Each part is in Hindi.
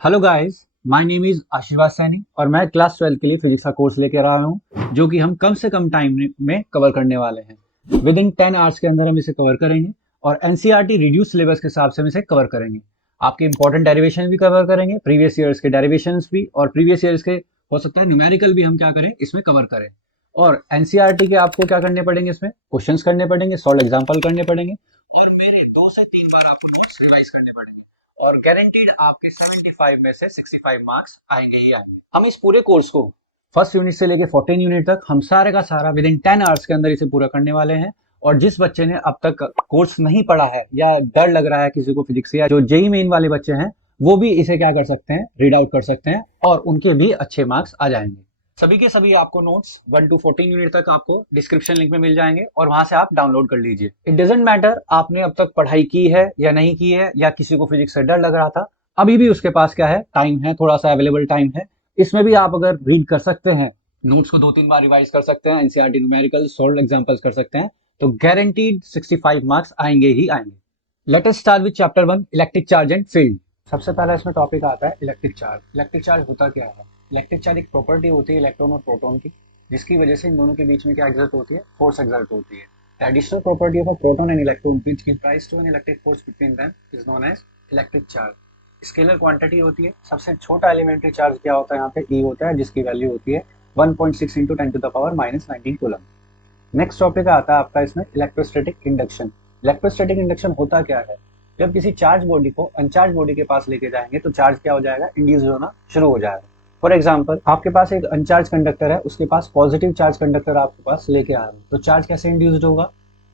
Hello guys, my name is आशीर्वाद सैनी और मैं क्लास 12 के लिए फिजिक्स का कोर्स लेकर आया हूँ जो कि हम कम से कम टाइम में कवर करने वाले हैं। विद इन 10 आवर्स के अंदर हम इसे कवर करेंगे और एनसीईआरटी रिड्यूस सिलेबस के हिसाब से हम इसे कवर करेंगे। आपके इंपॉर्टेंट डेरिवेशन भी कवर करेंगे, प्रीवियस ईयर्स के डेरिवेशंस भी, और प्रीवियस ईयर्स के हो सकता है न्यूमेरिकल भी हम क्या करें इसमें कवर करें। और एनसीईआरटी के आपको क्या करने पड़ेंगे, इसमें क्वेश्चंस करने पड़ेंगे, सॉल्व एग्जाम्पल करने पड़ेंगे और मेरे 2 से 3 बार आपको नोट्स रिवाइज करने पड़ेंगे। और गारंटीड आपके 75 में से 65 मार्क्स आएंगे ही आएंगे। हम इस पूरे कोर्स को फर्स्ट यूनिट से लेके 14 यूनिट तक हम सारे का सारा विद इन 10 आवर्स के अंदर इसे पूरा करने वाले हैं। और जिस बच्चे ने अब तक कोर्स नहीं पढ़ा है या डर लग रहा है किसी को फिजिक्स, या जो जेई मेन वाले बच्चे हैं, वो भी इसे क्या कर सकते हैं, रीड आउट कर सकते हैं और उनके भी अच्छे मार्क्स आ जाएंगे। सभी के सभी आपको नोट्स 1 to 14 यूनिट तक आपको डिस्क्रिप्शन लिंक में मिल जाएंगे और वहां से आप डाउनलोड कर लीजिए। इट डजंट मैटर आपने अब तक पढ़ाई की है या नहीं की है, या किसी को फिजिक्स से डर लग रहा था, अभी भी उसके पास क्या है, टाइम है, थोड़ा सा अवेलेबल टाइम है। इसमें भी आप अगर रीड कर सकते हैं, नोट्स को 2-3 बार रिवाइज कर सकते हैं, एनसीईआरटी न्यूमेरिकल सॉल्व एग्जांपल्स कर सकते हैं, तो गारंटीड 65 मार्क्स आएंगे ही आएंगे। Let us start with chapter 1, electric charge and field. सबसे पहला इसमें टॉपिक आता है इलेक्ट्रिक चार्ज। इलेक्ट्रिक चार्ज होता क्या है? इलेक्ट्रिक चार्ज एक प्रॉपर्टी होती है इलेक्ट्रॉन और प्रोटॉन की, जिसकी वजह से इन दोनों के बीच में क्या एक्सर्ट होती है, फोर्स एक्सर्ट होती है। The additional property of a proton and electron which gives rise to an electric force between them is known as electric charge. Scalar quantity होती है। सबसे छोटा एलिमेंट्री चार्ज क्या होता है, यहाँ पे E होता है, जिसकी वैल्यू होती है 1.6 into 10 to the power -19 coulomb. Next topic आता है आपका इसमें इलेक्ट्रोस्टैटिक इंडक्शन। इलेक्ट्रोस्टैटिक इंडक्शन होता क्या है? जब किसी चार्ज बॉडी को अनचार्ज बॉडी के पास लेके जाएंगे तो चार्ज क्या हो जाएगा, इंड्यूस होना शुरू हो जाएगा। फॉर एग्जाम्पल, आपके पास एक अनचार्ज कंडक्टर है, उसके पास पॉजिटिव चार्ज कंडक्टर आपके पास लेके आ रहे हैं, तो चार्ज कैसे इंड्यूस्ड होगा?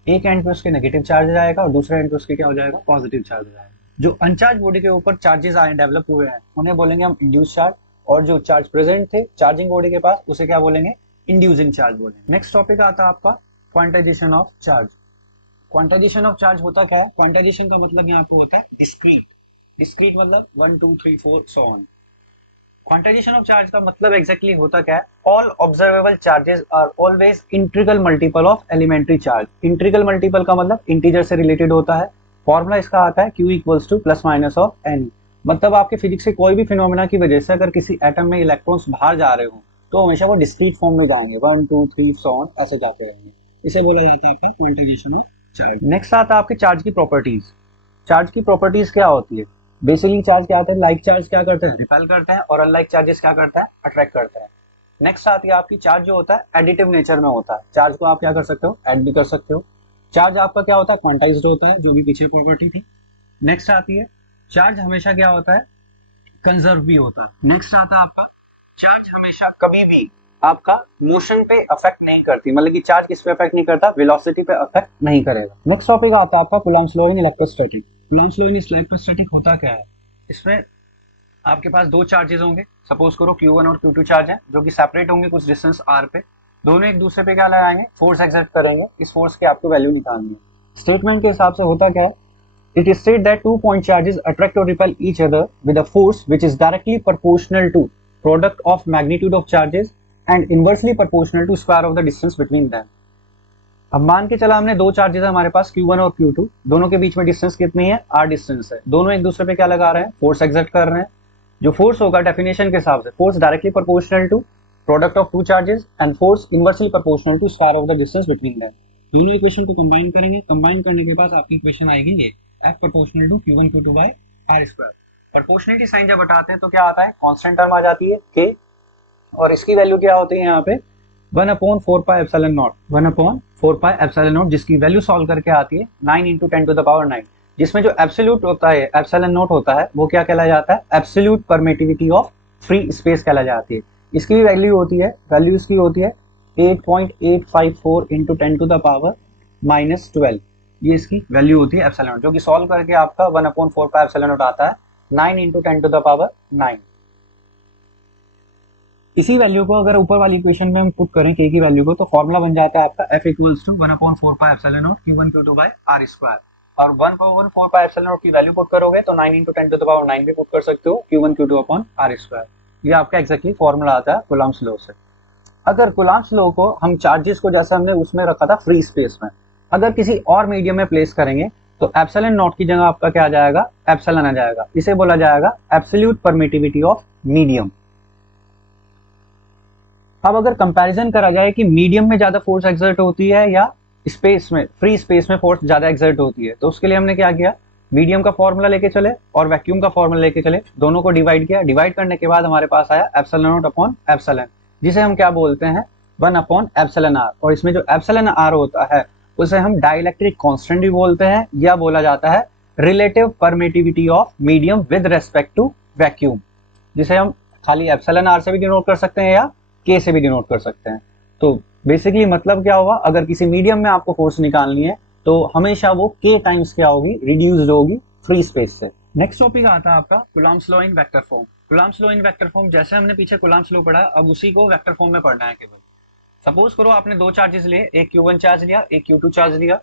एक एंड पे उसके नेगेटिव चार्ज जाएगा और दूसरे एंड पे उसके क्या हो जाएगा, पॉजिटिव चार्ज जाएगा। जो अनचार्ज बॉडी के ऊपर चार्जेस आए डेवलप हुए हैं उन्हें बोलेंगे हम इंड्यूस चार्ज, और जो चार्ज प्रेजेंट थे चार्जिंग बॉडी के पास उसे क्या बोलेंगे, इंड्यूसिंग चार्ज बोलेंगे। नेक्स्ट टॉपिक आता है आपका quantization of charge. Quantization of charge होता क्या है? क्वांटाइजेशन का मतलब यहाँ पे होता है डिस्क्रीट। डिस्क्रीट मतलब 1 2 3 4 so on. Quantization of charge का मतलब एग्जैक्टली होता क्या है? All observable charges are always integral multiple of elementary charge. Integral multiple का मतलब इंटीजर से रिलेटेड होता है। फॉर्मूला इसका आता है Q equals to plus minus of N. मतलब आपके फिजिक्स के कोई भी फिनोमेना की वजह से अगर किसी एटम में इलेक्ट्रॉन्स बाहर जा रहे हो तो हमेशा वो डिस्क्रीट फॉर्म में जाएंगे, 1 2 3 सो ऑन ऐसे जाते रहेंगे। इसे बोला जाता है आपका क्वांटाइजेशन ऑफ चार्ज। नेक्स्ट आता है आपके चार्ज की प्रॉपर्टीज। चार्ज की प्रॉपर्टीज क्या होती है? बेसिकली चार्ज क्या आते हैं, लाइक चार्ज क्या करते हैं, रिपेल करते हैं, और अनलाइक चार्जेस क्या करते हैं, अट्रैक्ट करते हैं। नेक्स्ट आती है आपकी चार्ज जो होता है एडिटिव नेचर में होता है। चार्ज को आप क्या कर सकते हो, ऐड भी कर सकते हो। चार्ज आपका क्या होता है, क्वांटाइज्ड होता है, जो भी पीछे प्रॉपर्टी थी। नेक्स्ट आती है चार्ज हमेशा क्या होता है, कंजर्व भी होता है। नेक्स्ट आता है आपका चार्ज हमेशा कभी भी आपका मोशन पे अफेक्ट नहीं करती, मतलब कि चार्ज किस पे अफेक्ट नहीं करता, वेलोसिटी पे अफेक्ट नहीं करेगा। नेक्स्ट टॉपिक आता है आपका Coulomb's law in electrostatic. Coulomb's law in electrostatic होता क्या है? इसमें आपके पास दो चार्जेस होंगे, सपोज करो Q1 और Q2 चार्ज है, जो कि सेपरेट होंगे कुछ डिस्टेंस r पे। दोनों एक दूसरे पे क्या लगाएंगे, फोर्स एक्सर्ट करेंगे। इस फोर्स की आपको वैल्यू निकालनी है। स्टेटमेंट के हिसाब से होता क्या है, it is said that 2 point charges attract or repel each other with a force which is directly proportional to product of magnitude of charges and inversely proportional to square of the distance between them। अब मान के चला हमने दो चार्जेस है हमारे पास Q1 और Q2, दोनों के बीच में डिस्टेंस कितनी है, r डिस्टेंस है। दोनों एक दूसरे पे क्या लगा रहे हैं, फोर्स एक्सर्ट कर रहे हैं। जो फोर्स होगा डेफिनेशन के हिसाब से, force directly proportional to product of two charges and force inversely proportional to square of the distance between them. दोनों इक्वेशन को कंबाइन करेंगे, कंबाइन करने के बाद आपकी इक्वेशन आएगी ये F proportional to Q1 Q2 by r square. Proportionality sign जब हटाते हैं तो क्या आता है, कांस्टेंट टर्म आ जाती है K, और इसकी वैल्यू क्या होती है यहाँ पे 1/4 pi epsilon not, 1/4 pi epsilon not, जिसकी वैल्यू सॉल्व करके आती है 9 × 10 to the power 9, जिसमें जो एब्सोल्यूट होता है एप्सिलॉन नॉट होता है वो क्या कहलाया जाता है, absolute permittivity of free space कहला जाती है। इसकी भी वैल्यू होती है, वैल्यू इसकी होती है 8.854 × 10 to the power -12। ये इसकी वैल्यू होती है एप्सिलॉन नॉट, जो कि सॉल्व करके आपका 1/4 पाई एप्सिलॉन नॉट आता है 9 × 10 to the power 9। इसी वैल्यू को अगर ऊपर वाली इक्वेशन में हम पुट करें k की वैल्यू को, तो फॉर्मूला बन जाता है आपका F equals to 1/4 pi epsilon not Q1 Q2 by r square. और 1/4 पाई एप्सिलॉन नॉट की वैल्यू पुट करोगे तो 9 × 10 to the power 9 भी पुट कर सकते हो, Q1 Q2 upon r square. ये आपका एग्जैक्टली फॉर्मूला आता है कूलम्ब्स लॉ से। अगर कूलम्ब्स लॉ को हम चार्जेस को जैसे हमने उसमें रखा था फ्री स्पेस में, अगर किसी और मीडियम में प्लेस करेंगे तो एप्सिलॉन नॉट की जगह आपका क्या आ जाएगा, एप्सिलॉन आ जाएगा। इसे बोला जाएगा एब्सोल्यूट परमिटिविटी ऑफ मीडियम। अब अगर कंपैरिजन करा जाए कि मीडियम में ज्यादा फोर्स एक्सर्ट होती है या स्पेस में, फ्री स्पेस में फोर्स ज्यादा एक्सर्ट होती है, तो उसके लिए हमने क्या किया, मीडियम का फॉर्मूला लेके चले और वैक्यूम का फॉर्मूला लेके चले, दोनों को डिवाइड किया। डिवाइड करने के बाद हमारे पास आया एप्सिलॉन नॉट अपॉन एप्सिलॉन, जिसे हम क्या बोलते हैं, 1 अपॉन एप्सिलॉन आर। और इसमें जो एप्सिलॉन आर होता है उसे हम डाइलेक्ट्रिक कांस्टेंट भी बोलते हैं, या बोला जाता है relative permittivity of medium with respect to vacuum, जिसे हम खाली एप्सिलॉन आर से भी डिनोट कर सकते हैं या के से भी डिनोट कर सकते हैं। तो बेसिकली मतलब क्या होगा, अगर किसी मीडियम में आपको फोर्स निकालनी है तो हमेशा वो के टाइम्स क्या होगी, रिड्यूस्ड होगी फ्री स्पेस से। नेक्स्ट टॉपिक आता है आपका Coulomb's law in vector form. Coulomb's law in vector form, जैसे हमने पीछे कूलम्ब्स लॉ पढ़ा, अब उसी को वेक्टर फॉर्म में पढ़ना है केवल। सपोज करो आपने दो चार्जेस लिए, एक Q1 चार्ज लिया, एक Q2 चार्ज लिया।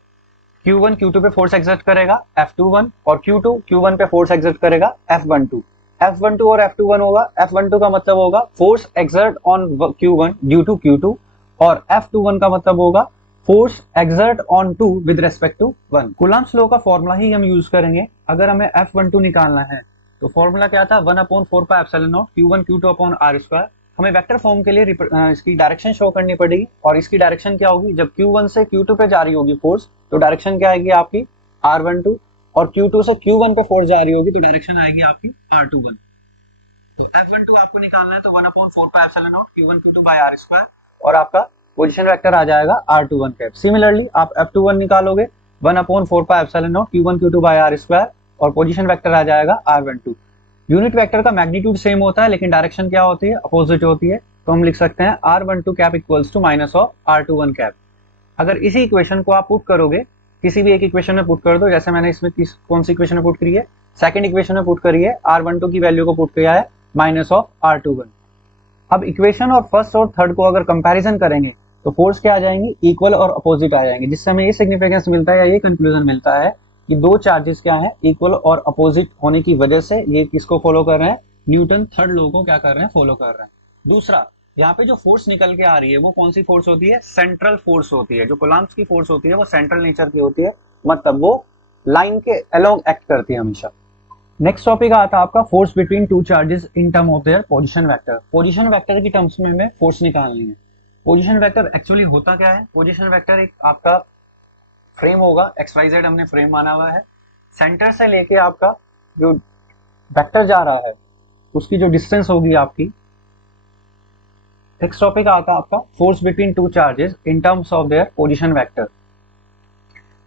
Q1 Q2 पे फोर्स एक्सर्ट करेगा F21, और Q2 Q1 पे फोर्स एक्सर्ट करेगा F12। F12 और F21 होगा, F12 का मतलब होगा force exert on Q1 due to Q2, और F21 का मतलब होगा force exert on 2 with respect to 1। Coulomb's law का फॉर्मूला ही हम यूज करेंगे। अगर हमें F12 निकालना है तो फॉर्मूला क्या था, 1 upon 4 pi epsilon not Q1 Q2 upon R square. हमें वेक्टर फॉर्म के लिए इसकी डायरेक्शन शो करनी पड़ेगी, और इसकी डायरेक्शन क्या होगी, जब Q1 से Q2 पे जा रही होगी फोर्स तो डायरेक्शन क्या आएगी आपकी R12, और Q2 से Q1 पे फोर्स जा रही होगी तो डायरेक्शन आएगी आपकी R21। तो F12 आपको निकालना है तो 1 upon 4 pi epsilon not Q1 Q2 by R square, और आपका पोजीशन वेक्टर आ जाएगा R21 कैप। सिमिलरली आप F21 निकालोगे 1 upon 4 pi epsilon not Q1 Q2 by R square, और पोजीशन वेक्टर आ जाएगा R12। यूनिट वेक्टर का मैग्नीट्यूड सेम होता है लेकिन डायरेक्शन क्या होती है, अपोजिट होती है, तो हम लिख सकते हैं R12 cap equals to minus of R21 cap. अगर इसी इक्वेशन को आप पुट करोगे, किसी भी एक इक्वेशन में पुट कर दो, जैसे मैंने इसमें कौन सी इक्वेशन में पुट करी है, सेकंड इक्वेशन में पुट करी है, R12 की वैल्यू को पुट किया है माइनस ऑफ R21। अब इक्वेशन और फर्स्ट और थर्ड को अगर कंपैरिजन करेंगे तो फोर्स क्या आ जाएंगी, इक्वल और अपोजिट आ जाएंगे, जिससे हमें ये सिग्निफिकेंस मिलता है या ये कंक्लूजन मिलता है कि दो चार्जेस क्या है, इक्वल और अपोजिट होने की वजह से ये किसको फॉलो कर रहे हैं, न्यूटन थर्ड लॉ को क्या कर रहे हैं, फॉलो कर रहे हैं। दूसरा, यहाँ पे जो फोर्स निकल के आ रही है वो कौन सी फोर्स होती है, सेंट्रल फोर्स होती है। जो कूलम्ब्स की फोर्स होती है वो सेंट्रल नेचर की होती है, मतलब वो लाइन के अलोंग एक्ट करती है हमेशा। नेक्स्ट टॉपिक आता है आपका force between two charges in term of their position vector. Position vector की टर्म्स में हमें फोर्स निकालनी है। पोजीशन वेक्टर एक्चुअली होता क्या है, पोजीशन वेक्टर एक आपका फ्रेम होगा, XYZ हमने फ्रेम माना हुआ है, सेंटर से लेके आपका जो वेक्टर जा रहा है उसकी जो डिस्टेंस होगी आपकी। नेक्स्ट टॉपिक आता है आपका force between two charges in terms of their position vector.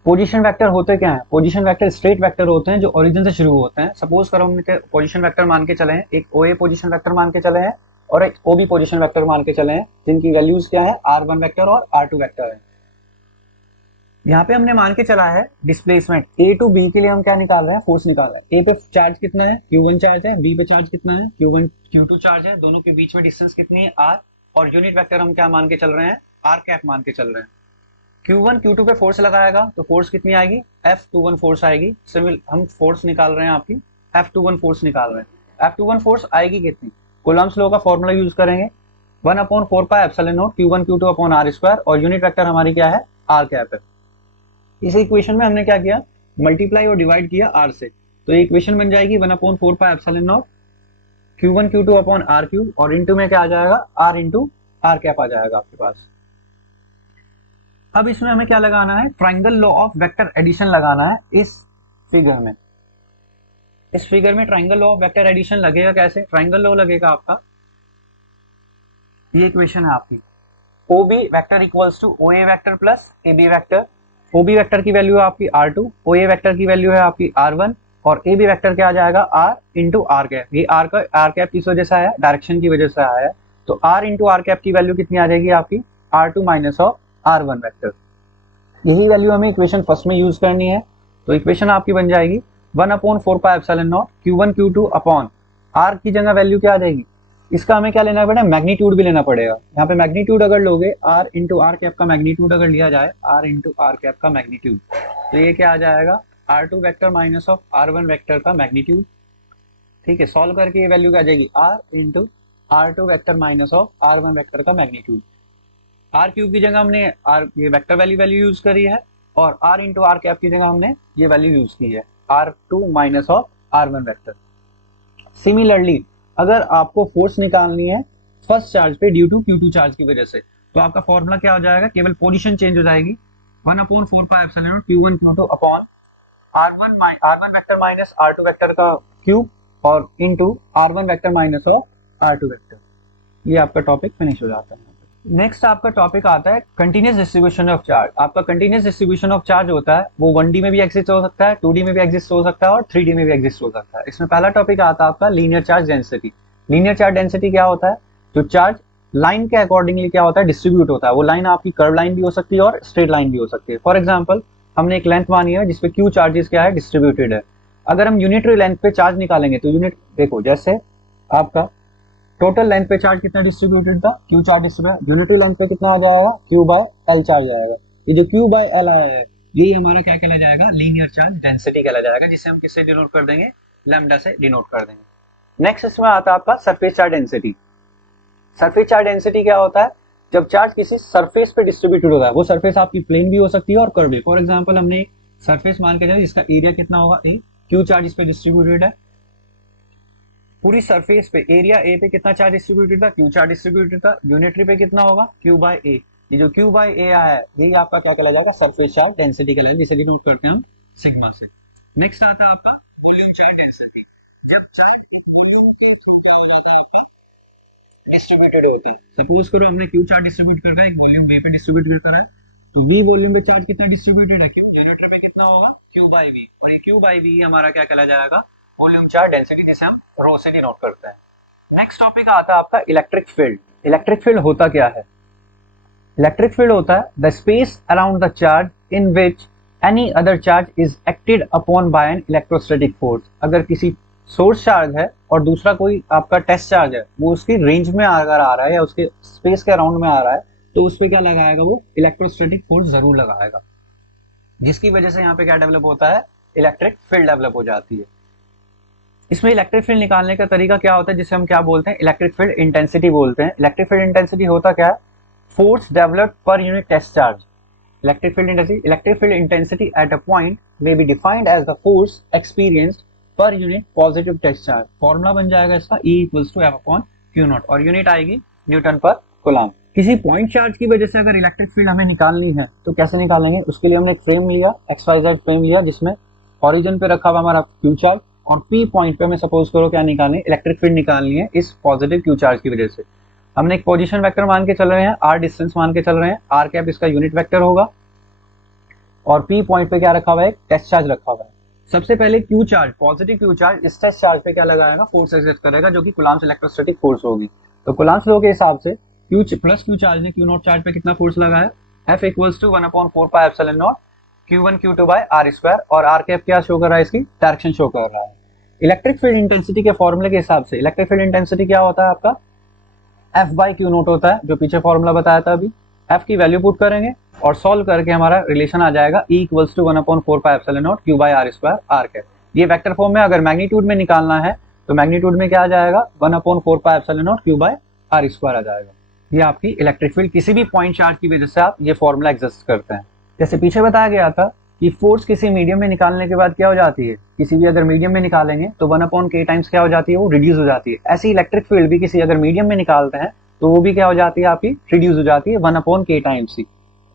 Position vector होते क्या है, पोजीशन वेक्टर स्ट्रेट वेक्टर होते हैं जो ओरिजिन से शुरू होते हैं। सपोज करो हमने पोजीशन वेक्टर मान के चले हैं, एक OA पोजीशन वेक्टर मान के चले हैं और एक OB पोजीशन वेक्टर मान के चले हैं, जिनकी वैल्यूज क्या है, R1 वेक्टर और R2 वेक्टर है। यहाँ पे हमने मान के चला है डिस्प्लेसमेंट A टू B के लिए हम क्या निकाल रहे हैं, फोर्स निकाल रहे हैं। A पे चार्ज कितना है, Q1 चार्ज है, B पे चार्ज कितना है, Q1 Q2 चार्ज है, दोनों के बीच में डिस्टेंस कितनी है, R, और यूनिट वेक्टर हम क्या मान के चल रहे हैं, R कैप मान के चल रहे हैं। Q1 Q2 पे फोर्स लगाएगा तो फोर्स कितनी आएगी, F21 फोर्स आएगी। सिमिल हम फोर्स निकाल रहे हैं आपकी F21 फोर्स निकाल रहे हैं। F21 फोर्स आएगी कितनी, कूलम्ब्स लॉ का फॉर्मूला यूज करेंगे, 1 upon 4 pi epsilon not Q1 Q2 upon R square, और यूनिट वेक्टर हमारी क्या है, R कैप है। इस इक्वेशन में हमने क्या किया, मल्टीप्लाई और डिवाइड किया R से, तो ये इक्वेशन बन जाएगी 1 upon 4 pi epsilon not Q1 Q2 upon R cube, और इंटू में क्या आ जाएगा, R इंटू R कैप आ जाएगा आपके पास। अब इसमें हमें क्या लगाना है, triangle law of vector addition लगाना है इस फिगर में। इस फिगर में triangle law of vector addition लगेगा कैसे, ट्राइंगल लॉ लगेगा आपका, ये इक्वेशन है आपकी, OB vector equals to OA vector plus AB vector. OB vector की वैल्यू है आपकी R2, OA वेक्टर की वैल्यू है आपकी R1, और AB वेक्टर क्या आ जाएगा, R इंटू R कैप। ये R कैप किस वजह से आया, डायरेक्शन की वजह से आया है, तो R इंटू R कैप की वैल्यू कितनी आ जाएगी आपकी, R2 minus of R1 vector. यही वैल्यू हमें इक्वेशन फर्स्ट में यूज करनी है, तो इक्वेशन आपकी बन जाएगी 1 upon 4 pi epsilon not Q1 Q2 upon R की जगह वैल्यू क्या आ जाएगी, इसका हमें क्या लेना पड़ेगा, मैग्नीट्यूड भी लेना पड़ेगा। यहाँ पे मैग्नीट्यूड अगर लोगे, R इंटू R कैप का मैग्नीट्यूड अगर लिया जाए, R इंटू R कैप का मैग्नीट्यूड, तो ये क्या आ जाएगा, R2 vector minus of R1 vector का मैग्नीट्यूड। ठीक है, सॉल्व करके ये वैल्यू क्या आ जाएगी, R into R2 vector minus of R1 vector का मैग्नीट्यूड। R क्यूब की जगह हमने R ये वेक्टर वैल्यू यूज करी है, और r इंटू आर कैप की जगह हमने ये वैल्यू यूज की है r2 minus of r1 vector. Similarly अगर आपको फोर्स निकालनी है फर्स्ट चार्ज पे ड्यू टू Q2 चार्ज की वजह से, तो आपका फॉर्मूला क्या हो जाएगा, केवल पोजीशन चेंज हो जाएगी, 1/4πε Q1 Q2 upon r1 vector minus r2 vector का क्यूब और into r1 vector minus of r2 vector. ये आपका टॉपिक फिनिश हो जाता है। नेक्स्ट आपका टॉपिक आता है कंटीन्यूअस डिस्ट्रीब्यूशन ऑफ चार्ज। आपका कंटीन्यूअस डिस्ट्रीब्यूशन ऑफ चार्ज होता है वो 1D में भी एग्जिस्ट हो सकता है, 2D में भी एग्जिस्ट हो सकता है और 3D में भी एग्जिस्ट हो सकता है। इसमें पहला टॉपिक आता है आपका linear charge density. Linear charge density क्या होता है, जो चार्ज लाइन के अकॉर्डिंगली क्या होता है, डिस्ट्रीब्यूट होता है। वो लाइन आपकी कर्व लाइन भी हो सकती है और स्ट्रेट लाइन भी हो सकती है। फॉर एग्जाम्पल हमने एक लेंथ मानी है जिसपे Q चार्जेस क्या है, डिस्ट्रीब्यूटेड है। अगर हम यूनिटरी लेंथ पे चार्ज निकालेंगे तो यूनिट देखो, जैसे आपका टोटल लेंथ पे चार्ज कितना डिस्ट्रीब्यूटेड था, Q charge distributed, unitary length पे कितना आ जाएगा, Q बाय L चार्ज आएगा। ये जो Q बाय L आया है यही हमारा क्या कहला जाएगा, लीनियर चार्ज डेंसिटी कहला जाएगा, जिसे हम किससे डिनोट कर देंगे, लैम्डा से डिनोट कर देंगे। नेक्स्ट इसमें आता है आपका surface charge density. Surface charge density क्या होता है, जब चार्ज किसी सरफेस पे डिस्ट्रीब्यूटेड होता है, वो सरफेस आपकी प्लेन भी हो सकती है और कर्व भी। फॉर एग्जांपल हमने सरफेस मान के चले जिसका एरिया कितना होगा A, Q चार्ज इस पे डिस्ट्रीब्यूटेड है, पूरी सरफेस पे एरिया A पे कितना चार्ज डिस्ट्रीब्यूटेड था, Q चार्ज डिस्ट्रीब्यूटेड था, यूनिटरी पे कितना होगा, Q बाय A। ये जो Q बाय A आया है यही आपका क्या कहला जाएगा, सरफेस चार्ज डेंसिटी कहलाएगा, जिसे डिनोट करते हैं हम सिग्मा से। नेक्स्ट आता है आपका वॉल्यूम चार्ज डेंसिटी। जब चार्ज वॉल्यूम के थ्रू क्या हो जाता है आपका, डिस्ट्रीब्यूटेड होते हैं। सपोज करो हमने Q चार्ज डिस्ट्रीब्यूट कर रहा है, एक वॉल्यूम V पे डिस्ट्रीब्यूट कर रहा है, तो V वॉल्यूम पे चार्ज कितना डिस्ट्रीब्यूटेड है, यूनिटरी पे कितना होगा, Q बाय V, और ये Q बाय V हमारा क्या कहला जाएगा, वॉल्यूम चार्ज डेंसिटी, जिसे हम रो से डिनोट करते हैं। नेक्स्ट टॉपिक आता है आपका इलेक्ट्रिक फील्ड। इलेक्ट्रिक फील्ड होता क्या है, इलेक्ट्रिक फील्ड होता है the space around the charge in which any other charge is acted upon by an electrostatic force. अगर किसी सोर्स चार्ज है और दूसरा कोई आपका टेस्ट चार्ज है, वो उसकी रेंज में अगर आ रहा है या उसके स्पेस के अराउंड में आ रहा है, तो उस पर क्या लगाएगा, वो इलेक्ट्रोस्टैटिक फोर्स जरूर लगाएगा, जिसकी वजह से यहाँ पे क्या डेवलप होता है, इलेक्ट्रिक फील्ड डेवलप हो जाती है। इसमें इलेक्ट्रिक फील्ड निकालने का तरीका क्या होता है, जिसे हम क्या बोलते हैं, इलेक्ट्रिक फील्ड इंटेंसिटी बोलते हैं। इलेक्ट्रिक फील्ड इंटेंसिटी होता क्या है, force developed per unit test charge. Electric field intensity at a point may be defined as the force experienced per unit positive test charge. Formula बन जाएगा इसका E इक्वल्स टू F/Q0 और यूनिट आएगी न्यूटन पर कूलम्ब। किसी पॉइंट चार्ज की वजह से अगर इलेक्ट्रिक फील्ड हमें निकालनी है तो कैसे निकालेंगे, उसके लिए हमने एक फ्रेम लिया, XYZ फ्रेम लिया, जिसमें ओरिजिन पे रखा हुआ हमारा Q चार्ज और P पॉइंट पे हमें सपोज करो क्या निकालनी है, इलेक्ट्रिक फील्ड निकालनी है इस पॉजिटिव Q चार्ज की वजह से। हमने एक पोजीशन वेक्टर मान के चल रहे हैं, R डिस्टेंस मान के चल रहे हैं, R कैप इसका यूनिट वेक्टर होगा और P पॉइंट पे क्या रखा हुआ है, एक टेस्ट चार्ज रखा हुआ है। सबसे पहले Q charge, positive Q charge इस टेस्ट चार्ज पे क्या लगाएगा, फोर्स एक्सर्ट करेगा, जो कि कूलम्ब्स इलेक्ट्रोस्टैटिक फोर्स होगी। तो कूलम्ब्स लॉ के हिसाब से Q प्लस Q चार्ज ने Q0 चार्ज पे कितना फोर्स लगाया, F equals to 1/4πε0 Q1 Q2 by R square, और R कैप क्या शो कर रहा है, इसकी डायरेक्शन शो कर रहा है। इलेक्ट्रिक फील्ड इंटेंसिटी के फॉर्मूले के हिसाब से इलेक्ट्रिक फील्ड इंटेंसिटी क्या होता है आपका, F बाई Q0 होता है, जो पीछे फॉर्मूला बताया था अभी। F की वैल्यू पुट करेंगे और सॉल्व करके हमारा रिलेशन आ जाएगा E equals to 1/4πε0 Q by R square R cap. ये वेक्टर फॉर्म में अगर मैग्नीट्यूड में निकालना है तो मैग्नीट्यूड में क्या आ जाएगा, 1/4πε0 Q बाय R स्क्वायर आ जाएगा। ये आपकी इलेक्ट्रिक फील्ड किसी भी पॉइंट चार्ज की वजह से आप ये फॉर्मूला एग्जिस्ट करते हैं। जैसे पीछे बताया गया था कि फोर्स किसी मीडियम में निकालने के बाद क्या हो जाती है, किसी भी अगर मीडियम में निकालेंगे तो 1/k टाइम्स क्या हो जाती है, वो रिड्यूस हो जाती है। ऐसी इलेक्ट्रिक फील्ड भी किसी अगर मीडियम में निकालते हैं तो वो भी क्या हो जाती है, आपकी रिड्यूस हो जाती है 1/k टाइम्स ही।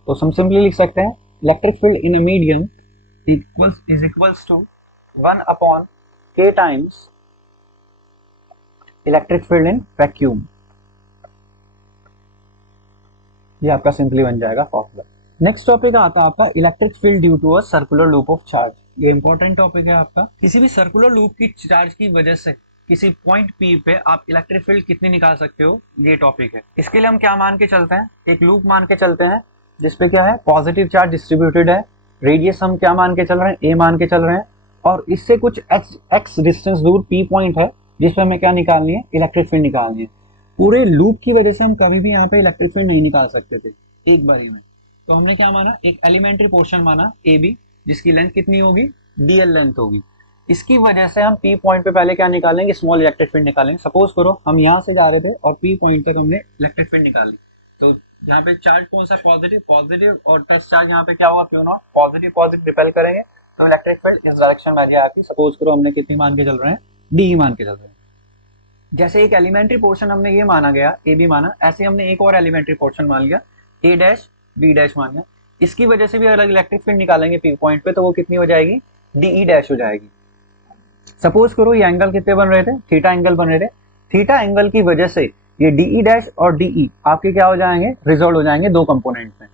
तो हम सिंपली लिख सकते हैं electric field in a medium is equals to 1/k times electric field in vacuum. ये आपका सिंपली बन जाएगा फॉर्मूला। नेक्स्ट टॉपिक आता है आपका electric field due to a circular loop of charge. ये इंपॉर्टेंट टॉपिक है आपका। किसी भी सर्कुलर लूप की चार्ज की वजह से किसी पॉइंट P पे आप इलेक्ट्रिक फील्ड कितनी निकाल सकते हो, ये टॉपिक है। इसके लिए हम क्या मान के चलते हैं, एक लूप मान के चलते हैं जिसपे क्या है, पॉजिटिव चार्ज डिस्ट्रीब्यूटेड है, रेडियस हम क्या मान के चल रहे हैं, A मान के चल रहे हैं, और इससे कुछ x डिस्टेंस दूर P पॉइंट है जिसपे हमें क्या निकालनी है, इलेक्ट्रिक फील्ड निकालनी है। पूरे लूप की वजह से हम कभी भी यहाँ पे इलेक्ट्रिक फील्ड नहीं निकाल सकते थे एक बारी में। तो हमने क्या माना, एक एलिमेंट्री पोर्शन माना AB, जिसकी लेंथ कितनी होगी, DL लेंथ होगी। इसकी वजह से हम P पॉइंट पे पहले क्या निकालेंगे, स्मॉल इलेक्ट्रिक फील्ड निकालेंगे। सपोज करो हम यहाँ से जा रहे थे और P पॉइंट तक हमने इलेक्ट्रिक फील्ड निकाली, तो यहाँ पे चार्ज कौन सा पॉजिटिव पॉजिटिव, और टच चार्ज यहाँ पे क्या होगा Q not, positive positive repel करेंगे तो इलेक्ट्रिक फील्ड इस डायरेक्शन में आ जाएगी आपकी। सपोज करो हमने कितनी मान के चल रहे हैं, डी मान के चल रहे हैं। जैसे एक एलिमेंट्री पोर्शन हमने ये माना गया, ए बी माना, ऐसे हमने एक और एलिमेंट्री पोर्शन मान लिया, ए डैश बी डैश मान लिया। इसकी वजह से भी अलग इलेक्ट्रिक फील्ड निकालेंगे पी पॉइंट पे, तो वो कितनी हो जाएगी, डीई डैश हो जाएगी। सपोज करो ये एंगल कितने बन रहे थे, थीटा एंगल बन रहे थे। थीटा एंगल की वजह से ये डीई डैश और डीई आपके क्या हो जाएंगे, रिजॉल्व हो जाएंगे दो कंपोनेंट में।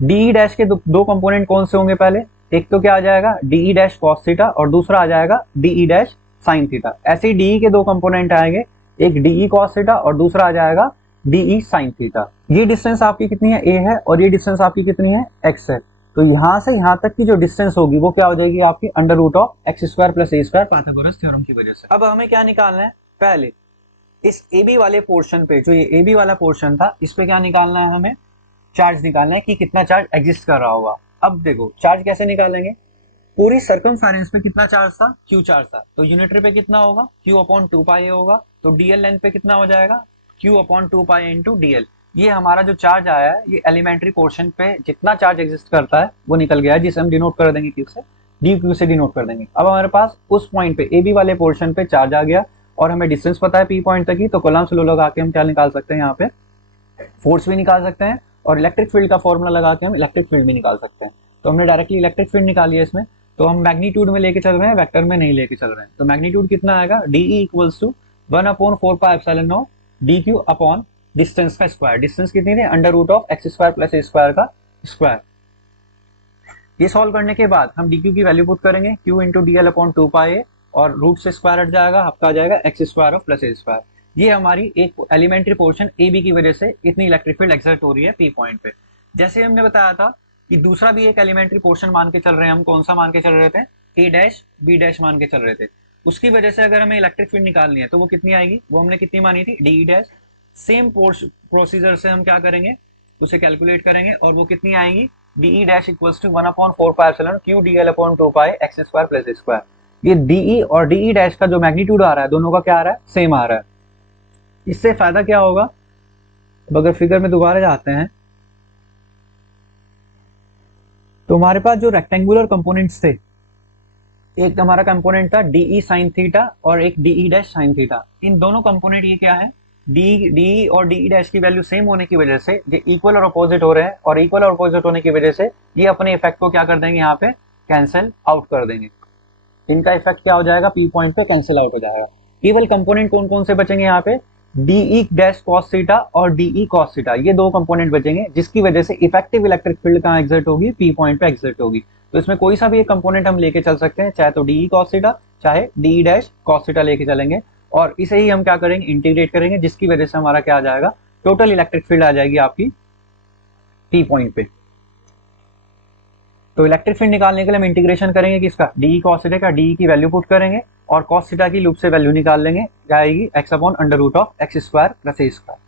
डीई डैश के दो कंपोनेंट कौन से होंगे, पहले एक तो क्या आ जाएगा डीई डैश कॉस थीटा और दूसरा आ जाएगा डीई डैश साइन थीटा। ऐसे ही डीई के दो कंपोनेंट आएंगे, एक डीई कॉस थीटा और दूसरा आ जाएगा डीई साइन थीटा। ये डिस्टेंस आपकी कितनी है, ए है, और ये डिस्टेंस आपकी कितनी है, एक्स है। तो यहां से यहां तक की जो डिस्टेंस होगी वो क्या हो जाएगी आपकी under root of x square plus a square Pythagoras theorem की वजह से। अब हमें क्या निकालना है, पहले इस ए बी वाले पोर्शन पे, जो ये ए बी वाला पोर्शन था, इस पे क्या निकालना है, हमें चार्ज निकालना है कि कितना चार्ज एग्जिस्ट कर रहा होगा। अब देखो चार्ज कैसे निकालेंगे, पूरी सर्कमफेरेंस पे कितना चार्ज था, क्यू चार्ज था, तो यूनिटरी पे कितना होगा, क्यू अपॉन 2 पाई होगा, तो डीएल लेंथ पे कितना हो जाएगा, Q upon 2 pi into DL. ये हमारा जो चार्ज आया है, ये एलिमेंट्री पोर्शन पे जितना चार्ज एग्जिस्ट करता है वो निकल गया है, जिसे हम डिनोट कर देंगे क्यू से, डी क्यू से डिनोट कर देंगे। अब हमारे पास उस पॉइंट पे ए बी वाले पोर्शन पे चार्ज आ गया और हमें डिस्टेंस पता है पी पॉइंट तक की, तो कॉलम्स लो लगा के हम क्या निकाल सकते हैं, यहाँ पे फोर्स भी निकाल सकते हैं और इलेक्ट्रिक फील्ड का फॉर्मूला लगा के हम इलेक्ट्रिक फील्ड भी निकाल सकते हैं। तो हमने डायरेक्टली इलेक्ट्रिक फील्ड निकाली है इसमें, तो हम मैग्नीट्यूड में लेके चल रहे हैं, वेक्टर में नहीं लेके चल रहे हैं। तो मैग्नीट्यूड कितना आएगा, dE equals to 1/4πε0 d q upon distance का स्क्वायर। डिस्टेंस कितनी थी, under root of x square plus a square का स्क्वायर। ये सॉल्व करने के बाद हम डी क्यू की वैल्यू पुट करेंगे, q into d l upon 2 pi a, और रूट से स्क्वायर हट जाएगा, आपका आ जाएगा x square of plus a square. ये हमारी एक एलिमेंट्री पोर्शन ए बी की वजह से इतनी इलेक्ट्रिक फील्ड एक्सर्ट हो रही है पी पॉइंट पे। जैसे हमने बताया था कि दूसरा भी एक एलिमेंट्री पोर्शन मान के चल रहे हैं हम, कौन सा मान के चल रहे थे, ए डैश बी डैश मान के चल रहे थे। उसकी वजह से अगर हमें इलेक्ट्रिक फील्ड निकालनी है तो वो कितनी आएगी, वो हमने कितनी मानी थी, डी डैश। सेम प्रोसीजर से हम क्या करेंगे, उसे कैलकुलेट करेंगे, और वो कितनी आएगी, dE dash equals to 1/4πε q d l upon 2 pi x square plus a square. ये डीई और डीई डैश का जो मैग्नीट्यूड आ रहा है, दोनों का क्या आ रहा है, सेम आ रहा है। इससे फायदा क्या होगा, अब अगर फिगर में दोबारा जाते हैं तो हमारे पास जो रेक्टेंगुलर कंपोनेंट्स थे, एक हमारा कंपोनेंट था डीई साइन थीटा और एक डीई डैश साइन थीटा। इन दोनों कंपोनेंट ये क्या है, डी और डी डैश की वैल्यू सेम होने की वजह से ये इक्वल और अपोजिट हो रहे हैं, और इक्वल और अपोजिट होने की वजह से ये अपने इफेक्ट को क्या कर देंगे, यहाँ पे कैंसिल आउट कर देंगे। इनका इफेक्ट क्या हो जाएगा, पी पॉइंट पे कैंसिल आउट हो जाएगा। केवल कंपोनेंट कौन कौन से बचेंगे यहाँ पे, डीई डैश कॉस थीटा और डीई कॉस थीटा, ये दो कंपोनेंट बचेंगे, जिसकी वजह से इफेक्टिव इलेक्ट्रिक फील्ड कहाँ एग्जर्ट होगी, पी पॉइंट पे एग्जर्ट होगी। तो इसमें कोई सा भी एक कंपोनेंट हम लेके चल सकते हैं, चाहे तो डीई कॉस थीटा चाहे डीई डैश कॉस थीटा लेके चलेंगे, और इसे ही हम क्या करेंगे, इंटीग्रेट करेंगे, जिसकी वजह से हमारा क्या आ जाएगा, टोटल इलेक्ट्रिक फील्ड आ जाएगी आपकी पी पॉइंट पे। तो इलेक्ट्रिक फील्ड निकालने के लिए हम इंटीग्रेशन करेंगे किसका, डी कॉस थीटा का, डी की वैल्यू पुट करेंगे और कॉस थीटा की लूप से वैल्यू निकाल लेंगे, जाएगी x upon under root of x square plus a square.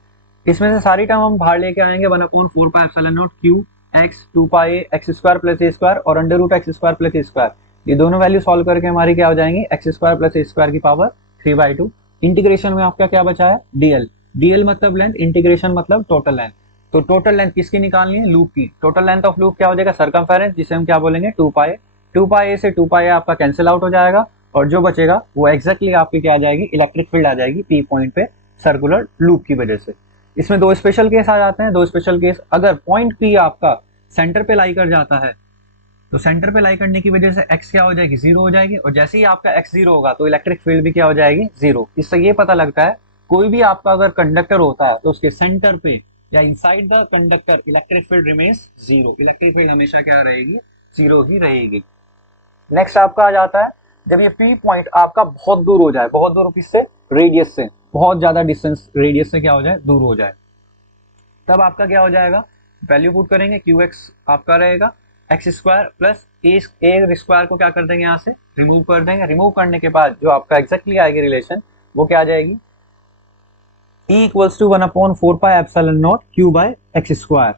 इसमें से सारी टर्म हम बाहर लेके आएंगे, 1/4πε0 q x 2 pi x square plus a square और under root x square plus a square. ये दोनों वैल्यू सॉल्व करके हमारी क्या हो जाएंगी, x square plus a square की पावर 3/2। इंटीग्रेशन में आपका क्या बचा है, डीएल। डीएल मतलब लेंथ, इंटीग्रेशन मतलब टोटल लेंथ। तो टोटल लेंथ किसकी निकालनी है, लूप की। टोटल लेंथ ऑफ लूप क्या हो जाएगा, सर्कमफेरेंस, जिसे हम क्या बोलेंगे, 2 पाई। 2 पाई से 2 पाई आपका कैंसिल आउट हो जाएगा, और जो बचेगा वो एग्जैक्टली आपकी क्या आ जाएगी, इलेक्ट्रिक फील्ड आ जाएगी पी पॉइंट पे सर्कुलर लूप की वजह से। इसमें दो स्पेशल केस आ जाते हैं, दो स्पेशल केस, अगर पॉइंट पी आपका सेंटर पे लाई कर जाता है तो सेंटर पे लाई करने की वजह से एक्स क्या हो जाएगी, जीरो हो जाएगी, और जैसे ही आपका एक्स जीरो होगा तो इलेक्ट्रिक फील्ड भी क्या हो जाएगी, जीरो। इससे ये पता लगता है कोई भी आपका अगर कंडक्टर होता है तो उसके सेंटर पे या inside the conductor electric field remains zero. Electric field हमेशा क्या रहेगी, जीरो ही रहेगी। नेक्स्ट आपका आ जाता है जब ये पी पॉइंट आपका बहुत दूर हो जाए, बहुत दूर किससे, रेडियस से, बहुत ज्यादा डिस्टेंस रेडियस से क्या हो जाए, दूर हो जाए, तब आपका क्या हो जाएगा, वैल्यू पुट करेंगे, क्यू एक्स आपका रहेगा x square plus a square को क्या कर देंगे, यहाँ से रिमूव कर देंगे। रिमूव करने के बाद जो आपका एग्जैक्टली आएगी रिलेशन, वो क्या आ जाएगी, E equals to 1/4πε0 q by x square,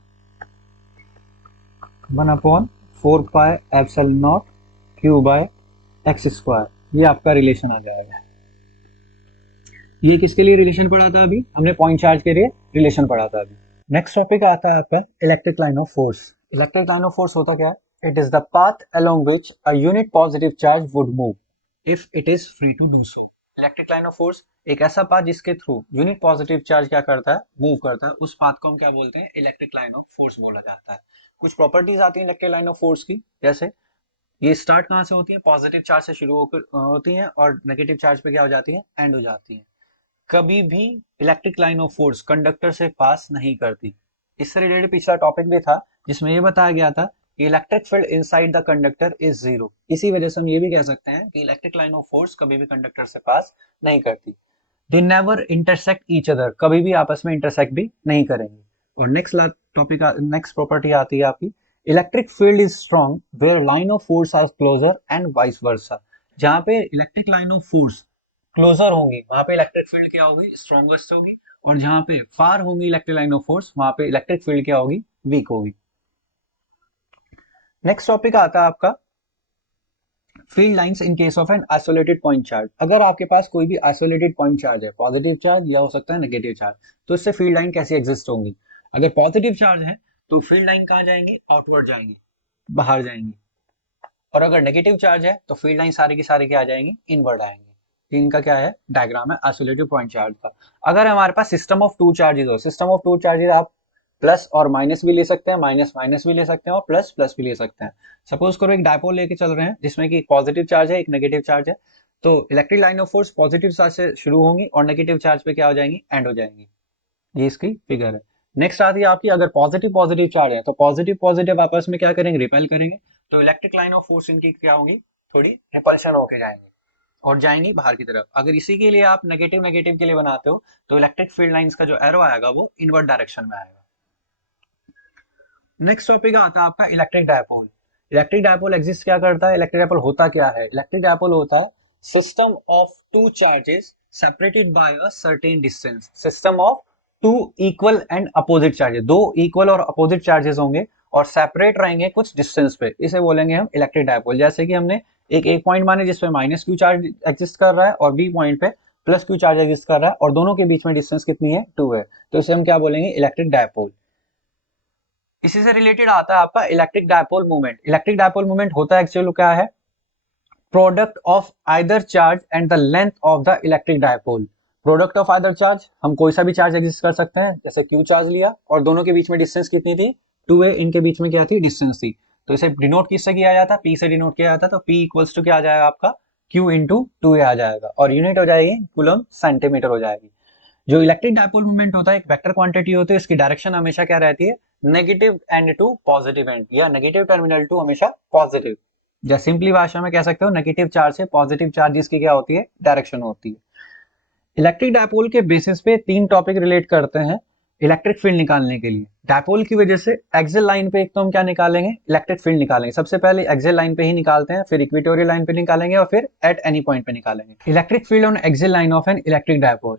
1/4πε0 q by x square, ये आपका रिलेशन आ जाएगा। ये किसके लिए रिलेशन पढ़ा था अभी, हमने पॉइंट चार्ज के लिए रिलेशन पढ़ा था अभी। नेक्स्ट टॉपिक आता है आपका electric line of force. Electric line of force होता क्या है? It is the path along which a unit positive charge would move if it is free to do so. Electric line of force एक ऐसा पाथ जिसके थ्रू यूनिट पॉजिटिव चार्ज क्या करता है, मूव करता है, उस पाथ को हम क्या बोलते हैं? इलेक्ट्रिक लाइन ऑफ फोर्स बोला जाता है। कुछ प्रॉपर्टीज आती है इलेक्ट्रिक लाइन ऑफ फोर्स की, जैसे ये स्टार्ट कहाँ से होती है? पॉजिटिव चार्ज से शुरू होकर होती है और नेगेटिव चार्ज पे क्या हो जाती है? एंड हो जाती है। कभी भी electric line of force conductor से पास नहीं करती। इससे रिलेटेड पिछला टॉपिक भी था जिसमें ये बताया गया था कि electric field inside the conductor is zero. इसी वजह से हम ये भी कह सकते हैं कि इलेक्ट्रिक लाइन ऑफ फोर्स कभी भी कंडक्टर से पास नहीं करती। They never intersect each other, कभी भी आपस में इंटरसेक्ट भी नहीं करेंगे। और नेक्स्ट प्रॉपर्टी आती है आपकी, electric field is strong where line of force are closer and vice versa. जहां पे electric line of force closer होंगी वहां पे इलेक्ट्रिक फील्ड क्या होगी? स्ट्रॉन्गेस्ट होगी। और जहां पे फार होंगी इलेक्ट्रिक लाइन ऑफ फोर्स वहां पे इलेक्ट्रिक फील्ड क्या होगी? वीक होगी। नेक्स्ट टॉपिक आता है आपका field lines in case of an isolated point charge. अगर आपके पास कोई भी आइसोलेटेड पॉइंट चार्ज है, पॉजिटिव चार्ज या हो सकता है नेगेटिव चार्ज, तो इससे फील्ड लाइन कैसी एग्जिस्ट होंगी? अगर पॉजिटिव चार्ज है तो फील्ड लाइन कहाँ जाएंगी? आउटवर्ड जाएंगी, बाहर जाएंगी। और अगर नेगेटिव चार्ज है तो फील्ड लाइन सारी की सारी क्या आ जाएंगी? इनवर्ड आएंगी। इनका क्या है? डायग्राम है आइसोलेटेड पॉइंट चार्ज का। अगर हमारे पास सिस्टम ऑफ टू चार्जेस हो, सिस्टम ऑफ टू चार्जेस आप प्लस और माइनस भी ले सकते हैं, माइनस माइनस भी ले सकते हैं और प्लस प्लस भी ले सकते हैं। सपोज करो एक डायपोल लेके चल रहे हैं जिसमें कि पॉजिटिव चार्ज है, एक नेगेटिव चार्ज है, तो electric line of force positive charge से शुरू होंगी और नेगेटिव चार्ज पे क्या हो जाएंगी? एंड हो जाएंगी। ये इसकी फिगर है। नेक्स्ट आती है आपकी, अगर पॉजिटिव पॉजिटिव चार्ज है तो पॉजिटिव पॉजिटिव आपस में क्या करेंगे? रिपेल करेंगे। तो इलेक्ट्रिक लाइन ऑफ फोर्स इनकी क्या होगी? थोड़ी रिपल्शन होके जाएंगी और जाएंगी बाहर की तरफ। अगर इसी के लिए आप नेगेटिव नेगेटिव के लिए बनाते हो तो इलेक्ट्रिक फील्ड लाइंस का जो एरो आएगा वो इनवर्ट डायरेक्शन में आएगा। नेक्स्ट टॉपिक आता है आपका electric dipole. Electric dipole exist क्या करता है? इलेक्ट्रिक डायपोल होता क्या है? इलेक्ट्रिक डायपोल होता है system of two charges separated by a certain distance. System of two equal and opposite charges, दो इक्वल और अपोजिट चार्जेस होंगे और सेपरेट रहेंगे कुछ डिस्टेंस पे, इसे बोलेंगे हम इलेक्ट्रिक डायपोल। जैसे कि हमने एक पॉइंट माने जिसपे माइनस क्यू चार्ज एग्जिस्ट कर रहा है और बी पॉइंट पे प्लस क्यू चार्ज एग्जिस्ट कर रहा है और दोनों के बीच में डिस्टेंस कितनी है? 2 है। तो इसे हम क्या बोलेंगे? Electric dipole. इसी से रिलेटेड आता है आपका electric dipole movement. Electric dipole movement होता है एक्चुअली क्या है? Product of either charge and the length of the electric dipole. Product of either charge, हम कोई सा भी चार्ज एग्जिस्ट कर सकते हैं, जैसे क्यू चार्ज लिया और दोनों के बीच में डिस्टेंस कितनी थी? 2a। इनके बीच में क्या थी? डिस्टेंस थी। तो इसे डिनोट किससे किया जाता? p से डिनोट किया जाता। तो p इक्वल्स टू क्या आ जाएगा आपका? q इंटू 2a आ जाएगा और यूनिट हो जाएगी कूलम सेंटीमीटर हो जाएगी। जो इलेक्ट्रिक डायपोल मूवमेंट होता है एक वेक्टर क्वांटिटी होती है, इसकी डायरेक्शन हमेशा क्या रहती है? Negative end to positive end या नेगेटिव टर्मिनल टू हमेशा पॉजिटिव। या सिंपली भाषा में कह सकते हो नेगेटिव चार्ज से पॉजिटिव चार्ज की क्या होती है? डायरेक्शन होती है। इलेक्ट्रिक डायपोल के बेसिस पे तीन टॉपिक रिलेट करते हैं इलेक्ट्रिक फील्ड निकालने के लिए। डायपोल की वजह से एक्सियल लाइन पे एक तो हम क्या निकालेंगे? इलेक्ट्रिक फील्ड निकालेंगे। सबसे पहले एक्सियल लाइन पे ही निकालते हैं, फिर इक्वेटोरियल लाइन पे निकालेंगे और फिर एट एनी पॉइंट पे निकालेंगे। Electric field on axial line of N electric dipole.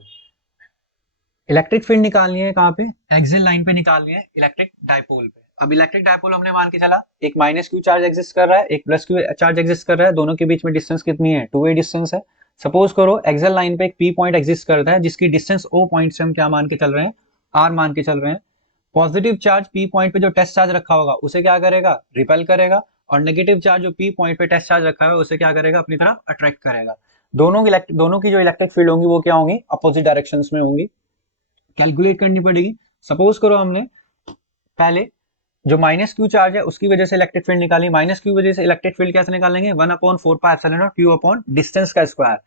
Electric field निकालनी है कहाँ पे? एक्सियल लाइन पे निकालनी है इलेक्ट्रिक डायपोल पे। अब इलेक्ट्रिक डायपोल हमने मान के चला एक माइनस क्यू चार्ज एग्जिस्ट कर रहा है, एक प्लस क्यू चार्ज एग्जिस्ट कर रहा है, दोनों के बीच में डिस्टेंस कितनी है? 2a डिस्टेंस है। सपोज करो एक्सियल लाइन पे एक p पॉइंट एग्जिस्ट करता है जिसकी डिस्टेंस o पॉइंट से हम क्या मान के चल रहे हैं? r मान के चल रहे हैं। पॉजिटिव चार्ज p पॉइंट पे जो टेस्ट चार्ज रखा होगा उसे क्या करेगा? रिपेल करेगा। और नेगेटिव चार्ज जो p पॉइंट पे टेस्ट चार्ज रखा है उसे क्या करेगा? अपनी तरफ अट्रैक्ट करेगा। दोनों की जो इलेक्ट्रिक फील्ड होंगी वो क्या होंगी? अपोजिट डायरेक्शन में होंगी। कैलकुलेट करनी पड़ेगी। सपोज करो हमने पहले जो माइनस क्यू चार्ज है उसकी वजह से इलेक्ट्रिक फील्ड निकाली। माइनस क्यू वजह से इलेक्ट्रिक फील्ड कैसे निकालेंगे? 1/4 क्यू अपॉन डिस्टेंस का स्क्वायर।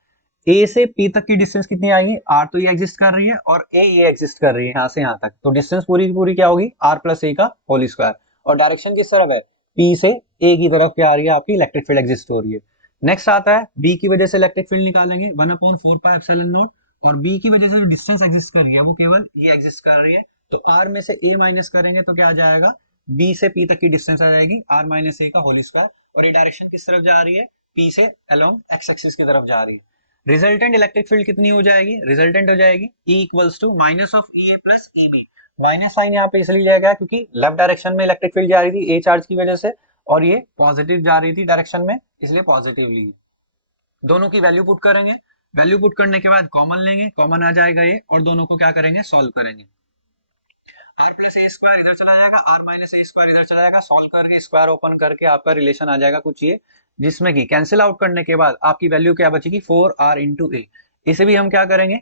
ए से पी तक की डिस्टेंस कितनी आएगी? आर तो ये एग्जिस्ट कर रही है और ए ये एग्जिस्ट कर रही है यहाँ से यहाँ तक, तो डिस्टेंस पूरी की पूरी क्या होगी? आर प्लस ए का होल स्क्वायर। और डायरेक्शन किस तरफ है? पी से ए की तरफ क्या आ रही है? आपकी इलेक्ट्रिक फील्ड एग्जिस्ट हो रही है। नेक्स्ट आता है बी की वजह से इलेक्ट्रिक फील्ड निकालेंगे 1/4 और बी की वजह से जो डिस्टेंस एग्जिस्ट कर रही है वो केवल ये एग्जिस्ट कर रही है। तो आर में से ए माइनस करेंगे तो क्या आ जाएगा? बी से पी तक की डिस्टेंस आ जाएगी आर माइनस ए का होल स्क्वायर। और ये डायरेक्शन किस तरफ जा रही है? पी से अलोंग एक्स एक्सिस की तरफ जा रही है। रिजल्टेंट इलेक्ट्रिक फील्ड कितनी हो जाएगी? रिजल्टेंट हो जाएगी E equals to minus of E A plus E B. Minus sign यहाँ पे इसलिए लिया गया क्योंकि लेफ्ट डायरेक्शन में इलेक्ट्रिक फील्ड जा रही थी ए चार्ज की वजह से और ये पॉजिटिव जा रही थी डायरेक्शन में, इसलिए पॉजिटिव ली। दोनों की वैल्यू पुट करेंगे। वैल्यू पुट करने के बाद कॉमन लेंगे, कॉमन आ जाएगा ये और दोनों को क्या करेंगे? सॉल्व करेंगे। आर प्लस ए स्क्वायर इधर चला जाएगा, आर माइनस ए स्क्वायर इधर चला जाएगा, सॉल्व करके स्क्वायर ओपन करके आपका रिलेशन आ जाएगा कुछ ये, जिसमें कि कैंसिल आउट करने के बाद आपकी वैल्यू क्या बचेगी, 4r इंटू ए। इसे भी हम क्या करेंगे,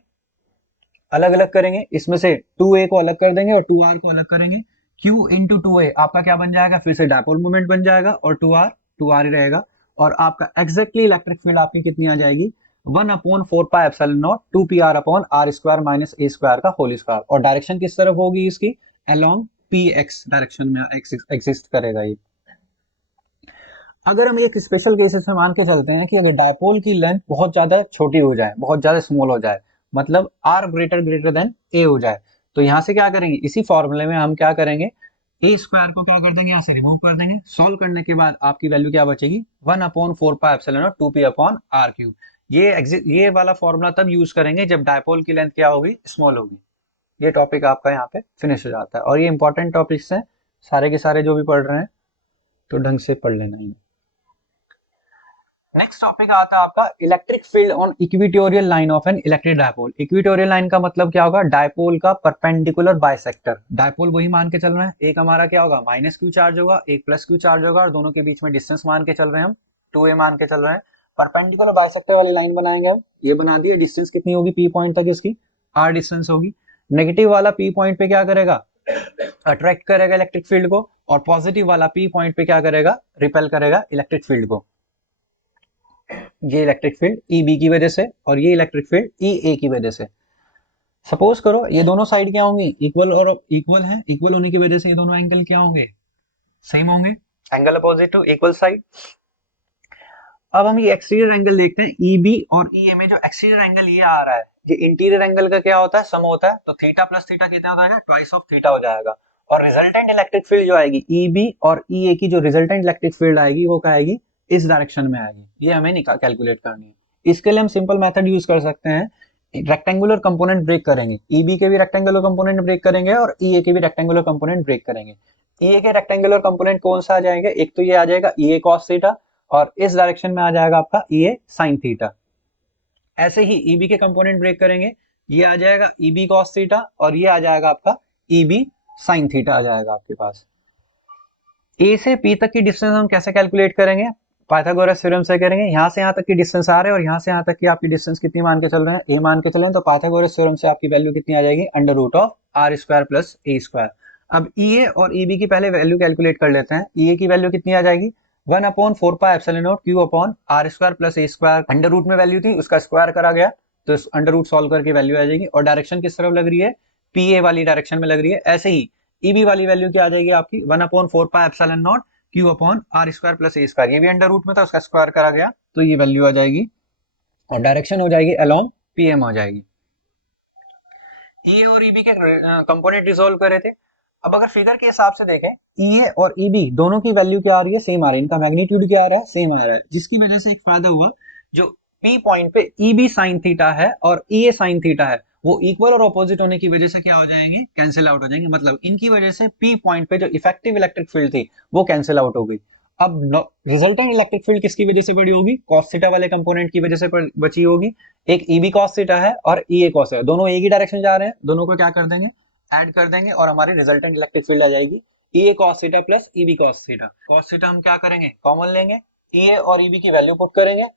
अलग अलग करेंगे, इसमें से 2a को अलग कर देंगे और 2r को अलग करेंगे। q इंटू 2a आपका क्या बन जाएगा, फिर से डायपोल मोमेंट बन जाएगा, और 2r ही रहेगा, और आपका एग्जैक्टली इलेक्ट्रिक फील्ड आपकी कितनी आ जाएगी, 1/4πε0 2pr upon r square minus a square का होल स्क्वायर। और डायरेक्शन किस तरफ होगी इसकी, अलोंग px डायरेक्शन में एग्जिस्ट करेगा ये। अगर हम एक स्पेशल केसेस में मान के चलते हैं कि अगर डायपोल की लेंथ बहुत ज्यादा छोटी हो जाए, बहुत ज्यादा स्मॉल हो जाए, मतलब आर ग्रेटर देन ए हो जाए, तो यहाँ से क्या करेंगे, इसी फॉर्मूले में हम क्या करेंगे, ए स्क्वायर को क्या कर देंगे, यहाँ से रिमूव कर देंगे। सॉल्व करने के बाद आपकी वैल्यू क्या बचेगी, 1/4πε0 2p अपॉन आर क्यूब। ये वाला फॉर्मूला तब यूज करेंगे जब डायपोल की लेंथ क्या होगी, स्मॉल होगी। ये टॉपिक आपका यहाँ पे फिनिश हो जाता है, और ये इंपॉर्टेंट टॉपिक्स हैं सारे के सारे, जो भी पढ़ रहे हैं तो ढंग से पढ़ लेना ही। नेक्स्ट टॉपिक आता है आपका electric field on equatorial line of N electric dipole. Equatorial line का मतलब क्या होगा, डायपोल का परपेंडिकुलर बाइसेक्टर। डायपोल वही मान के चल रहे हैं, एक हमारा क्या होगा, माइनस क्यू चार्ज होगा, एक प्लस क्यू चार्ज होगा, और दोनों के बीच में डिस्टेंस मान के चल रहे हैं हम, 2a मान के चल रहे हैं। परपेंडिकुलर बाइसेक्टर वाली लाइन बनाएंगे हम, ये बना दिए, डिस्टेंस कितनी होगी पी पॉइंट तक, इसकी r डिस्टेंस होगी। नेगेटिव वाला पी पॉइंट पे क्या करेगा, अट्रैक्ट करेगा इलेक्ट्रिक फील्ड को, और पॉजिटिव वाला पी पॉइंट पे क्या करेगा, रिपेल करेगा इलेक्ट्रिक फील्ड को। ये इलेक्ट्रिक फील्ड EB की वजह से, और ये इलेक्ट्रिक फील्ड EA की वजह से। सपोज करो ये दोनों साइड क्या होंगी, इक्वल और इक्वल है, इक्वल होने की वजह से ये दोनों एंगल क्या होंगे, सेम होंगे, angle opposite to equal side. अब हम ये एक्सटीरियर एंगल देखते हैं, EB और EA में जो एक्सटीरियर एंगल ये आ रहा है, ये इंटीरियर एंगल का क्या होता है, सम होता है, तो थीटा प्लस थीटा कितना हो जाएगा, ट्वाइस ऑफ थीटा हो जाएगा। और रिजल्टेंट इलेक्ट्रिक फील्ड जो आएगी EB और EA की, जो रिजल्टेंट इलेक्ट्रिक फील्ड आएगी वो क्या आएगी, इस डायरेक्शन में आएगी। ये हमें कैलकुलेट करनी है। इसके लिए हम सिंपल मेथड यूज कर सकते हैं, रेक्टेंगुलर कंपोनेंट ब्रेक करेंगे, EB के भी रेक्टेंगुलर कंपोनेंट ब्रेक करेंगे और EA के भी रेक्टेंगुलर कंपोनेंट ब्रेक करेंगे। EA के रेक्टेंगुलर कंपोनेंट कौन सा आ जाएंगे, एक तो ये आ जाएगा EA cos थीटा, और इस डायरेक्शन में आ जाएगा आपका EA sin थीटा। ऐसे ही EB के कंपोनेंट ब्रेक करेंगे, ये आ जाएगा EB cos थीटा, और ये आ जाएगा आपका EB sin थीटा आ जाएगा आपके पास। A से P तक की डिस्टेंस हम कैसे कैलकुलेट करेंगे, पाइथागोरस थ्योरम से करेंगे। यहाँ से यहाँ तक की डिस्टेंस आ रहे हैं, और यहाँ से यहाँ तक की आपकी डिस्टेंस कितनी मान के चल रहे हैं, A मान के चलें, तो पाइथागोरस थ्योरम से आपकी वैल्यू कितनी आ जाएगी, under root of r square plus a square. अब EA और EB की पहले वैल्यू कैलकुलेट कर लेते हैं। EA की वैल्यू कितनी आ जाएगी, 1/4πε0 q upon r square plus a square, under root में वैल्यू थी, उसका स्क्वायर करा गया, तो इस अंडर रूट सॉल्व करके वैल्यू आ जाएगी। और डायरेक्शन किस तरफ लग रही है, PA वाली डायरेक्शन में लग रही है। ऐसे ही EB वाली वैल्यू क्या आ जाएगी आपकी, 1/4πε0 q upon r square plus a square, ये भी अंडर रूट में था, उसका स्क्वायर करा गया, तो ये वैल्यू आ जाएगी, और डायरेक्शन हो जाएगी अलोंग PM हो जाएगी। EA और EB के कंपोनेंट रिजोल्व करे थे। अब अगर फिगर के हिसाब से देखें, EA और EB दोनों की वैल्यू क्या आ रही है, सेम आ रही है, इनका मैग्नीट्यूड क्या आ रहा है, सेम आ रहा है, जिसकी वजह से एक फायदा हुआ, जो P पॉइंट पे EB sin थीटा है और EA sin थीटा है, वो इक्वल और ऑपोजिट होने की वजह से क्या हो जाएंगे, कैंसिल आउट हो जाएंगे। मतलब इनकी वजह से P पॉइंट पे जो इफेक्टिव इलेक्ट्रिक फील्ड थी वो कैंसिल आउट हो गई। अब रिजल्टेंट इलेक्ट्रिक फील्ड किसकी वजह से बड़ी होगी, cos थीटा वाले कंपोनेंट की वजह से बची होगी। एक EB cos थीटा है और EA cos है, दोनों एक ही डायरेक्शन जा रहे हैं, दोनों को क्या कर देंगे, ऐड कर देंगे, और हमारी रिजल्टेंट इलेक्ट्रिक फील्ड आ जाएगी EA cos theta plus EB cos theta. cos theta हम क्या करेंगे, कॉमन लेंगे, EA और EB की वैल्यू पुट करेंगे,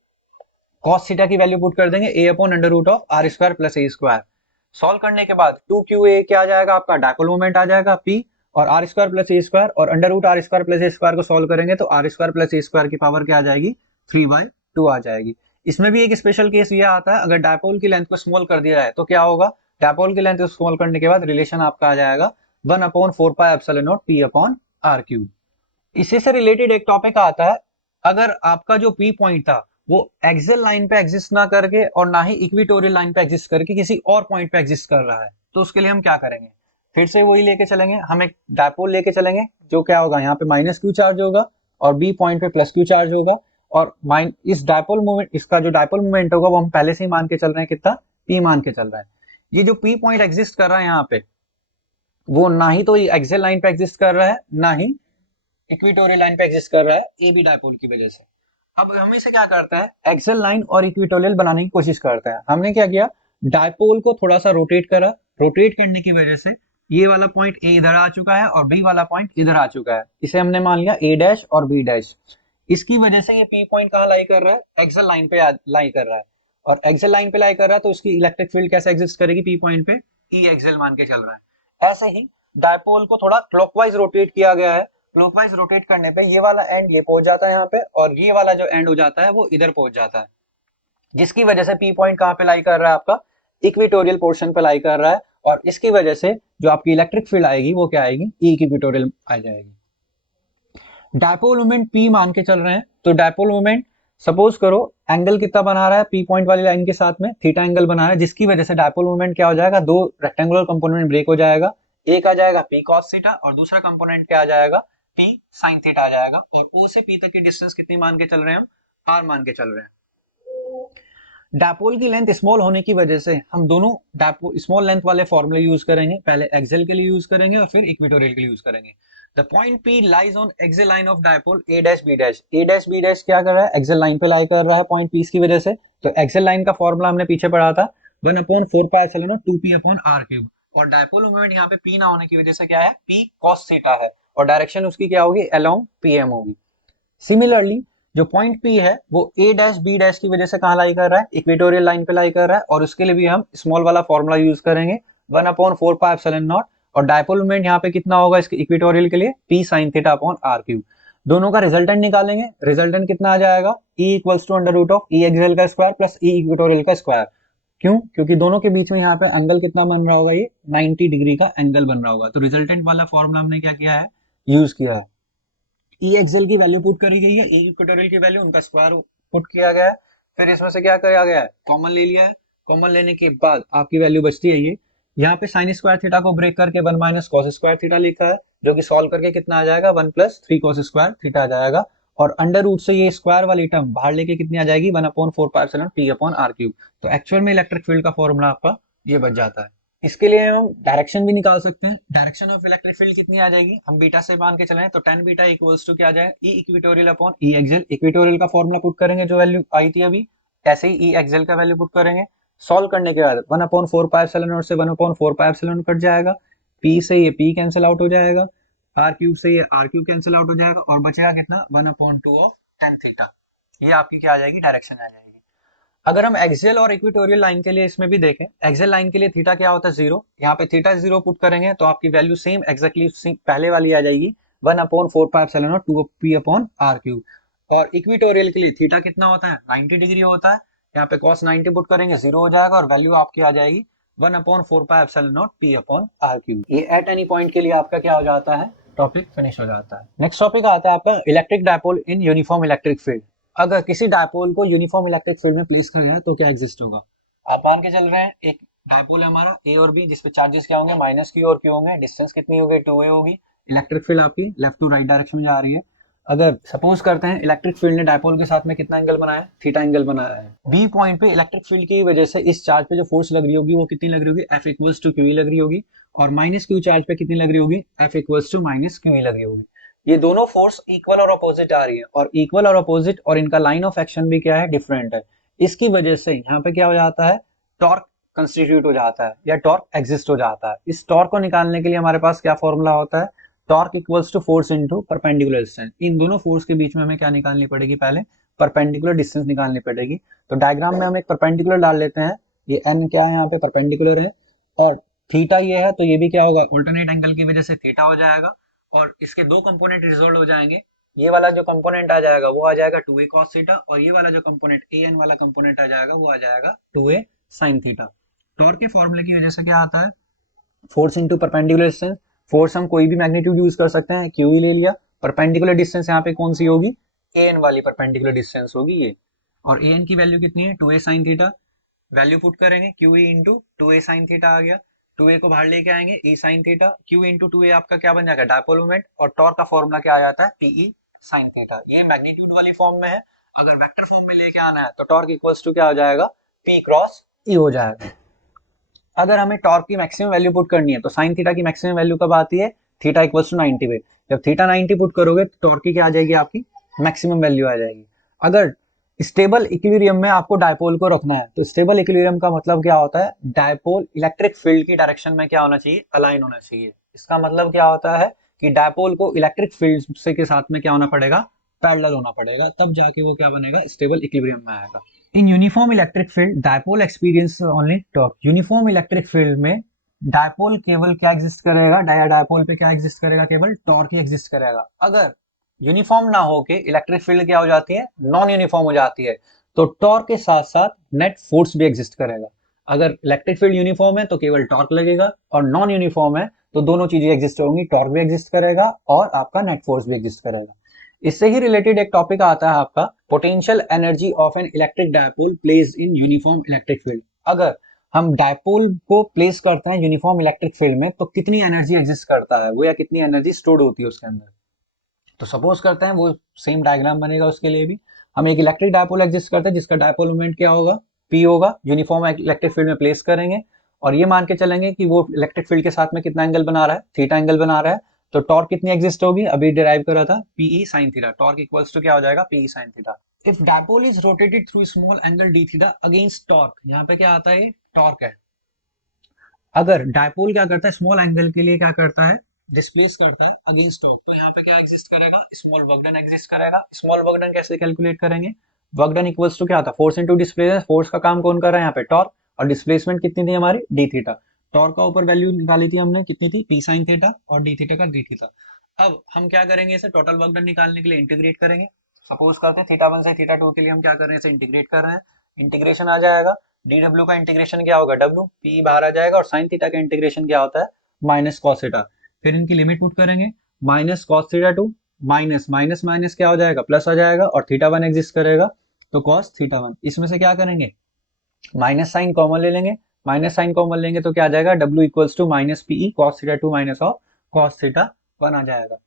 cos थीटा की वैल्यू पुट कर देंगे A upon under root of r square plus a square. Solve करने के बाद 2QA क्या आ जाएगा आपका, डायपोल मोमेंट आ जाएगा P, और r square plus a square, और under root r square plus a square को सॉल्व करेंगे तो r square plus a square की पावर क्या आ जाएगी, 3/2 आ जाएगी। इसमें भी एक स्पेशल केस ये आता है, अगर डायपोल की लेंथ को स्मॉल कर दिया जाए तो क्या होगा, डायपोल की लेंथ को स्मॉल करने के बाद रिलेशन आपका आ जाएगा 1/4πε0 P अपॉन आर क्यूब। इसी से रिलेटेड एक टॉपिक आता है, अगर आपका जो P पॉइंट था वो एक्सियल लाइन पे एग्जिस्ट ना करके और ना ही इक्विटोरियल लाइन पे एग्जिस्ट करके किसी और पॉइंट पे एग्जिस्ट कर रहा है, तो उसके लिए हम क्या करेंगे, फिर से वही लेके चलेंगे, हम एक डायपोल लेके चलेंगे, जो क्या होगा, यहाँ पे माइनस क्यू चार्ज होगा और B पॉइंट पे प्लस क्यू चार्ज होगा, और इस डायपोल मोमेंट, इसका जो डायपोल मोमेंट होगा वो हम पहले से ही मान के चल रहे हैं, कितना, P मान के चल रहा है। ये जो P पॉइंट एग्जिस्ट कर रहा है यहाँ पे, वो ना ही तो एक्सियल लाइन पे एग्जिस्ट कर रहा है, ना ही इक्विटोरियल लाइन पे एग्जिस्ट कर रहा है, AB डायपोल की वजह से। अब हम इसे क्या करते हैं, एक्सियल लाइन और इक्विटोरियल बनाने की कोशिश करते हैं। हमने क्या किया, डायपोल को थोड़ा सा रोटेट करा, रोटेट करने की वजह से ये वाला पॉइंट ए इधर आ चुका है और बी वाला पॉइंट इधर आ चुका है, इसे हमने मान लिया ए डैश और बी डैश। इसकी वजह से ये पी पॉइंट कहाँ लाई कर रहा है, एक्सल लाइन पे लाई कर रहा है, और एक्सल लाइन पे लाई कर रहा है तो उसकी इलेक्ट्रिक फील्ड कैसे एग्जिस्ट करेगी, पी पॉइंट पे ई एक्सल मान के चल रहा है। ऐसे ही डायपोल को थोड़ा क्लॉकवाइज रोटेट किया गया है, क्लॉकवाइज रोटेट करने पे ये वाला एंड ये पहुंच जाता है यहाँ पे, और ये वाला जो एंड हो जाता है वो इधर पहुंच जाता है, जिसकी वजह से पी पॉइंट कहाँ पे लाई कर रहा है, आपका इक्वेटोरियल पोर्शन पे लाई कर रहा है, और इसकी वजह से जो आपकी इलेक्ट्रिक फील्ड आएगी वो क्या आएगी, ई इक्वेटोरियल आ जाएगी। डायपोल मोमेंट पी मान के चल रहे हैं, तो डायपोल मोमेंट सपोज करो एंगल कितना बना रहा है, पी पॉइंट वाली लाइन के साथ में थीटा एंगल बना रहा है, जिसकी वजह से डायपोल मोमेंट क्या हो जाएगा, दो रेक्टेंगुलर कंपोनेंट ब्रेक हो जाएगा, एक आ जाएगा पी कॉस थीटा और दूसरा कंपोनेंट क्या आ जाएगा, पी साइन थीटा आ जाएगा। और ओ से पी तक की डिस्टेंस कितनी मान के चल रहे हैं हम, आर मान के चल रहे हैं। डायपोल की लेंथ स्मॉल होने की वजह से हम दोनों स्मॉल लेंथ वाले फॉर्मूले यूज करेंगे, पहले एक्सेल के लिए यूज करेंगे और फिर इक्वेटोरियल के लिए यूज करेंगे। The point P lies on axial line of dipole A dash B dash. A dash B dash क्या कर रहा है, एक्सेल लाइन पे लाई कर रहा है पॉइंट P की वजह से। तो एक्सेल लाइन का फॉर्मूला हमने पीछे पढ़ा था 1/4πε0 और डायपोल मोमेंट यहाँ पे P ना होने की वजह से क्या है, P cos थीटा है, और डायरेक्शन उसकी क्या होगी, अलोंग PM होगी। सिमिलरली जो पॉइंट P है वो A डैश B डैश की वजह से कहाँ लाई कर रहा है, इक्वेटोरियल लाइन पे लाई कर रहा है, और उसके लिए भी हम स्मॉल वाला फॉर्मूला यूज करेंगे 1/4πε0, और डायपोल मोमेंट यहाँ पे कितना होगा इसके इक्वेटोरियल के लिए, P sin theta upon r cube. दोनों का रिजल्टेंट निकालेंगे, रिजल्टेंट कितना आ जाएगा, E equals to under root of E axial का स्क्वायर प्लस E इक्वेटोरियल का स्क्वायर। क्यों, क्योंकि दोनों के बीच में यहाँ पे एंगल कितना बन रहा होगा, ये 90 डिग्री का एंगल बन रहा होगा। तो रिजल्टेंट वाला फॉर्मूला हमने क्या किया है, यूज किया है। ई एक्सेल की वैल्यू पुट करी गई है, ई इक्वेटोरियल की वैल्यू उनका स्क्वायर पुट किया गया है, फिर इसमें से क्या किया गया है, कॉमन ले लिया है। कॉमन लेने के बाद आपकी वैल्यू बचती है ये, यहाँ पे साइन स्क्वायर थीटा को ब्रेक करके 1 माइनस कॉस स्क्वायर थीटा लिखा है, जो कि सॉल्व करके कितना आ जाएगा, 1 प्लस 3 कॉस स्क्वायर थीटा आ जाएगा, और अंडर रूट से ये स्क्वायर वाली टर्म बाहर लेके कितनी आ जाएगी, 1/4πε T अपॉन आर क्यूब। तो एक्चुअल में इलेक्ट्रिक फील्ड का फॉर्मूला आपका ये बच जाता है। इसके लिए हम डायरेक्शन भी निकाल सकते हैं, डायरेक्शन ऑफ इलेक्ट्रिक फील्ड कितनी आ जाएगी, हम बीटा से मान के चले तो tan बीटा इक्वल्स टू क्या आ जाएगा, ई इक्वेटोरियल अपॉन ई एक्सेल। इक्वेटोरियल का फॉर्मूला पुट करेंगे जो वैल्यू आई थी अभी, ऐसे ही ई एक्सेल का वैल्यू पुट करेंगे। सॉल्व करने के बाद 1/4πε0 से 1/4πε कट जाएगा, पी से ये पी कैंसिल आउट हो जाएगा, आर क्यूब से ये आर क्यूब कैंसिल आउट हो जाएगा, और बचेगा कितना, 1/2 ऑफ tan थीटा। ये आपकी क्या आ जाएगी, डायरेक्शन आ जाएगी। अगर हम एक्सेल और इक्वेटोरियल लाइन के लिए इसमें भी देखें, एक्सेल लाइन के लिए थीटा क्या होता है, 0, यहाँ पे थीटा 0 पुट करेंगे तो आपकी वैल्यू सेम एक्जैक्टली पहले वाली आ जाएगी 1/4πε0 2p अपॉन आर क्यूब। और इक्वेटोरियल के लिए थीटा कितना होता है, 90 डिग्री होता है, यहाँ पे cos 90 पुट करेंगे 0 हो जाएगा, और वैल्यू आपकी आ जाएगी 1/4πε0 p अपॉन आर क्यूब। ये एट एनी पॉइंट के लिए आपका क्या हो जाता है, टॉपिक फिनिश हो जाता है। नेक्स्ट टॉपिक आता है आपका electric dipole in uniform electric field. अगर किसी डायपोल को यूनिफॉर्म इलेक्ट्रिक फील्ड में प्लेस किया गया तो क्या एग्जिस्ट होगा। आप मान के चल रहे हैं एक डायपोल है हमारा ए और बी, जिसपे चार्जेस क्या होंगे, माइनस क्यू और क्यू होंगे, डिस्टेंस कितनी होगी, 2a होगी, इलेक्ट्रिक फील्ड आपकी लेफ्ट टू राइट डायरेक्शन में जा रही है। अगर सपोज करते हैं इलेक्ट्रिक फील्ड ने डायपोल के साथ में कितना एंगल बनाया है, थीटा एंगल बनाया है, बी पॉइंट पे इलेक्ट्रिक फील्ड की वजह से इस चार्ज पे जो फोर्स लग रही होगी वो कितनी लग रही होगी, F इक्वल्स टू क्यू लग रही होगी, और माइनस क्यू चार्ज पे कितनी लग रही होगी, F equals to minus q लग रही होगी। ये दोनों फोर्स इक्वल और अपोजिट आ रही है, और इक्वल और अपोजिट और इनका लाइन ऑफ एक्शन भी क्या है, डिफरेंट है। इसकी वजह से यहाँ पे क्या हो जाता है, टॉर्क कंस्टिट्यूट हो जाता है या टॉर्क एग्जिस्ट हो जाता है। इस टॉर्क को निकालने के लिए हमारे पास क्या फॉर्मूला होता है, torque equals to force into perpendicular distance. इन दोनों फोर्स के बीच में हमें क्या निकालनी पड़ेगी, पहले परपेंडिकुलर डिस्टेंस निकालनी पड़ेगी। तो डायग्राम में हम एक परपेंडिकुलर डाल लेते हैं, ये एन क्या है, यहाँ पे परपेंडिकुलर है, और थीटा ये है, तो ये भी क्या होगा, अल्टरनेट एंगल की वजह से थीटा हो जाएगा, और इसके दो कंपोनेंट रिजोल्व हो जाएंगे। ये वाला जो कंपोनेंट आ जाएगा वो आ जाएगा 2a cos थीटा, और ये वाला जो कंपोनेंट an वाला कंपोनेंट आ जाएगा वो आ जाएगा 2a sin थीटा। टॉर्क के फॉर्मूले की वजह से क्या आता है, force into perpendicular distance. Force हम कोई भी मैग्नीट्यूड यूज कर सकते हैं, क्यू ही ले लिया। परपेंडिकुलर डिस्टेंस यहाँ पे कौन सी होगी, an वाली परपेंडिकुलर डिस्टेंस होगी ये, और an की वैल्यू कितनी है, 2a sin theta. Value put करेंगे QE into 2a sin theta आ गया, 2a को बाहर लेके आएंगे e sin theta, q into 2a आपका क्या बन जाएगा, डायपोल मोमेंट, और टॉर्क का फॉर्मूला क्या आ जाता है, pe sin थीटा। ये मैग्नीट्यूड वाली फॉर्म में है, अगर वेक्टर फॉर्म में लेके आना है तो टॉर्क इक्वल्स टू क्या हो जाएगा, p क्रॉस e हो जाएगा। अगर हमें टॉर्क की मैक्सिमम वैल्यू पुट करनी है तो sin थीटा की मैक्सिमम वैल्यू कब आती है, थीटा इक्वल्स टू 90 पे। जब थीटा 90 पुट करोगे तो टॉर्क की क्या आ जाएगी, आपकी मैक्सिमम वैल्यू आ जाएगी। अगर स्टेबल इक्विलिब्रियम में आपको डायपोल को रखना है। तो स्टेबल इक्विलिब्रियम का मतलब क्या होता है, डायपोल इलेक्ट्रिक फील्ड की डायरेक्शन में क्या होना चाहिए, अलाइन होना चाहिए। इसका मतलब क्या होता है कि डायपोल को इलेक्ट्रिक फील्ड से के साथ में क्या होना पड़ेगा, पैरेलल होना पड़ेगा, तब जाके वो क्या बनेगा, स्टेबल इक्विलिब्रियम में आएगा। In uniform electric field dipole experience only torque. Uniform electric field में डायपोल केवल क्या एग्जिस्ट करेगा, डायपोल पे क्या एग्जिस्ट करेगा, केवल टॉर्क ही एग्जिस्ट करेगा। अगर यूनिफॉर्म ना होके इलेक्ट्रिक फील्ड क्या हो जाती है, नॉन यूनिफॉर्म हो जाती है, तो टॉर्क के साथ साथ नेट फोर्स भी एग्जिस्ट करेगा। अगर इलेक्ट्रिक फील्ड यूनिफॉर्म है तो केवल टॉर्क लगेगा, और नॉन यूनिफॉर्म है तो दोनों चीजें एग्जिस्ट होंगी, टॉर्क भी एग्जिस्ट करेगा और आपका नेट फोर्स भी एग्जिस्ट करेगा। इससे ही रिलेटेड एक टॉपिक आता है आपका potential energy of N electric dipole placed in uniform electric field. अगर हम डायपोल को प्लेस करते हैं यूनिफॉर्म इलेक्ट्रिक फील्ड में तो कितनी एनर्जी एग्जिस्ट करता है वो, या कितनी एनर्जी स्टोर्ड होती है उसके अंदर। तो सपोज करते हैं वो सेम डायग्राम बनेगा, उसके लिए भी हम एक इलेक्ट्रिक डायपोल एग्जिस्ट करते हैं जिसका डायपोल मोमेंट क्या होगा, पी होगा, यूनिफॉर्म इलेक्ट्रिक फील्ड में प्लेस करेंगे और ये मान के चलेंगे कि वो इलेक्ट्रिक फील्ड के साथ में कितना एंगल बना रहा है, थीटा एंगल बना रहा है। तो टॉर्क कितनी एग्जिस्ट होगी, अभी डिराइव करा था, p E sine theta, torque equals to क्या हो जाएगा, p E sine theta. If dipole is rotated through small angle d theta against torque, यहाँ पे क्या आता है, ये टॉर्क है। अगर डायपोल क्या करता है, स्मॉल एंगल के लिए क्या करता है, डिस्प्लेस करता है अगेंस्ट टॉर्क, तो यहाँ पे क्या एग्जिस्ट करेगा, स्मॉल वर्क डन एग्जिस्ट करेगा। स्मॉल वर्क डन कैसे कैलकुलेट करेंगे, वर्क डन इक्वल्स टू क्या आता है, फोर्स इनटू डिस्प्लेसमेंट। फोर्स का काम कौन कर रहा है यहाँ पे, टॉर्क, और डिस्प्लेसमेंट कितनी थी हमारी, डी थीटा। टॉर्क का ऊपर वैल्यू निकाली थी हमने, कितनी थी, पी साइन थीटा, और डी थीटा का डी थीटा। अब हम क्या करेंगे, इसे टोटल वर्क डन निकालने के लिए इंटीग्रेट करेंगे। सपोज करते हैं थीटा 1 से थीटा 2 के लिए हम क्या कर रहे हैं, इसे इंटीग्रेट कर रहे हैं। इंटीग्रेशन आ जाएगा, डी डब्ल्यू का इंटीग्रेशन क्या होगा, डब्ल्यू पी बाहर आ जाएगा, और साइन थीटा का इंटीग्रेशन क्या होता है, माइनस कॉस थीटा। फिर इनकी लिमिट पुट करेंगे, minus cos theta two minus minus minus क्या हो जाएगा, प्लस आ जाएगा, और थीटा 1 एग्जिस्ट करेगा तो कॉस थीटा 1। इसमें से क्या करेंगे, माइनस साइन कॉमन ले लेंगे, माइनस साइन कॉमन लेंगे तो क्या आ जाएगा, W equals to minus p E cos theta 2 minus of cos theta 1 आ जाएगा।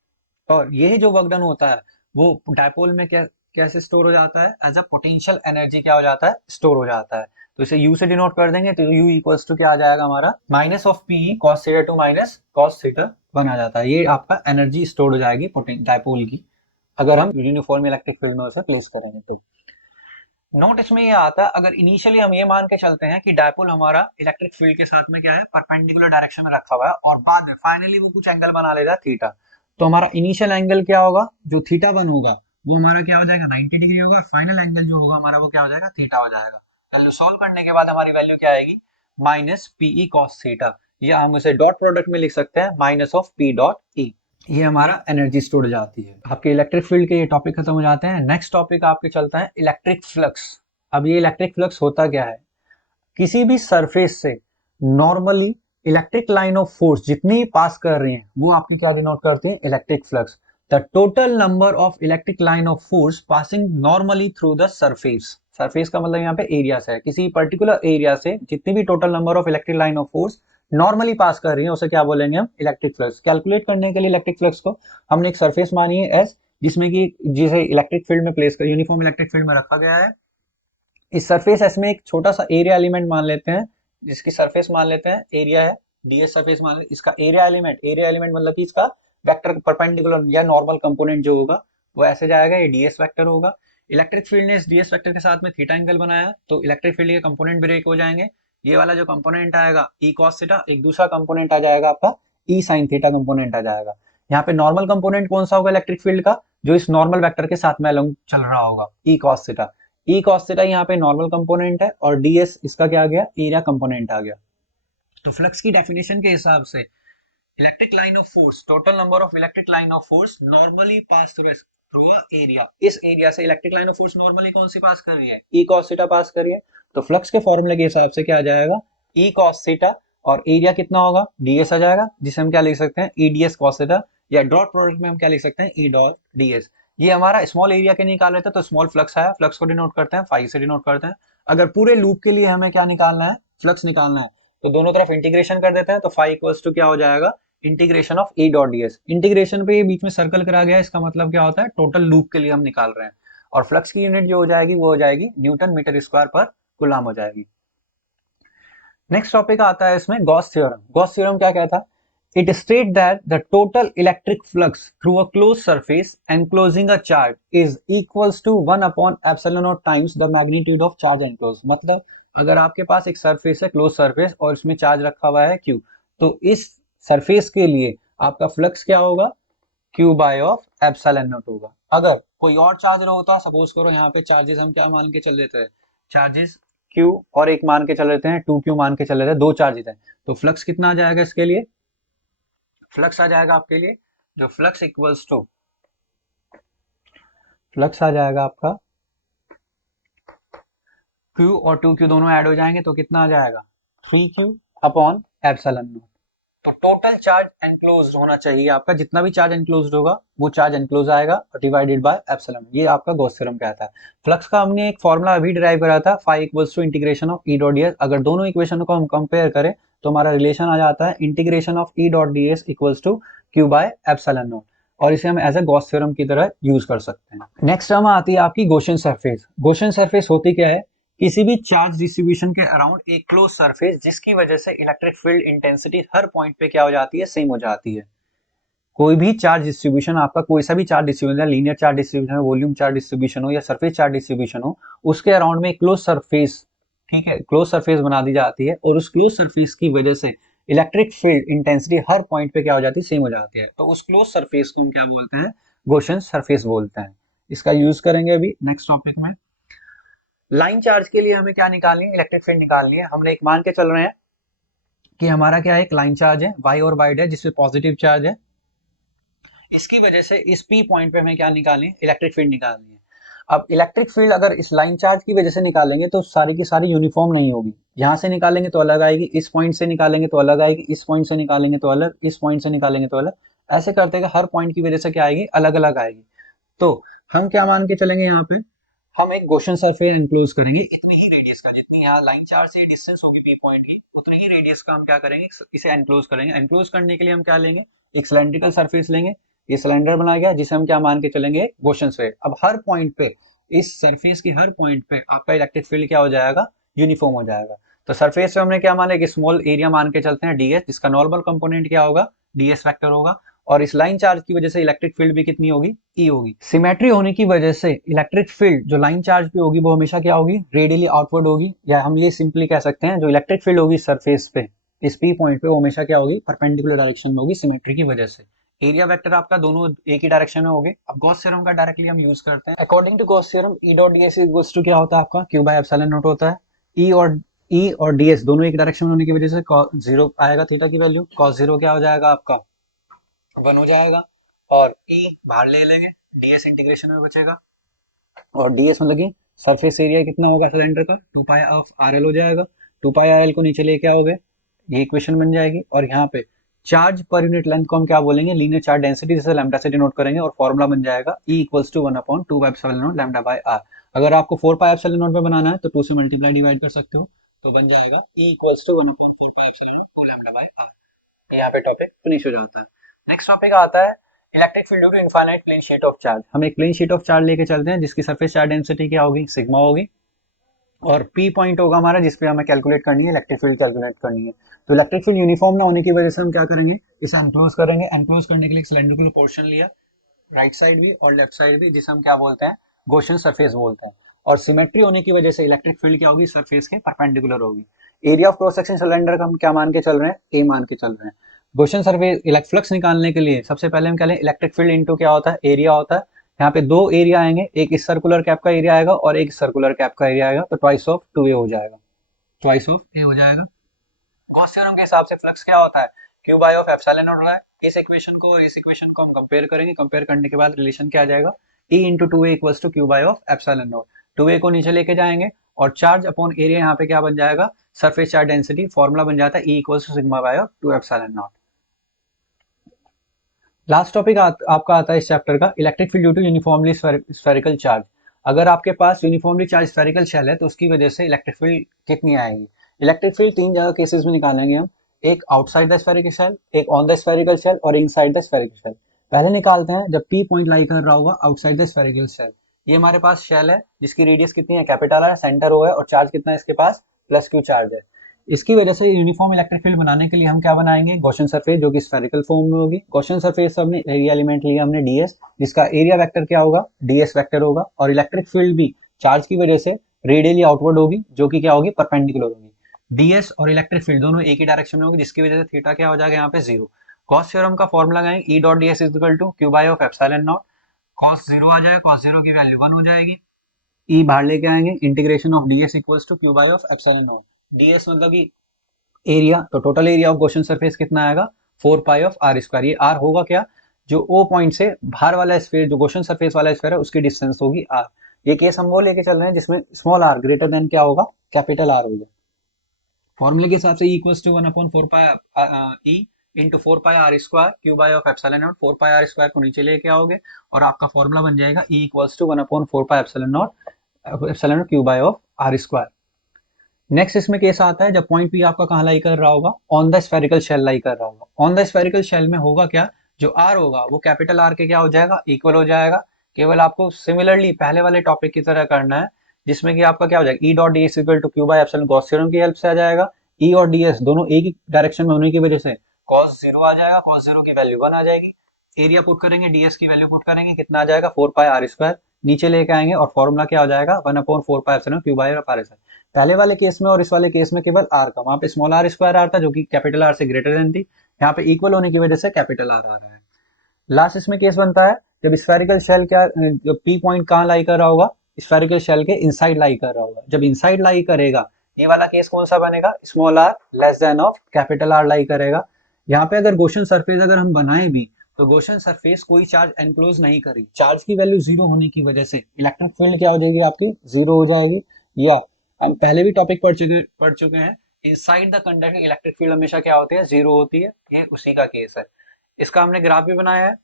और ये जो वर्क डन होता है वो डायपोल में क्या कैसे स्टोर हो जाता है, एज अ पोटेंशियल एनर्जी क्या हो जाता है, स्टोर हो जाता है। तो इसे u से डिनोट कर देंगे, तो u इक्वल्स टू क्या आ जाएगा हमारा, minus of P cos theta 2 minus cos theta 1 आ जाता है। ये आपका एनर्जी स्टोर हो जाएगी डायपोल की, अगर हम यूनिफॉर्म इलेक्ट्रिक फील्ड में उसे प्लेस करेंगे तो। नोट इसमें ये आता है, अगर इनिशियली हम ये मान के चलते हैं कि डायपोल हमारा इलेक्ट्रिक फील्ड के साथ में क्या है, परपेंडिकुलर डायरेक्शन में रखा हुआ है, और बाद में फाइनली वो कुछ एंगल बना लेगा थीटा, तो हमारा इनिशियल एंगल क्या होगा, जो थीटा 1 होगा वो हमारा क्या हो जाएगा, 90 डिग्री होगा। फाइनल एंगल जो होगा हमारा वो क्या हो जाएगा, थीटा हो जाएगा। वैल्यू सॉल्व करने के बाद हमारी वैल्यू क्या आएगी, माइनस पीई कॉस थीटा, या हम उसे डॉट प्रोडक्ट में लिख सकते हैं, minus of P dot E. ये हमारा एनर्जी स्टोर हो जाती है। आपके इलेक्ट्रिक फील्ड के ये टॉपिक खत्म हो जाते हैं। नेक्स्ट टॉपिक आपके चलता है इलेक्ट्रिक फ्लक्स। अब ये इलेक्ट्रिक फ्लक्स होता क्या है, किसी भी सरफेस से normally electric line of force जितनी पास कर रही है वो आपकी क्या डिनोट करते हैं, electric flux. The total number of electric line of force passing normally through the surface. Surface का मतलब यहाँ पे एरिया से है, किसी पर्टिकुलर एरिया से जितनी भी total number of electric line of force normally pass कर रही है उसे क्या बोलेंगे हम, इलेक्ट्रिक फ्लक्स। कैलकुलेट करने के लिए इलेक्ट्रिक फ्लक्स को हमने एक सरफेस मानी है एस, जिसमें कि जिसे इलेक्ट्रिक फील्ड में प्लेस कर, यूनिफॉर्म इलेक्ट्रिक फील्ड में रखा गया है। इस सरफेस एस में एक छोटा सा एरिया एलिमेंट मान लेते हैं, जिसकी सरफेस मान लेते हैं एरिया है, डीएस सरफेस मान लेते हैं। इसका एरिया एलिमेंट मतलब कि इसका वेक्टर परपेंडिकुलर या नॉर्मल कंपोनेंट जो होगा वो ऐसे जाएगा, ये डीएस वेक्टर होगा। इलेक्ट्रिक फील्ड ने इस डीएस वेक्टर के साथ में थीटा एंगल बनाया, तो इलेक्ट्रिक फील्ड के कंपोनेंट ब्रेक हो जाएंगे। ये वाला जो कंपोनेंट आएगा ई कॉस थीटा, एक दूसरा कंपोनेंट आ जाएगा आपका ई साइन थीटा कंपोनेंट आ जाएगा। यहाँ पे नॉर्मल कंपोनेंट कौन सा होगा इलेक्ट्रिक फील्ड का, जो इस नॉर्मल वेक्टर के साथ में अलोंग चल रहा होगा, E cos theta. E cos theta यहाँ पे नॉर्मल कंपोनेंट है, और डीएस इसका क्या आ गया, एरिया कंपोनेंट आ गया। तो फ्लक्स की डेफिनेशन के हिसाब से electric line of force, total number of electric line of force normally pass through a area. इस एरिया से electric line of force normally कौन सी पास कर रही है, ई कॉस थीटा पास कर रही है। तो फ्लक्स के फॉर्मूले के हिसाब से क्या आ जाएगा, ई कॉस थीटा, और एरिया कितना होगा, डीएस आ जाएगा, जिसे हम क्या लिख सकते हैं, ई डीएस कॉस थीटा, या डॉट प्रोडक्ट में हम क्या लिख सकते हैं, ई डॉट डीएस। ये हमारा स्मॉल एरिया के निकाल रहे थे तो स्मॉल फ्लक्स आया, फ्लक्स को डिनोट करते हैं फाई से डिनोट करते हैं। अगर पूरे लूप के लिए हमें क्या निकालना है, फ्लक्स निकालना है, तो दोनों तरफ इंटीग्रेशन कर देते हैं, तो फाई इक्वल्स टू क्या हो जाएगा, integration of E dot DS. Integration पे ये बीच में सर्कल करा गया, इसका मतलब क्या होता है, टोटल लूप के लिए हम निकाल रहे हैं। और फ्लक्स की यूनिट जो हो जाएगी वो हो जाएगी न्यूटन मीटर स्क्वायर पर कूलम हो जाएगी। नेक्स्ट टॉपिक आता है इसमें गॉस थ्योरम। गॉस थ्योरम क्या कहता है, It states that the total electric flux through a closed surface enclosing a charge is equals to 1 upon epsilon naught times the magnitude of charge enclosed. मतलब अगर आपके पास एक सरफेस है, क्लोज सरफेस, और इसमें चार्ज रखा हुआ है Q, तो इस सरफेस के लिए आपका फ्लक्स क्या होगा? Q by of epsilon naught होगा। अगर कोई और चार्ज होता, सपोज करो यहाँ पे चार्जेस हम क्या मान के चल लेते हैं, चार्जेस Q और एक मान के चल लेते हैं, 2Q मान के चल लेते हैं, दो चार्जेस हैं, तो फ्लक्स कितना आ जाएगा इसके लिए? फ्लक्स आ जाएगा आपके लिए जो फ्लक्स इक्वल्स टू, फ्लक्स आ जाएगा आपका Q और 2Q दोनों ऐड हो जाएंगे तो कितना आ जाएगा? 3Q upon epsilon not. तो टोटल चार्ज एनक्लोज्ड होना चाहिए आपका, जितना भी चार्ज एनक्लोज्ड होगा वो चार्ज एनक्लोज आएगा और डिवाइडेड बाय एप्सिलॉन। ये आपका गॉस थ्योरम कहता है। फ्लक्स का हमने एक फॉर्मूला अभी डिराइव करा था, phi equals to integration of E dot d s. अगर दोनों इक्वेशन को हम कंपेयर करें तो हमारा रिलेशन आ जाता है integration of E dot d s equals to q by epsilon naught, और इसे हम एज ए गॉस थ्योरम की तरह यूज कर सकते हैं। नेक्स्ट टर्म आती है आपकी गॉसियन सरफेस। गॉसियन सरफेस होती क्या है? किसी भी चार्ज डिस्ट्रीब्यूशन के अराउंड एक क्लोज सरफेस जिसकी वजह से इलेक्ट्रिक फील्ड इंटेंसिटी हर पॉइंट पे क्या हो जाती है? सेम हो जाती है। कोई भी चार्ज डिस्ट्रीब्यूशन आपका, कोई सा भी charge distribution, linear charge distribution हो, वॉल्यूम चार्ज डिस्ट्रीब्यूशन हो या सरफेस चार्ज डिस्ट्रीब्यूशन हो, उसके अराउंड में एक क्लोज सरफेस, ठीक है, क्लोज सरफेस बना दी जाती है और उस क्लोज सरफेस की वजह से इलेक्ट्रिक फील्ड इंटेंसिटी हर पॉइंट पे क्या हो जाती है? सेम हो जाती है। तो उस क्लोज सरफेस को हम क्या बोलते हैं? गॉसियन सरफेस बोलते हैं। इसका यूज करेंगे अभी नेक्स्ट टॉपिक में। लाइन चार्ज के लिए हमें क्या निकालनी है? इलेक्ट्रिक फील्ड निकालनी है। हमने एक मान के चल रहे हैं कि हमारा क्या है? एक लाइन चार्ज है, वाई और वाइड है, जिसपे पॉजिटिव चार्ज है। इसकी वजह से इस पी पॉइंट पे हमें क्या निकालनी है? इलेक्ट्रिक फील्ड निकालनी है। अब इलेक्ट्रिक फील्ड अगर इस लाइन चार्ज की वजह से निकालेंगे तो सारी की सारी यूनिफॉर्म नहीं होगी। यहाँ से निकालेंगे तो अलग आएगी, इस पॉइंट से निकालेंगे तो अलग आएगी, इस पॉइंट से निकालेंगे तो अलग, इस पॉइंट से निकालेंगे तो अलग, ऐसे करते हैं हर पॉइंट की वजह से क्या आएगी? अलग अलग आएगी। तो हम क्या मान के चलेंगे? यहाँ पे हम एक गॉसियन सरफेस एनक्लोज करेंगे इतनी ही रेडियस का, जितनी यहाँ लाइन चार्ज से डिस्टेंस होगी पी पॉइंट की, उतनी ही रेडियस का हम क्या करेंगे? इसे एनक्लोज करेंगे। एनक्लोज करने के लिए हम क्या लेंगे? एक सिलेंड्रिकल सरफेस लेंगे। ये सिलेंडर बना गया जिसे हम क्या मान के चलेंगे? Gaussian surface. अब हर पॉइंट पे, इस सरफेस की हर पॉइंट पे आपका इलेक्ट्रिक फील्ड क्या हो जाएगा? यूनिफॉर्म हो जाएगा। तो सरफेस पे हमने क्या माना? एक स्मॉल एरिया मान के चलते हैं डीएस, जिसका नॉर्मल कंपोनेंट क्या होगा? डीएस वेक्टर होगा। और इस लाइन चार्ज की वजह से इलेक्ट्रिक फील्ड भी कितनी होगी? ई होगी। सिमेट्री होने की वजह से इलेक्ट्रिक फील्ड जो लाइन चार्ज पे होगी वो हमेशा क्या होगी? रेडियली आउटवर्ड होगी, या हम ये सिंपली कह सकते हैं जो इलेक्ट्रिक फील्ड होगी सरफेस पे इस पी पॉइंट पे वो हमेशा क्या होगी? परपेंडिकुलर डायरेक्शन में होगी, सिमेट्री की वजह से। एरिया वेक्टर आपका दोनों एक ही डायरेक्शन में होंगे। अब गॉस थ्योरम का डायरेक्टली हम यूज करते हैं। According to Gauss theorem E dot d s equals to क्या होता है आपका? क्यू बाय एप्सिलॉन नॉट होता है। ई और डीएस दोनों एक डायरेक्शन में होने की वजह से जीरो आएगा, थीटा की वैल्यू कॉस जीरो क्या हो जाएगा आपका? 1 हो जाएगा। और ई बाहर ले लेंगे, डीएस इंटीग्रेशन में बचेगा, और डीएस मतलब कि सरफेस एरिया कितना होगा सिलेंडर का? 2 पाई ऑफ आरएल हो जाएगा। 2 पाई आरएल को नीचे लेके आओगे, ये इक्वेशन बन जाएगी। और यहाँ पे चार्ज पर यूनिट लेंथ को हम क्या बोलेंगे? लीनियर चार्ज डेंसिटी, जैसे लैम्डा से डिनोट करेंगे, और फॉर्मूला बन जाएगा E equals to 1 upon 2 epsilon naught lambda by r. अगर आपको 4 पाई एप्सिलॉन नॉट में बनाना है तो 2 से मल्टीप्लाई डिवाइड कर सकते हो, तो बन जाएगा E equals to 1 upon 4 pi epsilon naught 2 lambda by r. यहाँ पे टॉपिक फिनिश हो जाता है। नेक्स्ट टॉपिक आता है electric field due to infinite plane sheet of charge. हम एक प्लेन शीट ऑफ चार्ज लेके चलते हैं जिसकी सरफेस चार्ज डेंसिटी क्या होगी? सिग्मा होगी, और पी पॉइंट होगा हमारा जिसपे हमें कैलकुलेट करनी है, इलेक्ट्रिक फील्ड कैलकुलेट करनी है। तो इलेक्ट्रिक फील्ड यूनिफॉर्म ना होने की वजह से हम क्या करेंगे? इसे एनक्लोज करेंगे। एनक्लोज करने के लिए एक सिलेंड्रिकल पोर्शन लिया, राइट साइड भी और लेफ्ट साइड भी, जिसे हम क्या बोलते हैं? गॉसियन सरफेस बोलते हैं। और सिमेट्री होने की वजह से इलेक्ट्रिक फील्ड क्या होगी? सरफेस के परपेंडिकुलर होगी। Area of cross section cylinder का हम क्या मान के चल रहे हैं? ए मान के चल रहे हैं। गॉसियन सरफेस फ्लक्स निकालने के लिए सबसे पहले हम क्या लें? इलेक्ट्रिक फील्ड इनटू क्या होता है? एरिया होता है। यहाँ पे दो एरिया आएंगे, एक इस सर्कुलर कैप का एरिया आएगा और एक सर्कुलर कैप का एरिया आएगा, तो ट्वाइस ऑफ 2a हो जाएगा, ट्वाइस ऑफ ए हो जाएगा। गॉस थ्योरम के हिसाब से फ्लक्स क्या होता है? Q by of epsilon naught होता है। इस इक्वेशन को और इस इक्वेशन को हम कंपेयर करेंगे। कंपेयर करने के बाद रिलेशन क्या आ जाएगा? E into 2a equals to q by of epsilon naught. 2a को नीचे लेके जाएंगे और चार्ज अपॉन एरिया यहाँ पे क्या बन जाएगा? Surface charge density. फॉर्मूला बन जाता है E equals to sigma by of 2 epsilon naught. Last topic आपका आता है इस चैप्टर का, electric field due to uniformly spherical charge. अगर आपके पास यूनिफॉर्मली चार्ज स्फेरिकल शेल है तो उसकी वजह से इलेक्ट्रिक फील्ड कितनी आएगी? इलेक्ट्रिक फील्ड तीन जगह केसेस में निकालेंगे हम, एक आउटसाइड द स्फेरिकल शेल, एक ऑन द स्फेरिकल शेल और इनसाइड द स्फेरिकल शेल। पहले निकालते हैं जब पी पॉइंट लाई कर रहा होगा आउटसाइड द स्फेरिकल शेल। ये हमारे पास शेल है जिसकी रेडियस कितनी है? कैपिटल है, सेंटर ओ है, और चार्ज कितना है इसके पास? प्लस क्यू चार्ज है। इसकी वजह से यूनिफॉर्म इलेक्ट्रिक फील्ड बनाने के लिए हम क्या बनाएंगे, गॉसियन सरफेस जो कि स्फेरिकल फॉर्म में होगी। गॉसियन सरफेस हमने एरिया एलिमेंट लिया हमने ds, जिसका एरिया वेक्टर क्या होगा, ds वेक्टर होगा। और इलेक्ट्रिक फील्ड भी चार्ज की वजह से रेडियली आउटवर्ड होगी, जो कि क्या होगी, परपेंडिकुलर होगी। ds और इलेक्ट्रिक फील्ड दोनों एक ही डायरेक्शन में होगी, जिसकी वजह से थीटा क्या हो जाएगा यहाँ पे 0। गॉस थ्योरम का फॉर्मूला लगाएंगे, E dot ds is equal to q by of epsilon naught. cos 0 आ जाएगा, cos 0 की वैल्यू 1 हो जाएगी। E बाहर लेके आएंगे, integration of ds equals to q by of epsilon naught. ds मतलब कि एरिया, तो total area of Gaussian surface कितना आएगा, 4 पाई ऑफ आर स्क्वायर। ये आर होगा क्या, जो ओ पॉइंट से बाहर वाला स्फीयर, जो गॉसियन सरफेस वाला स्फीयर है, उसकी डिस्टेंस होगी आर। ये केस हम वो लेके चल रहे हैं जिसमें स्मॉल आर ग्रेटर देन क्या होगा, कैपिटल आर होगा। फॉर्मूले के हिसाब से E equals to 1/4 pi E into 4 pi r square q by of epsilon naught. 4 pi r square को नीचे लेके आओगे और आपका फॉर्मूला बन जाएगा E equals to 1/4 pi epsilon naught q by of r square. Next इसमें केस आता है जब पॉइंट पी आपका कहाँ लाई कर रहा होगा, ऑन द स्फेरिकल शेल लाई कर रहा होगा। ऑन द स्फेरिकल शेल में होगा क्या, जो आर होगा वो कैपिटल आर के क्या हो जाएगा, इक्वल हो जाएगा। केवल आपको सिमिलरली पहले वाले टॉपिक की तरह करना है, जिसमें कि आपका क्या हो जाएगा, E dot d s equal to q by epsilon Gauss theorem की हेल्प से आ जाएगा। ई और डी एस दोनों एक ही डायरेक्शन में होने की वजह से कॉस 0 आ जाएगा, कॉस 0 की वैल्यू 1 आ जाएगी। एरिया पुट करेंगे, डीएस की वैल्यू पुट करेंगे, कितना आ जाएगा, 4 पाई आर स्क्वायर। नीचे लेके आएंगे और फॉर्मूला क्या हो जाएगा, 1/4 pi epsilon q by of r square. पहले वाले केस में और इस वाले केस में केवल आर का, वहां पे स्मॉल आर स्क्वायर आर था जो कि कैपिटल आर से ग्रेटर देन थी, यहाँ पे इक्वल होने की वजह से कैपिटल आर आ रहा है। लास्ट इसमें केस बनता है जब स्फेरिकल शेल क्या, जब पी पॉइंट कहाँ लाई कर रहा होगा, स्फेरिकल शेल के इनसाइड लाई कर रहा होगा। जब इनसाइड लाई करेगा, ये वाला केस कौन सा बनेगा, small r less than of capital r lie करेगा। यहाँ पे अगर गॉसियन सरफेस अगर हम बनाए भी, तो गॉसियन सरफेस कोई चार्ज एनक्लोज नहीं करी, चार्ज की वैल्यू 0 होने की वजह से इलेक्ट्रिक फील्ड क्या हो जाएगी, आपकी 0 हो जाएगी। या हम पहले भी टॉपिक पढ़ चुके हैं, inside the conductor electric field हमेशा क्या होती है, 0 होती है। ये उसी का केस है। इसका हमने ग्राफ भी बनाया है।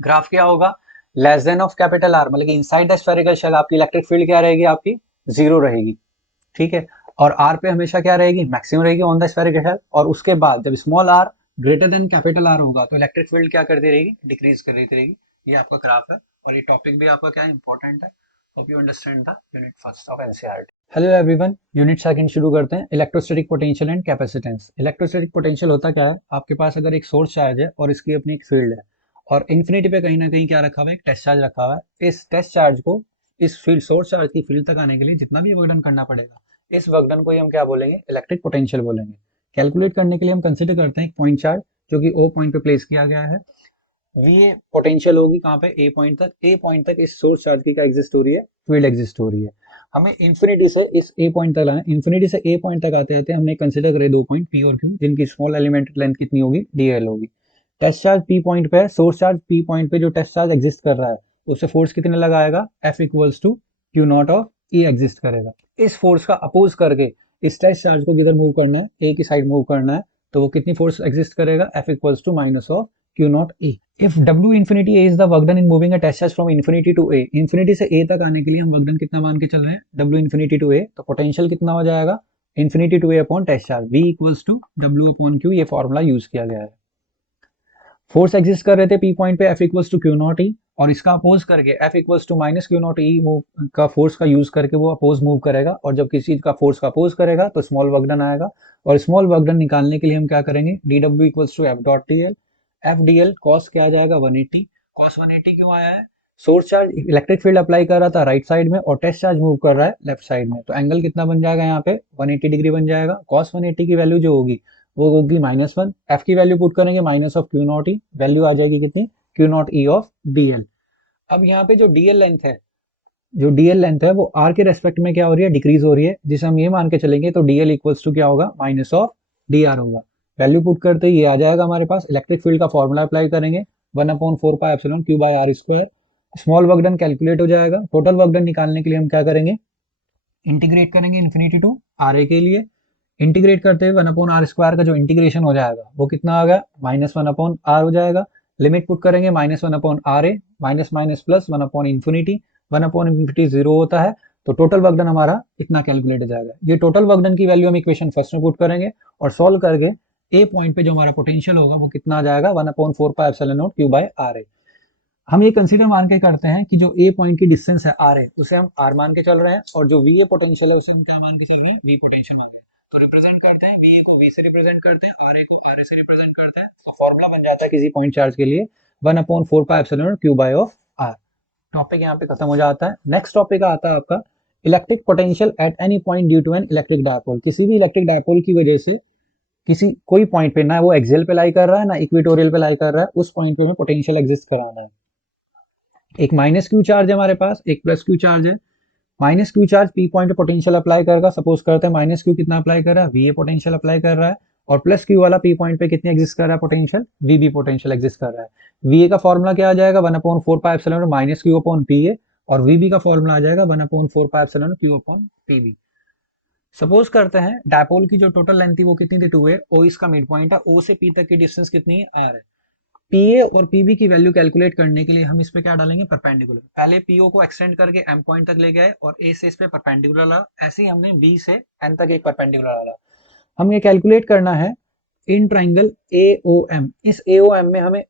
ग्राफ क्या होगा, less than of capital are, मतलब कि इनसाइड द स्फेरिकल शेल आपकी इलेक्ट्रिक फील्ड क्या रहेगी, आपकी 0 रहेगी, ठीक है। और आर पे हमेशा क्या रहेगी, मैक्सिमम रहेगी ऑन द स्फेरिकल शेल। और उसके बाद जब small r greater than capital R होगा, तो इलेक्ट्रिक फील्ड क्या करती रहेगी, डिक्रीज कर रही रहेगी। ये आपका ग्राफ है और ये टॉपिक भी आपका क्या इंपॉर्टेंट है। Hope you understand the unit first of NCERT. Hello everyone, unit second शुरू करते हैं, electrostatic potential and capacitance. Electrostatic potential होता क्या है, आपके पास अगर एक सोर्स चार्ज है और इसकी अपनी एक फील्ड है, और इन्फिनिटी पे कहीं ना कहीं क्या रखा हुआ है, एक टेस्ट चार्ज रखा हुआ है। इस टेस्ट चार्ज को इस फील्ड, सोर्स चार्ज की फील्ड तक आने के लिए जितना भी वर्कडन करना पड़ेगा, इस वर्कडन को ही हम क्या बोलेंगे, इलेक्ट्रिक पोटेंशियल बोलेंगे। कैलकुलेट करने के लिए हम कंसिडर करते हैं एक पॉइंट चार्ज जो कि ओ पॉइंट पे प्लेस किया गया है। वी पोटेंशियल होगी कहाँ पे, ए पॉइंट तक। ए पॉइंट तक इस सोर्स चार्ज की क्या एग्जिस्ट हो रही है, फील्ड एग्जिस्ट हो रही है। हमें इंफिनिटी से इस ए पॉइंट तक लाना है। इंफिनिटी से ए पॉइंट तक आते आते हमने कंसिडर करे दो पॉइंट पी और क्यू, जिनकी स्मॉल एलिमेंट लेंथ कितनी होगी, डीएल होगी। टेस्ट चार्ज पी पॉइंट पे है, सोर्स चार्ज पी पॉइंट पे जो टेस्ट चार्ज एग्जिस्ट कर रहा है, उससे फोर्स कितने लगाएगा, F equals to q naught of E exist करेगा। इस फोर्स का अपोज करके इस टेस्ट चार्ज को किधर मूव करना है, ए की साइड मूव करना है, तो वो कितनी फोर्स एग्जिस्ट करेगा, F equals to minus of q naught A. If W infinity A is the work done in moving a test charge from infinity to A, infinity से ए तक आने के लिए हम वर्क डन कितना मान के चल रहे हैं, डब्ल्यू इन्फिनिटी टू ए, तो पोटेंशियल कितना हो जाएगा, infinity to a upon test charge, V equals to W upon q. ये फॉर्मूला यूज किया गया है। फोर्स एग्जिस्ट कर रहे थे पी पॉइंट पे, F equals to q naught E, और इसका अपोज करके F equals to minus q naught E move का फोर्स का यूज करके वो अपोज मूव करेगा। और जब किसी का फोर्स का अपोज करेगा तो स्मॉल वर्क डन आएगा। और स्मॉल वर्क डन निकालने के लिए हम क्या करेंगे, d W equals to F dot D l. F d l cos क्या आ जाएगा, 180। कॉस 180 क्यों आया है, source charge electric field apply कर रहा था राइट साइड में और टेस्ट चार्ज मूव कर रहा है लेफ्ट साइड में, तो एंगल कितना बन जाएगा यहाँ पे, 180 डिग्री बन जाएगा। कॉस 180 की वैल्यू जो होगी वो होगी -1। एफ की वैल्यू पुट करेंगे minus of q naught E, value आ जाएगी कितनी, q naught E of d l. अब यहाँ पे जो डीएल लेंथ है, जो डीएल लेंथ है वो आर के रेस्पेक्ट में क्या हो रही है, डिक्रीज हो रही है, जिसे हम ये मान के चलेंगे तो डीएल इक्वल्स टू क्या होगा, माइनस ऑफ डी आर होगा। वैल्यू पुट करते ही ये आ जाएगा हमारे पास। इलेक्ट्रिक फील्ड का फॉर्मूला अप्लाई करेंगे, 1/4 pi epsilon q by r square. Small work done calculate हो जाएगा। टोटल वर्क डन निकालने के लिए हम क्या करेंगे, इंटीग्रेट करेंगे इन्फिनिटी टू आर ए के लिए। इंटीग्रेट करते हुए 1/r स्क्वायर का जो इंटीग्रेशन हो जाएगा वो कितना आ गया, -1/r हो जाएगा। लिमिट पुट करेंगे -1/r ए, माइनस माइनस प्लस 1/इंफिनिटी। 1/इंफिनिटी 0 होता है, तो टोटल वर्क डन हमारा इतना कैलकुलेट हो जाएगा। ये टोटल वर्क डन की वैल्यू हम इक्वेशन फर्स्ट में पुट करेंगे और सॉल्व करके ए पॉइंट पे जो हमारा पोटेंशियल होगा वो कितना आ जाएगा, 1/4 pi epsilon naught q by r a. हम ये कंसीडर मान के करते हैं कि जो ए पॉइंट की डिस्टेंस है आर ए, उसे हम आर मान के चल रहे हैं, और जो वी ए पोटेंशियल है उसे हम क्या मान के चल रहे हैं, वी पोटेंशियल मान के। तो रिप्रेजेंट करते वी को वी से रिप्रेजेंट करते हैं, आर ए को आर ए से रिप्रेजेंट करते हैं, तो फॉर्मूला बन जाता है किसी पॉइंट चार्ज के लिए 1/4 Q by of R. Topic यहाँ पे खत्म हो जाता है। नेक्स्ट टॉपिक आता है आपका electric potential at any point due to an electric dipole. किसी भी इलेक्ट्रिक डायपोल की वजह से किसी कोई पॉइंट पे, ना वो एक्सियल पे लाई कर रहा है ना इक्वेटोरियल पे लाई कर रहा है, उस पॉइंट पे हमें पोटेंशियल एग्जिस्ट कराना है। एक माइनस क्यू चार्ज है हमारे पास, एक प्लस क्यू चार्ज है। Minus Q charge P point पे पोटेंशियल अप्लाई करेगा। सपोज करते हैं माइनस क्यू कितना अप्लाई कर रहा है, वी ए पोटेंशियल अप्लाई कर रहा है, और प्लस क्यू वाला पी पॉइंट पे कितनी एग्जिस्ट कर रहा है potential, V B potential exist कर रहा है। वी ए का फॉर्मूला क्या आ जाएगा 1/4 minus Q upon P A, और वी बी का फॉर्मूला आ जाएगा 1/4 Q upon P B. Suppose करते हैं डायपोल की जो टोटल लेंथ थी वो कितनी थी 2a, ओ इसका मिड पॉइंट है, o से p तक की डिस्टेंस कितनी है r है। pa और pb की वैल्यू कैलकुलेट करने के लिए हम इस पे क्या डालेंगे, परपेंडिकुलर। पहले po को एक्सटेंड करके m पॉइंट तक ले गए और a से इस पे परपेंडिकुलर डाला, ऐसे ही हमने b से n तक एक परपेंडिकुलर डाला। हम ये कैलकुलेट करना है इन ट्राइंगल AOM। इस AOM में हमें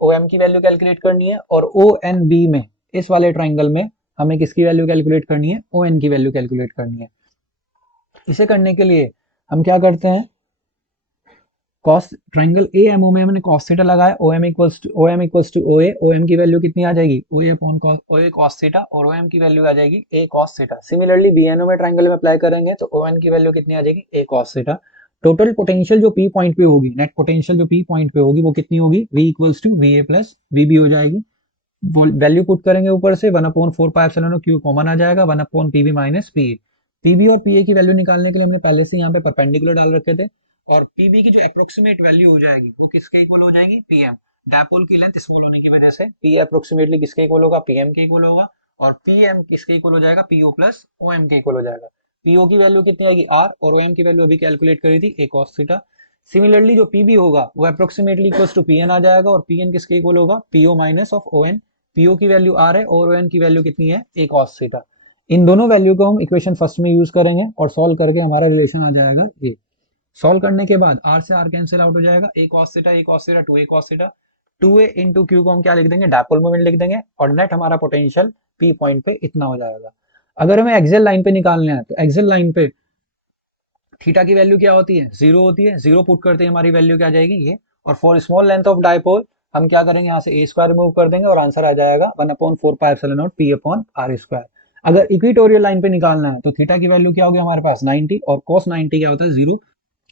OM की वैल्यू कैलकुलेट करनी है, और ONB में, इस वाले ट्राइंगल में हमें किसकी वैल्यू कैलकुलेट करनी है, ON की वैल्यू कैलकुलेट करनी है। इसे करने के लिए हम क्या करते हैं, कॉस ट्राइंगल AMO में हमने कॉस थीटा लगाया, OM equals to OA। OM की वैल्यू कितनी आ जाएगी, OA upon OA cos theta, और OM की वैल्यू आ जाएगी A cos theta. Similarly BNO में ट्राइंगल में अप्लाई करेंगे तो ON की वैल्यू कितनी आ जाएगी, A cos theta. Total potential जो P पॉइंट पे होगी, नेट पोटेंशियल जो P पॉइंट पे होगी वो कितनी होगी, V equals to VA plus VB हो जाएगी। वैल्यू पुट करेंगे ऊपर से 1/4 क्यू कॉमन आ जाएगा, 1/PB माइनस PA। पीबी और पीए की वैल्यू निकालने के लिए हमने पहले से यहाँ पे परपेंडिकुलर डाल रखे थे, और पीबी की जो अप्रोक्सीमेट वैल्यू हो जाएगी वो किसके इक्वल हो जाएगी, पीएम। डायपोल की लेंथ स्मॉल होने की वजह से पी अप्रोक्सीमेटली किसके इक्वल होगा, पीएम के इक्वल होगा, और पीएम किसके इक्वल हो जाएगा, पीओ प्लस ओएम के इक्वल हो जाएगा। पीओ की वैल्यू कितनी आएगी आर, और ओएम की वैल्यू अभी कैलकुलेट करी थी ए कॉस थीटा। सिमिलरली जो पीबी होगा वो अप्रोक्सीमेटली इक्वल टू पीएन आ जाएगा, और पीएन किसके इक्वल होगा, PO minus of on. PO की वैल्यू आर है और ओएन की वैल्यू कितनी है, ए कॉस थीटा। इन दोनों वैल्यू को हम इक्वेशन फर्स्ट में यूज करेंगे और सॉल्व करके हमारा रिलेशन आ जाएगा ये। सॉल्व करने के बाद r से r कैंसिल आउट हो जाएगा, a cos theta 2a cos theta. 2a into q को हम क्या लिख देंगे, डायपोल मोमेंट लिख देंगे, और नेट हमारा पोटेंशियल p पॉइंट पे इतना हो जाएगा। अगर हमें एक्सियल लाइन पे निकालना है तो एक्सियल लाइन पे थीटा की वैल्यू क्या होती है, 0 होती है। 0 पुट करते हैं हमारी वैल्यू क्या आ जाएगी ये, और for small length of dipole हम क्या करेंगे, यहाँ से a स्क्वायर रिमूव कर देंगे और आंसर आ जाएगा 1/4 p अपॉन r स्क्वायर। अगर इक्वेटोरियल लाइन पे निकालना है तो थीटा की वैल्यू क्या होगी हमारे पास 90, और cos 90 क्या होता है 0।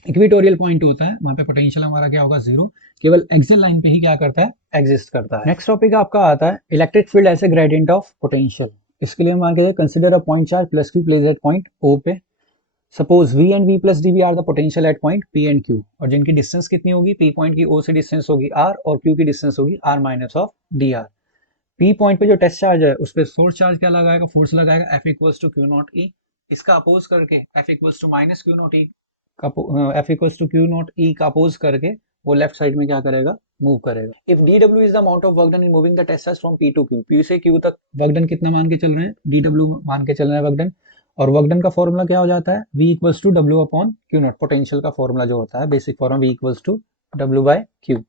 इक्वेटोरियल पॉइंट होता है वहां पे पोटेंशियल हमारा क्या होगा 0, केवल एक्सियल लाइन पे ही क्या करता है, एग्जिस्ट करता है। नेक्स्ट टॉपिक आपका आता है electric field as a gradient of potential. इसके लिए हम मान के consider a point charge plus q place at point O पे। Suppose V and V plus DB are the potential at point P and Q, और जिनकी डिस्टेंस कितनी होगी, P पॉइंट की O से डिस्टेंस होगी R, और Q की डिस्टेंस होगी R minus of DR। P point पे जो टेस्ट चार्ज है उस पर सोर्स चार्ज क्या लगाएगा, फोर्स लगाएगा F equals to q naught E. इसका अपोज करके F equals to minus q naught E F equals to q naught E का अपोज करके वो लेफ्ट साइड में क्या करेगा, मूव करेगा। If DW is the amount of work done in moving the test charge from P to Q, P से Q तक वर्क डन कितना मान के चल रहे हैं, DW मान के चल रहे हैं वर्क डन, और वर्क डन का फॉर्मूला क्या हो जाता है, V equals to W upon Q naught. Potential का फॉर्मूला जो होता है basic formula V equals to W by Q।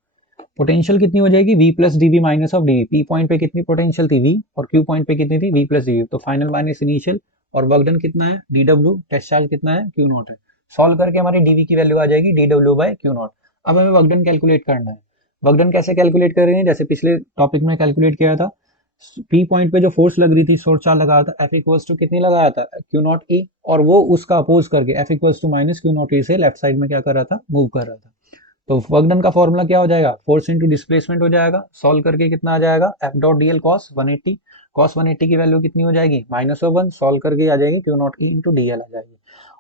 Potential कितनी हो जाएगी, V plus DB minus of DB। P point पे कितनी पोटेंशियल थी V, और Q पॉइंट पे कितनी थी V प्लस DB, तो फाइनल माइनस इनिशियल, और वर्क डन कितना है DW, टेस्ट चार्ज कितना है Q नॉट है। सॉल्व करके हमारी DV की वैल्यू आ जाएगी DW बाय Q नॉट। अब हमें वर्क डन कैलकुलेट करना है। वर्क डन कैसे कैलकुलेट करेंगे, जैसे पिछले टॉपिक में कैलकुलेट किया था। P पॉइंट पे जो फोर्स लग रही थी, सोर्स चार्ज लगाया था, F इक्वल्स टू कितनी लगाया था, Q नॉट E, और वो उसका अपोज करके F equals to minus Q naught E से लेफ्ट साइड में क्या कर रहा था, मूव कर रहा था। तो वर्क डन का फॉर्मूला क्या हो जाएगा, फोर्स इनटू डिस्प्लेसमेंट हो जाएगा। सॉल्व करके कितना आ जाएगा, F dot DL cos 180। cos 180 की वैल्यू कितनी हो जाएगी, -1। सॉल्व करके आ जाएगी Q naught E into DL आ जाएगी,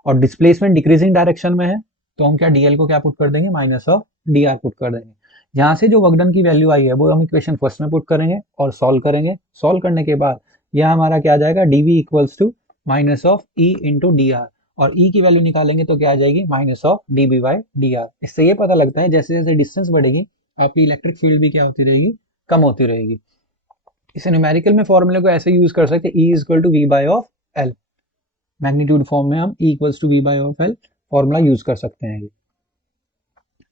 और डिस्प्लेसमेंट डिक्रीजिंग डायरेक्शन में है तो हम क्या DL को क्या पुट कर देंगे, -DR पुट कर देंगे। यहाँ से जो वर्क डन की वैल्यू आई है वो हम इक्वेशन फर्स्ट में पुट करेंगे और सॉल्व करेंगे। सॉल्व करने के बाद यह हमारा क्या आ जाएगा, DV equals to -E into DR, और E की वैल्यू निकालेंगे तो क्या आ जाएगी, -DB बाई DR। इससे ये पता लगता है जैसे जैसे डिस्टेंस बढ़ेगी आपकी इलेक्ट्रिक फील्ड भी क्या होती रहेगी, कम होती रहेगी। इसे न्यूमेरिकल में फॉर्मूले को ऐसे यूज कर सकते हैं, E equal to V by of L। Magnitude form में हम E equals to V by of L formula use कर सकते हैं।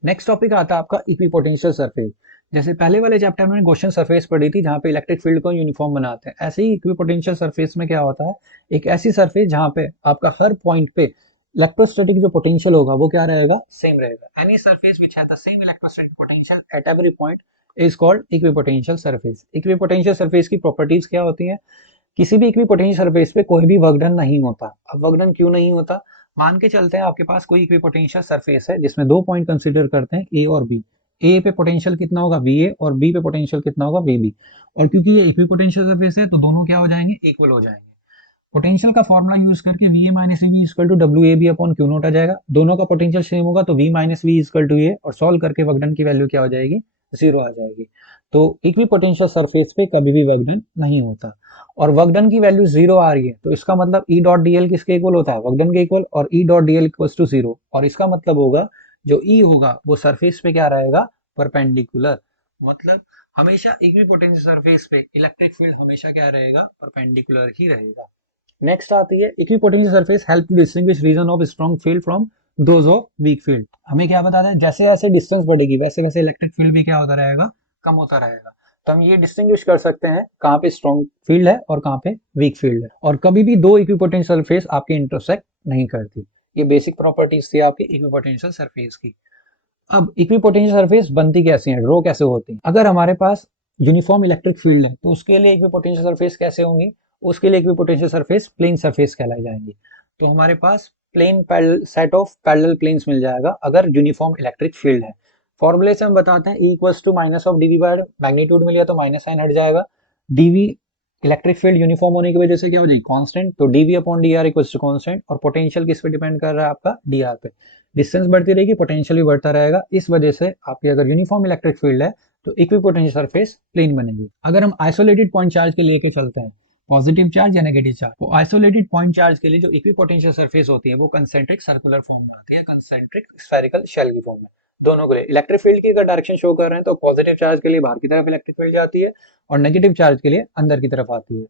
नेक्स्ट टॉपिक आता है आपका इक्विपोटेंशियल सरफेस। जैसे पहले वाले चैप्टर में क्वेश्चन सरफेस पढ़ी थी जहाँ पे इलेक्ट्रिक फील्ड को यूनिफॉर्म बनाते हैं, ऐसे ही इक्विपोटेंशियल सरफेस में क्या होता है, एक ऐसी सरफेस जहाँ पे आपका हर पॉइंट पे इलेक्ट्रोस्टैटिक जो पोटेंशियल होगा वो क्या रहेगा, सेम रहेगा। Any surface which has the same electrostatic potential at every point is called equipotential surface. Equipotential surface की प्रॉपर्टीज क्या होती हैं, किसी भी इक्विपोटेंशियल सरफेस पे कोई भी वर्क डन नहीं होता। अब वर्क डन क्यों नहीं होता, मान के चलते हैं आपके पास कोई इक्विपोटेंशियल सरफेस है जिसमें दो पॉइंट कंसीडर करते हैं ए और बी। ए पे पोटेंशियल कितना होगा वी ए और बी पे पोटेंशियल कितना होगा वी बी, और क्योंकि ये इक्विपोटेंशियल सरफेस है तो दोनों क्या हो जाएंगे, इक्वल हो जाएंगे। पोटेंशियल का फॉर्मूला यूज करके V a minus V equal to W a b upon q naught आ जाएगा। दोनों का पोटेंशियल सेम होगा तो V minus V equal to a, और सॉल्व करके वर्क डन की वैल्यू क्या हो जाएगी, जीरो आ जाएगी। तो इक्विपोटेंशियल सरफेस पे कभी भी वर्क डन नहीं होता, और वर्क डन की वैल्यू जीरो आ रही है तो इसका मतलब ई डॉट डी एल किसके इक्वल होता है, वर्क डन के इक्वल, और E dot D L equal to zero, और इसका मतलब होगा जो ई होगा वो सरफेस पे क्या रहेगा, परपेंडिकुलर। मतलब हमेशा इक्विपोटेंशियल सरफेस पे इलेक्ट्रिक फील्ड हमेशा क्या रहेगा, परपेंडिकुलर ही रहेगा। नेक्स्ट आती है equipotential surface help to distinguish region of strong field from those of weak field. हमें क्या बताता है, जैसे जैसे डिस्टेंस बढ़ेगी वैसे वैसे इलेक्ट्रिक फील्ड भी क्या होता रहेगा, कम होता रहेगा। तो हम ये डिस्टिंग्विश कर सकते हैं कहाँ पे स्ट्रॉन्ग फील्ड है और कहाँ पे वीक फील्ड है, और कभी भी दो इक्विपोटेंशियल सरफेस आपके इंटरसेक्ट नहीं करती। ये बेसिक प्रॉपर्टीज थी आपकी इक्विपोटेंशियल सरफेस की। अब इक्विपोटेंशियल सरफेस बनती कैसे है, ड्रॉ कैसे होती है। अगर हमारे पास यूनिफॉर्म इलेक्ट्रिक फील्ड है तो उसके लिए इक्विपोटेंशियल सरफेस कैसे होंगी, उसके लिए इक्विपोटेंशियल सरफेस प्लेन सरफेस कहलाई जाएंगी। तो हमारे पास plane set of parallel planes मिल जाएगा अगर यूनिफॉर्म इलेक्ट्रिक फील्ड है। फॉर्मूले से हम बताते हैं, E equals to minus of dV by magnitude मिल गया तो माइनस साइन हट जाएगा। डीवी इलेक्ट्रिक फील्ड यूनिफॉर्म होने की वजह से क्या हो जाएगी, कांस्टेंट, तो DV upon D R equals to constant, और पोटेंशियल किस पे डिपेंड कर रहा है आपका, डी आर पे। डिस्टेंस बढ़ती रहेगी पोटेंशियल भी बढ़ता रहेगा, इस वजह से आपकी अगर यूनिफॉर्म इलेक्ट्रिक फील्ड है तो इक्विपोटेंशियल सरफेस प्लेन बनेगी। अगर हम आइसोलेटेड पॉइंट चार्ज के लेके चलते हैं, पॉजिटिव चार्ज या नेगेटिव चार्ज, तो आइसोलेटेड पॉइंट चार्ज के लिए जो इक्विपोटेंशियल सरफेस होती है वो कंसेंट्रिक सर्कुलर फॉर्म में आती है, कंसेंट्रिक स्फेरिकल शेल की फॉर्म में। दोनों के लिए इलेक्ट्रिक फील्ड की अगर डायरेक्शन शो कर रहे हैं तो पॉजिटिव चार्ज के लिए बाहर की तरफ इलेक्ट्रिक फील्ड जाती है और नेगेटिव चार्ज के लिए अंदर की तरफ आती है।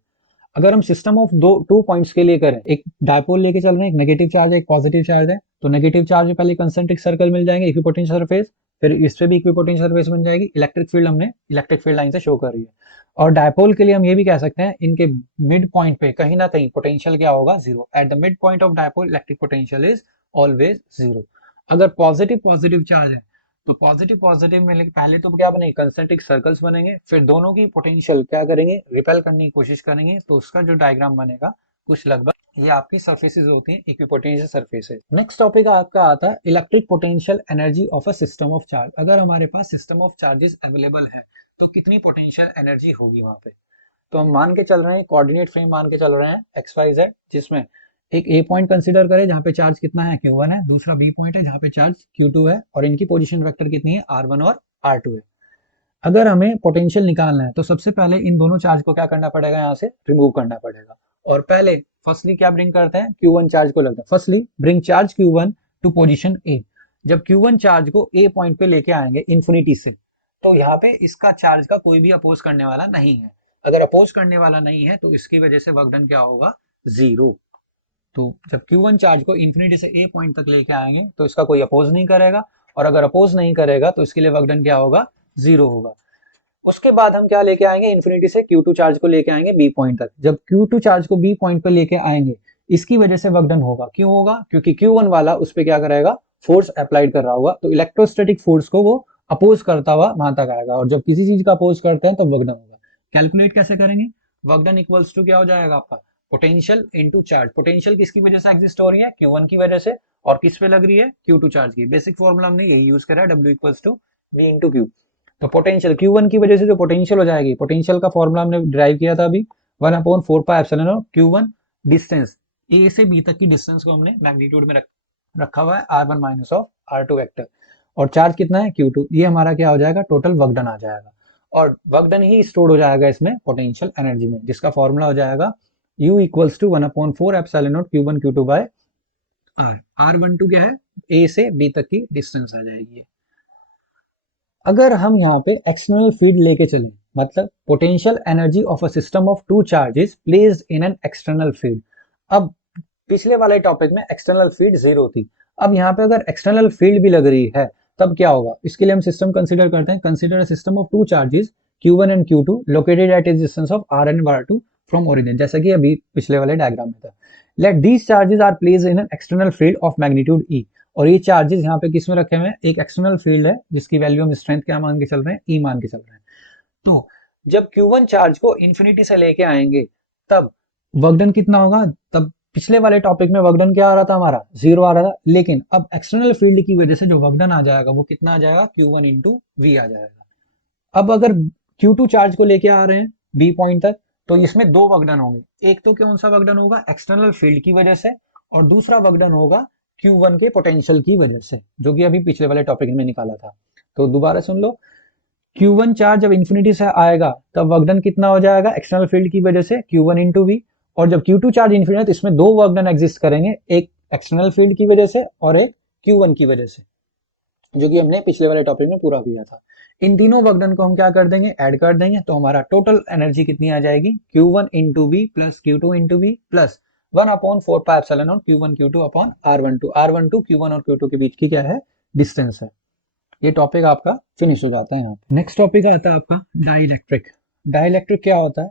अगर हम सिस्टम ऑफ टू पॉइंट्स के लिए करें, एक डायपोल लेके चल रहे हैं, एक नेगेटिव चार्ज है एक पॉजिटिव चार्ज है, तो नेगेटिव चार्ज में पहले कंसेंट्रिक सर्कल मिल जाएंगे इक्विपोटेंशियल सरफेस, फिर इस पे भी इक्विपोटेंशियल सरफेस बन जाएगी। इलेक्ट्रिक फील्ड हमने इलेक्ट्रिक फील्ड लाइन से शो कर रही है। और डायपोल के लिए हम ये भी कह सकते हैं इनके मिड पॉइंट पे कहीं ना कहीं पोटेंशियल क्या होगा, zero. At the mid point of dipole electric potential is always zero. अगर पॉजिटिव पॉजिटिव चार्ज है तो पॉजिटिव पॉजिटिव में पहले तो क्या बनेंगे, कंसेंट्रिक सर्कल्स बनेंगे, फिर दोनों की पोटेंशियल क्या करेंगे, रिपेल करने की कोशिश करेंगे, तो उसका जो डायग्राम बनेगा कुछ लगभग ये आपकी सरफेसेस होती हैं इक्विपोटेंशियल सरफेसेस। नेक्स्ट टॉपिक आपका आता है electric potential energy of a system of charge. अगर हमारे पास सिस्टम ऑफ चार्जेस अवेलेबल है तो कितनी पोटेंशियल एनर्जी होगी वहां पे। तो हम मान के चल रहे हैं, कोऑर्डिनेट फ्रेम मान के चल रहे हैं एक्स वाई जेड, जिसमें एक ए पॉइंट कंसीडर करें जहां पे चार्ज कितना है, Q1 है, दूसरा बी पॉइंट है जहां पे चार्ज Q2 है, और इनकी पोजीशन वेक्टर कितनी है, R1 और R2 है। अगर हमें पोटेंशियल निकालना है तो सबसे पहले इन दोनों चार्ज को क्या करना पड़ेगा, यहाँ से रिमूव करना पड़ेगा। और पहले फर्स्टली क्या ब्रिंग करते हैं, Q1 चार्ज को लगता है। Firstly bring charge Q1 to position a. जब Q1 चार्ज को ए पॉइंट पे लेके आएंगे इन्फिनिटी से, तो यहाँ पे इसका चार्ज का कोई भी अपोज करने वाला नहीं है। अगर अपोज करने वाला नहीं है तो इसकी वजह से वर्क डन क्या होगा, जीरो। तो जब Q1 चार्ज को इन्फिनिटी से ए पॉइंट तक लेके आएंगे तो इसका कोई अपोज नहीं करेगा, और अगर अपोज नहीं करेगा तो इसके लिए वर्क डन क्या होगा, जीरो होगा। उसके बाद हम क्या लेके आएंगे, इन्फिनिटी से Q2 चार्ज को लेके आएंगे बी पॉइंट तक। जब Q2 चार्ज को बी पॉइंट पर लेके आएंगे इसकी वजह से वर्क डन होगा। क्यों होगा, क्योंकि Q1 वाला उस पर क्या करेगा, फोर्स अप्लाइड कर रहा होगा, तो इलेक्ट्रोस्टैटिक फोर्स को वो अपोज करता हुआ वहां तक आएगा, और जब किसी चीज का अपोज करते हैं तो वर्क डन होगा। कैलकुलेट कैसे करेंगे, वर्क डन इक्वल्स टू क्या हो जाएगा आपका, पोटेंशियल इनटू चार्ज। पोटेंशियल किसकी वजह से एग्जिस्ट हो रही है, Q1 की वजह से, और किस पे लग रही है, Q2 चार्ज की। बेसिक फॉर्मूला हमने यही यूज करा है, W equals to V into Q। तो पोटेंशियल Q1 की वजह से जो पोटेंशियल हो जाएगी, पोटेंशियल का फॉर्मूला हमने ड्राइव किया था अभी, 1/4πε0 Q1 डिस्टेंस ए से बी तक की डिस्टेंस को हमने मैग्नीट्यूड में रखा हुआ है, R1 minus of R2 vector, और चार्ज कितना है Q2। ये हमारा क्या हो जाएगा, टोटल वर्क डन आ जाएगा, और वर्क डन ही स्टोर हो जाएगा इसमें पोटेंशियल एनर्जी में, जिसका फॉर्मूला हो जाएगा U equals to 1/4ε0 Q1 Q2 by R। R12 क्या है, ए से बी तक की डिस्टेंस आ जाएगी। अगर हम यहाँ पे एक्सटर्नल फील्ड लेके चलें, मतलब potential energy of a system of two charges placed in an external field. अब पिछले वाले टॉपिक में एक्सटर्नल फील्ड जीरो थी, अब यहाँ पे अगर एक्सटर्नल फील्ड भी लग रही है तब क्या होगा। इसके लिए हम सिस्टम कंसीडर करते हैं, consider a system of two charges Q1 and Q2 located at a distance of R1 and R2 from origin, जैसा कि अभी पिछले वाले डायग्राम में था। Let these charges are place in an external field of magnitude E, और ये चार्जेस यहाँ पे किस में रखे हुए हैं, एक एक्सटर्नल फील्ड है जिसकी वैल्यू हम स्ट्रेंथ क्या मान के चल रहे हैं, ई मान के चल रहे हैं। तो जब Q1 चार्ज को इन्फिनिटी से लेके आएंगे तब वर्क डन कितना होगा, तब पिछले वाले टॉपिक में वर्क डन क्या आ रहा था, हमारा 0 आ रहा था, लेकिन अब एक्सटर्नल फील्ड की वजह से जो वर्क डन आ जाएगा वो कितना आ जाएगा, Q1 इंटू वी आ जाएगा। अब अगर Q2 चार्ज को लेके आ रहे हैं बी पॉइंट तक, तो इसमें दो वर्क डन होंगे, एक तो कौन सा वर्क डन होगा, एक्सटर्नल फील्ड की वजह से, और दूसरा वर्क डन होगा Q1 के पोटेंशियल की वजह से, जो कि अभी पिछले वाले टॉपिक में निकाला था। तो दोबारा सुन लो, Q1 चार्ज जब इन्फिनिटी से आएगा तब वर्क डन कितना हो जाएगा, एक्सटर्नल फील्ड की वजह से Q1 इंटू वी, और जब Q2 चार्ज इन्फिनिटी तो इसमें दो वर्क डन एग्जिस्ट करेंगे, एक एक्सटर्नल फील्ड की वजह से और एक Q1 की वजह से, जो कि हमने पिछले वाले टॉपिक में पूरा किया था। इन तीनों वर्क डन को हम क्या कर देंगे, ऐड कर देंगे, तो हमारा टोटल एनर्जी कितनी आ जाएगी, Q1 into V plus Q2 into V plus 1/4 pi epsilon not Q1 Q2 upon R12। R12 Q1 और Q2 के बीच की क्या है, डिस्टेंस है। ये टॉपिक आपका फिनिश हो जाता है यहाँ पे। नेक्स्ट टॉपिक आता है आपका डाइलेक्ट्रिक। डाइलेक्ट्रिक क्या होता है,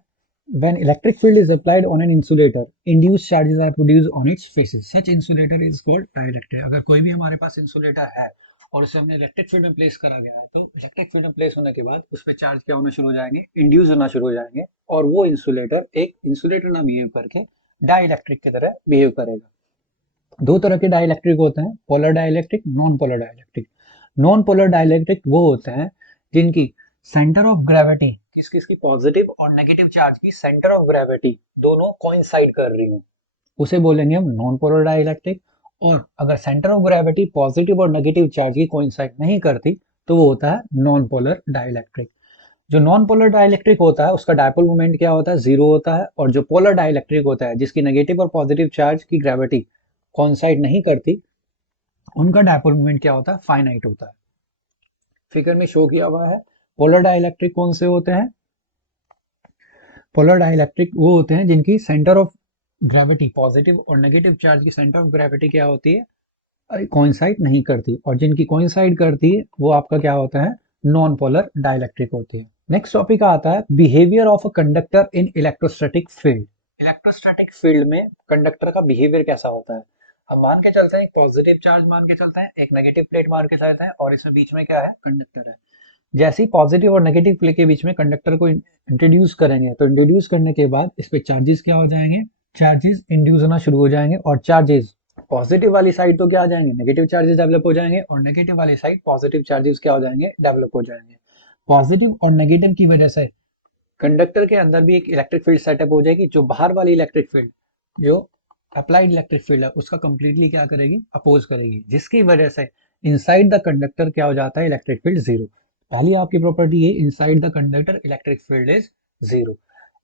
when electric field is applied on an insulator induced charges are produced on its faces, such insulator is called dielectric। अगर कोई भी हमारे पास इंसुलेटर है और उसे हमने इलेक्ट्रिक फील्ड में प्लेस करा गया है, तो इलेक्ट्रिक फील्ड में प्लेस होने के बाद उस पर चार्ज क्या होना शुरू हो जाएंगे, इंड्यूस होना शुरू हो जाएंगे, और वो इंसुलेटर एक इंसुलेटर ना बिहेव करके डाइलेक्ट्रिक की तरह बिहेव करेगा। दो तरह के डाइलेक्ट्रिक होते हैं, polar dielectric, non polar dielectric. Non polar dielectric वो होते हैं जिनकी सेंटर ऑफ ग्रेविटी किस किस की, पॉजिटिव और नेगेटिव चार्ज की सेंटर ऑफ ग्रेविटी दोनों कोइंसाइड कर रही हो, उसे बोलेंगे हम नॉन पोलर डाइलेक्ट्रिक। और अगर सेंटर ऑफ ग्रेविटी पॉजिटिव और नेगेटिव चार्ज की कोइंसाइड नहीं करती तो वो होता है नॉन पोलर डाइलेक्ट्रिक। जो नॉन पोलर डाइलेक्ट्रिक होता है उसका डायपोल मोमेंट क्या होता है, जीरो होता है, और जो पोलर डाइलेक्ट्रिक होता है जिसकी नेगेटिव और पॉजिटिव चार्ज की ग्रेविटी कोइंसाइड नहीं करती, उनका डायपोल मोमेंट क्या होता है, फाइनाइट होता है। फिगर में शो किया हुआ है। पोलर डाइलेक्ट्रिक कौन से होते हैं, पोलर डाइलेक्ट्रिक वो होते हैं जिनकी सेंटर ऑफ ग्रेविटी पॉजिटिव और नेगेटिव चार्ज की सेंटर ऑफ ग्रेविटी क्या होती है, कोइंसाइड नहीं करती, और जिनकी कोइंसाइड करती है वो आपका क्या होता है, नॉन पोलर डाइलेक्ट्रिक होती है। नेक्स्ट टॉपिक आता है behaviour of a conductor in electrostatic field. Electrostatic field में कंडक्टर का बिहेवियर कैसा होता है, हम मान के चलते हैं एक पॉजिटिव चार्ज मान के चलते हैं, एक नेगेटिव प्लेट मान के चलते हैं, और इसमें बीच में क्या है, कंडक्टर है। जैसे ही पॉजिटिव और नेगेटिव प्लेट के बीच में कंडक्टर को इंट्रोड्यूस करेंगे, तो इंट्रोड्यूस करने के बाद इस पे चार्जेस क्या हो जाएंगे, चार्जेस इंड्यूस होना शुरू हो जाएंगे, और चार्जेस पॉजिटिव वाली साइड तो क्या आ जाएंगे, नेगेटिव चार्जेस डेवलप हो जाएंगे, और नेगेटिव वाली साइड पॉजिटिव चार्जेस क्या हो जाएंगे, डेवलप हो जाएंगे। पॉजिटिव और नेगेटिव की वजह से कंडक्टर के अंदर भी एक इलेक्ट्रिक फील्ड सेटअप हो जाएगी, जो बाहर वाली इलेक्ट्रिक फील्ड, जो अप्लाइड इलेक्ट्रिक फील्ड है, उसका कंप्लीटली क्या करेगी, अपोज करेगी, जिसकी वजह से इनसाइड द कंडक्टर क्या हो जाता है, इलेक्ट्रिक फील्ड जीरो। पहली आपकी प्रॉपर्टी है, inside the conductor electric field is zero.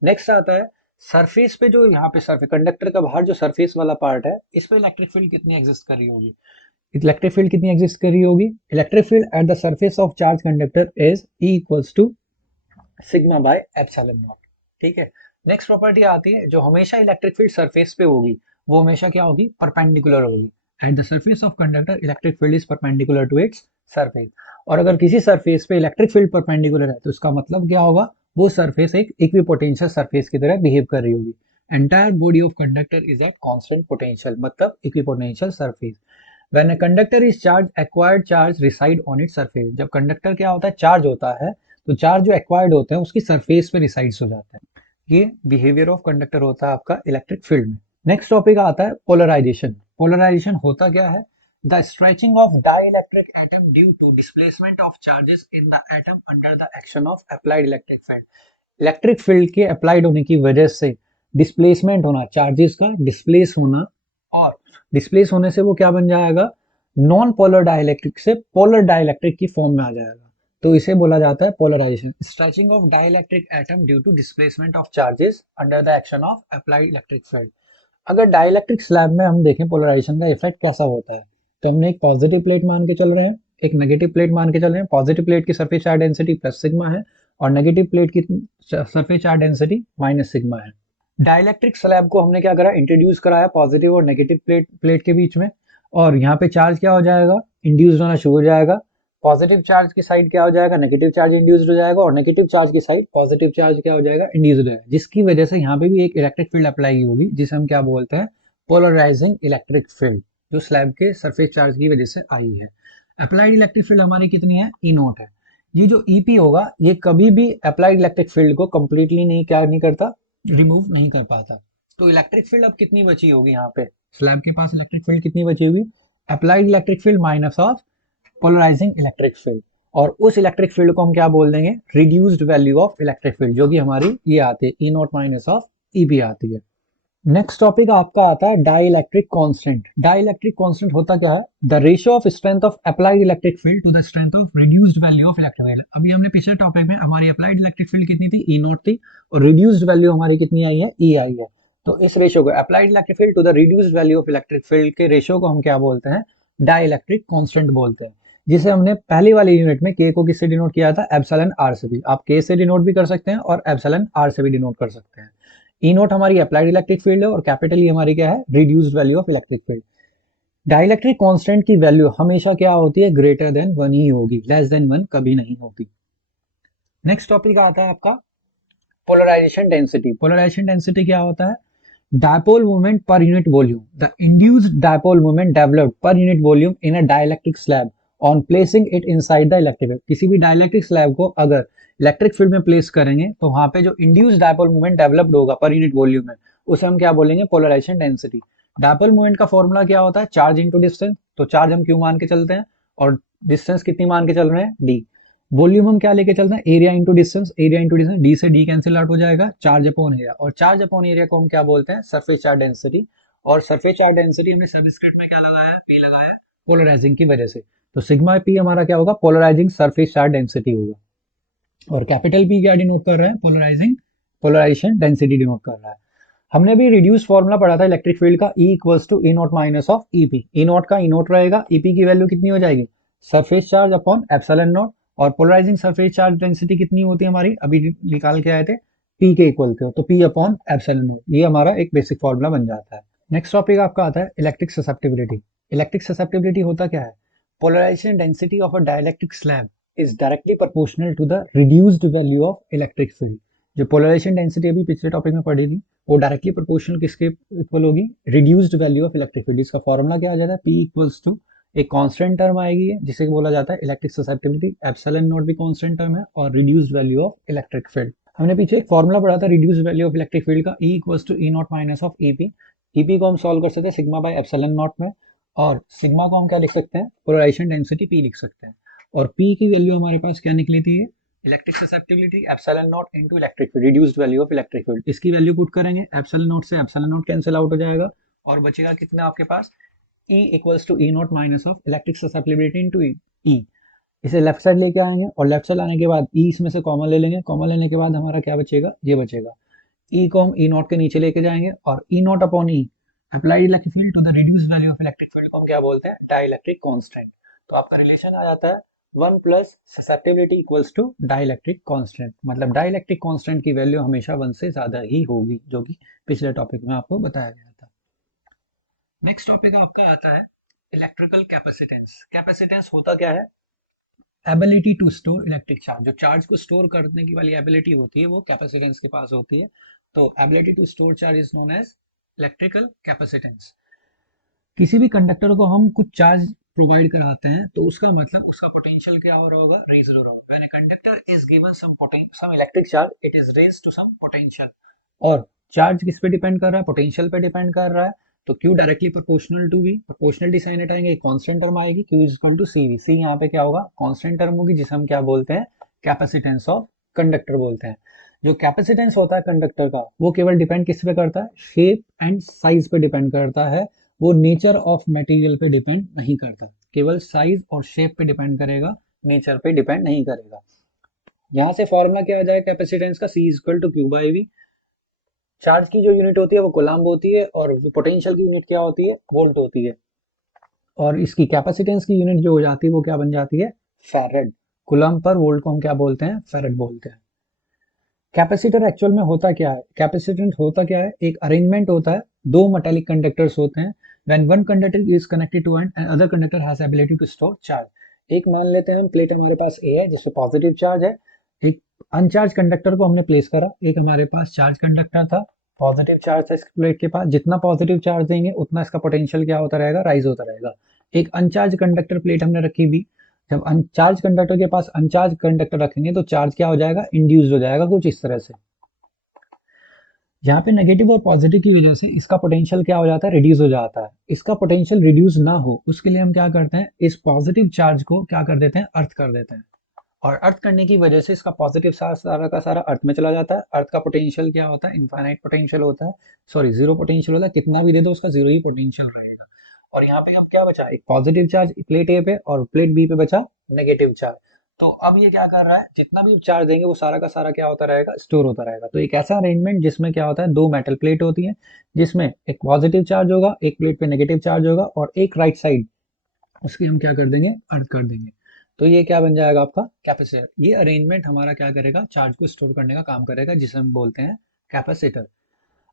Next आता है सरफेस पे, जो यहाँ पे सरफेस कंडक्टर का बाहर जो सरफेस वाला पार्ट है, इस पे इलेक्ट्रिक फील्ड कितनी एग्जिस्ट कर रही होगी, इलेक्ट्रिक फील्ड कितनी एग्जिस्ट कर रही होगी, electric field at the surface of charge conductor is E equals to sigma by epsilon naught. ठीक है। नेक्स्ट प्रॉपर्टी आती है, जो हमेशा इलेक्ट्रिक फील्ड सरफेस पे होगी वो हमेशा क्या होगी, परपेंडिकुलर होगी। At the surface of conductor electric field is perpendicular to its surface. और अगर किसी सरफेस पे इलेक्ट्रिक फील्ड परपेंडिकुलर है तो उसका मतलब क्या होगा, वो सरफेस एक इक्विपोटेंशियल सरफेस की तरह बिहेव कर रही होगी। Entire body of conductor is at constant potential, मतलब equipotential surface. When a conductor is charge, acquired charge reside on its surface. जब कंडक्टर क्या होता है, चार्ज होता है, तो चार्ज जो एक्वायर्ड होते हैं उसकी सरफेस पे रिसाइड्स हो जाता है। ये बिहेवियर ऑफ कंडक्टर होता है आपका इलेक्ट्रिक फील्ड में। नेक्स्ट टॉपिक आता है पोलराइजेशन। पोलराइजेशन होता क्या है, the stretching of dielectric atom due to displacement of charges in the atom under the action of applied electric field. Electric field के अप्लाइड होने की वजह से डिस्प्लेसमेंट होना, चार्जेस का डिस्प्लेस होना, और डिस्प्लेस होने से वो क्या बन जाएगा, नॉन पोलर डाइलेक्ट्रिक से पोलर डाइलेक्ट्रिक की फॉर्म में आ जाएगा, तो इसे बोला जाता है polarization. Stretching of dielectric atom due to displacement of charges under the action of applied electric field. अगर डाइलेक्ट्रिक स्लैब में हम देखें पोलराइजेशन का इफेक्ट कैसा होता है, तो हमने एक पॉजिटिव प्लेट मान के चल रहे हैं, एक नेगेटिव प्लेट मान के चल रहे हैं। पॉजिटिव प्लेट की surface charge density plus sigma है, और नेगेटिव प्लेट की surface charge density minus sigma है। डाइलेक्ट्रिक स्लैब को हमने क्या करा, इंट्रोड्यूस कराया पॉजिटिव और नेगेटिव प्लेट के बीच में, और यहाँ पे चार्ज क्या हो जाएगा, इंड्यूस होना शुरू हो जाएगा, पॉजिटिव चार्ज की साइड क्या हो जाएगा, नेगेटिव चार्ज इंड्यूस्ड हो जाएगा, और नेगेटिव चार्ज की साइड पॉजिटिव चार्ज क्या हो जाएगा, इंड्यूस्ड हो जाएगा, जिसकी वजह से यहाँ पे भी एक इलेक्ट्रिक फील्ड अप्लाई होगी जिसे हम क्या बोलते हैं, पोलराइजिंग इलेक्ट्रिक फील्ड, जो स्लैब के सरफेस चार्ज की वजह से आई है। अप्लाइड इलेक्ट्रिक फील्ड हमारी कितनी है, ई नोट है। ये जो ईपी होगा ये कभी भी अप्लाइड इलेक्ट्रिक फील्ड को कंप्लीटली नहीं क्या नहीं करता, रिमूव नहीं कर पाता। तो इलेक्ट्रिक फील्ड अब कितनी बची होगी, यहाँ पे स्लैब के पास इलेक्ट्रिक फील्ड कितनी बची होगी, applied electric field minus of polarizing electric field, और उस इलेक्ट्रिक फील्ड को हम क्या बोल देंगे, reduced value of electric field, जो कि हमारी ये आती है E naught minus of EP आती है। नेक्स्ट टॉपिक आपका आता है डाइलेक्ट्रिक कांस्टेंट। डाइलेक्ट्रिक कांस्टेंट होता क्या है, the ratio of strength of applied electric field to the strength of reduced value of electric field. अभी हमने पिछले टॉपिक में हमारी अप्लाइड इलेक्ट्रिक फील्ड कितनी थी, ई नॉट थी, और रिड्यूस्ड वैल्यू हमारी कितनी आई है, ई आई है। तो इस रेशियो को applied electric field to the reduced value of electric field के रेशियो को हम क्या बोलते हैं, डाइलेक्ट्रिक कांस्टेंट बोलते हैं, जिसे हमने पहली वाली यूनिट में के को किससे डिनोट किया था, एप्सिलॉन आर से भी। आप के से डिनोट भी कर सकते हैं और एप्सिलॉन आर से भी डिनोट कर सकते हैं। ई नोट हमारी अप्लाइड इलेक्ट्रिक फील्ड है और कैपिटल ई हमारी क्या है, reduced value of electric field. Dielectric constant की वैल्यू हमेशा क्या होती है, ग्रेटर देन 1 ही होगी, लेस देन 1 कभी नहीं होती। नेक्स्ट टॉपिक आता है आपका पोलराइजेशन डेंसिटी। पोलराइजेशन डेंसिटी क्या होता है, dipole moment per unit volume, the induced dipole moment developed per unit volume in a dielectric slab on placing it inside the electric field. किसी भी डाइलेक्ट्रिक स्लैब को अगर इलेक्ट्रिक फील्ड में प्लेस करेंगे तो वहां पे जो इंड्यूस्ड डायपोल मोमेंट डेवलप्ड होगा पर यूनिट वॉल्यूम में, उसे हम क्या बोलेंगे, पोलराइजेशन डेंसिटी। डायपोल मोमेंट का फॉर्मूला क्या होता है, चार्ज इंटू डिस्टेंस, तो चार्ज हम क्यू मान के चलते हैं और डिस्टेंस कितनी मान के चल रहे हैं, डी। वॉल्यूम हम क्या लेके चलते हैं, area into distance, area into distance, D से डी कैंसिल आउट हो जाएगा, चार्ज अपॉन एरिया, और चार्ज अपॉन एरिया को हम क्या बोलते हैं, सरफेस चार्ज डेंसिटी। और सरफेस चार्ज डेंसिटी हमने सबस्क्रिप्ट में क्या लगाया है, पी लगाया है, पोलराइजिंग की वजह से। तो सिग्मा पी हमारा क्या होगा, पोलराइजिंग सरफेस चार्ज डेंसिटी होगा, और कैपिटल पी क्या डिनोट कर रहा है, पोलराइजेशन डेंसिटी डिनोट कर रहा है। हमने भी रिड्यूस फॉर्मूला पढ़ा था इलेक्ट्रिक फील्ड का, E equals to E naught minus of EP. E naught का ई नॉट रहेगा, ईपी की वैल्यू कितनी हो जाएगी, surface charge upon epsilon naught, और पोलराइजिंग सरफेस चार्ज डेंसिटी कितनी होती है हमारी, अभी निकाल के आए थे, पी के इक्वल थे, तो पी अपॉन एप्सिलॉन नॉट, ये हमारा एक बेसिक फॉर्मूला बन जाता है। नेक्स्ट टॉपिक आपका आता है इलेक्ट्रिक ससेप्टिबिलिटी। इलेक्ट्रिक ससेप्टिबिलिटी होता क्या है, polarization density of a dielectric slab is directly proportional to the reduced value of electric field. जो पोलराइजेशन डेंसिटी अभी पिछले टॉपिक में पढ़ी थी, वो डायरेक्टली प्रोपोर्शनल किसके इक्वल होगी, reduced value of electric field. इसका फॉर्मूला क्या आ जाता है, पी इक्वल्स टू एक कांस्टेंट टर्म आएगी जिसे बोला जाता है इलेक्ट्रिक ससेप्टिबिलिटी, एप्सिलॉन नॉट भी कांस्टेंट टर्म है, और reduced value of electric field. हमने पीछे एक फॉर्मूला पढ़ा था reduced value of electric field का, E equals to E naught minus of EP. EP को हम सॉल्व कर सकते हैं सिग्मा बाय एप्सिलॉन नॉट में, और सिग्मा को हम क्या लिख सकते हैं, पोलराइजेशन डेंसिटी पी लिख सकते हैं, और पी की वैल्यू हमारे पास क्या निकली थी, electric susceptibility epsilon naught into electric field, reduced value of electric field. इसकी वैल्यू पुट करेंगे, एप्सिलॉन नॉट से एप्सिलॉन नॉट कैंसिल आउट हो जाएगा, और बचेगा कितना आपके पास, E equals to E naught minus of electric susceptibility into E। इसे लेफ्ट साइड लेके आएंगे, और लेफ्ट साइड आने के बाद E इसमें से कॉमन ले लेंगे, कॉमन लेने के बाद हमारा क्या बचेगा, ये बचेगा। E को हम E नॉट के नीचे लेके जाएंगे, और E naught upon E applied electric field to the reduced value of electric field को हम क्या बोलते हैं, डाइलेक्ट्रिक कांस्टेंट। तो आपका रिलेशन आ जाता है 1 plus susceptibility equals to dielectric constant, मतलब डाइलेक्ट्रिक कांस्टेंट की वैल्यू हमेशा 1 से ज्यादा ही होगी, जो कि पिछले टॉपिक में आपको बताया गया था। नेक्स्ट टॉपिक आपका आता है इलेक्ट्रिकल कैपेसिटेंस। कैपेसिटेंस होता क्या है, ability to store electric charge. जो चार्ज को स्टोर करने की वाली एबिलिटी होती है वो कैपेसिटेंस के पास होती है। तो ability to store charge is known as electrical capacitance. किसी भी कंडक्टर को हम कुछ चार्ज प्रोवाइड कराते हैं तो उसका मतलब उसका पोटेंशियल क्या हो रहा होगा, रेज हो रहा होगा। When a conductor is given some electric charge, it is raised to some potential. और चार्ज किस पे डिपेंड कर रहा है, पोटेंशियल पे डिपेंड कर रहा है। तो Q directly proportional to V, proportionality sign हटाएंगे, कांस्टेंट टर्म आएगी, Q is equal to CV। C यहाँ पे क्या होगा, कांस्टेंट टर्म होगी, जिसे हम क्या बोलते हैं, कैपेसिटेंस ऑफ कंडक्टर बोलते हैं। जो कैपेसिटेंस होता है कंडक्टर का, वो केवल डिपेंड किस पे करता है, शेप एंड साइज पे डिपेंड करता है, वो नेचर ऑफ मटेरियल पे डिपेंड नहीं करता। केवल साइज और शेप पे डिपेंड करेगा, नेचर पे डिपेंड नहीं करेगा। यहाँ से फॉर्मूला क्या आ जाएगा कैपेसिटेंस का, C is equal to Q by V। Charge की जो यूनिट होती है वो कूलम्ब होती है, और पोटेंशियल की यूनिट क्या होती है, वोल्ट होती है, और इसकी कैपेसिटेंस की यूनिट जो हो जाती है वो क्या बन जाती है, फैराड। कूलम्ब पर वोल्ट को हम क्या बोलते हैं, फैराड बोलते हैं। कैपेसिटर एक्चुअल में होता क्या है, कैपेसिटेंस होता क्या है, एक अरेंजमेंट होता है, दो मेटालिक कंडक्टर्स होते हैं, when one conductor is connected to and other conductor has ability to store charge. एक मान लेते हैं हम प्लेट हमारे पास ए है जिसपे पॉजिटिव चार्ज है, एक अनचार्ज कंडक्टर को हमने प्लेस करा, एक हमारे पास चार्ज कंडक्टर था, पॉजिटिव चार्ज था इस प्लेट के पास, जितना पॉजिटिव चार्ज देंगे उतना इसका पोटेंशियल क्या होता रहेगा, राइज होता रहेगा। एक अनचार्ज कंडक्टर प्लेट हमने रखी भी, जब अनचार्ज कंडक्टर के पास अनचार्ज कंडक्टर रखेंगे तो चार्ज क्या हो जाएगा, इंड्यूस्ड हो जाएगा कुछ इस तरह से। यहाँ पे नेगेटिव और पॉजिटिव की वजह से इसका पोटेंशियल क्या हो जाता है, रिड्यूस हो जाता है। इसका पोटेंशियल रिड्यूस ना हो उसके लिए हम क्या करते हैं, इस पॉजिटिव चार्ज को क्या कर देते हैं, अर्थ कर देते हैं, और अर्थ करने की वजह से इसका पॉजिटिव सारा का सारा अर्थ में चला जाता है। अर्थ का पोटेंशियल क्या होता है, इनफाइनाइट पोटेंशियल होता है, सॉरी जीरो पोटेंशियल होता है, कितना भी दे दो उसका जीरो ही पोटेंशियल रहेगा। और यहाँ पे अब क्या बचा, एक पॉजिटिव चार्ज प्लेट ए पे और प्लेट बी पे बचा नेगेटिव चार्ज। तो अब ये क्या कर रहा है, जितना भी चार्ज देंगे वो सारा का सारा क्या होता रहेगा, स्टोर होता रहेगा। तो एक ऐसा अरेंजमेंट जिसमें क्या होता है, दो मेटल प्लेट होती है जिसमें एक पॉजिटिव चार्ज होगा, एक प्लेट पे नेगेटिव चार्ज होगा, और एक राइट साइड उसकी हम क्या कर देंगे, अर्थ कर देंगे। तो ये क्या बन जाएगा आपका कैपेसिटर। ये अरेंजमेंट हमारा क्या करेगा, चार्ज को स्टोर करने का काम करेगा, जिसे हम बोलते हैं कैपेसिटर।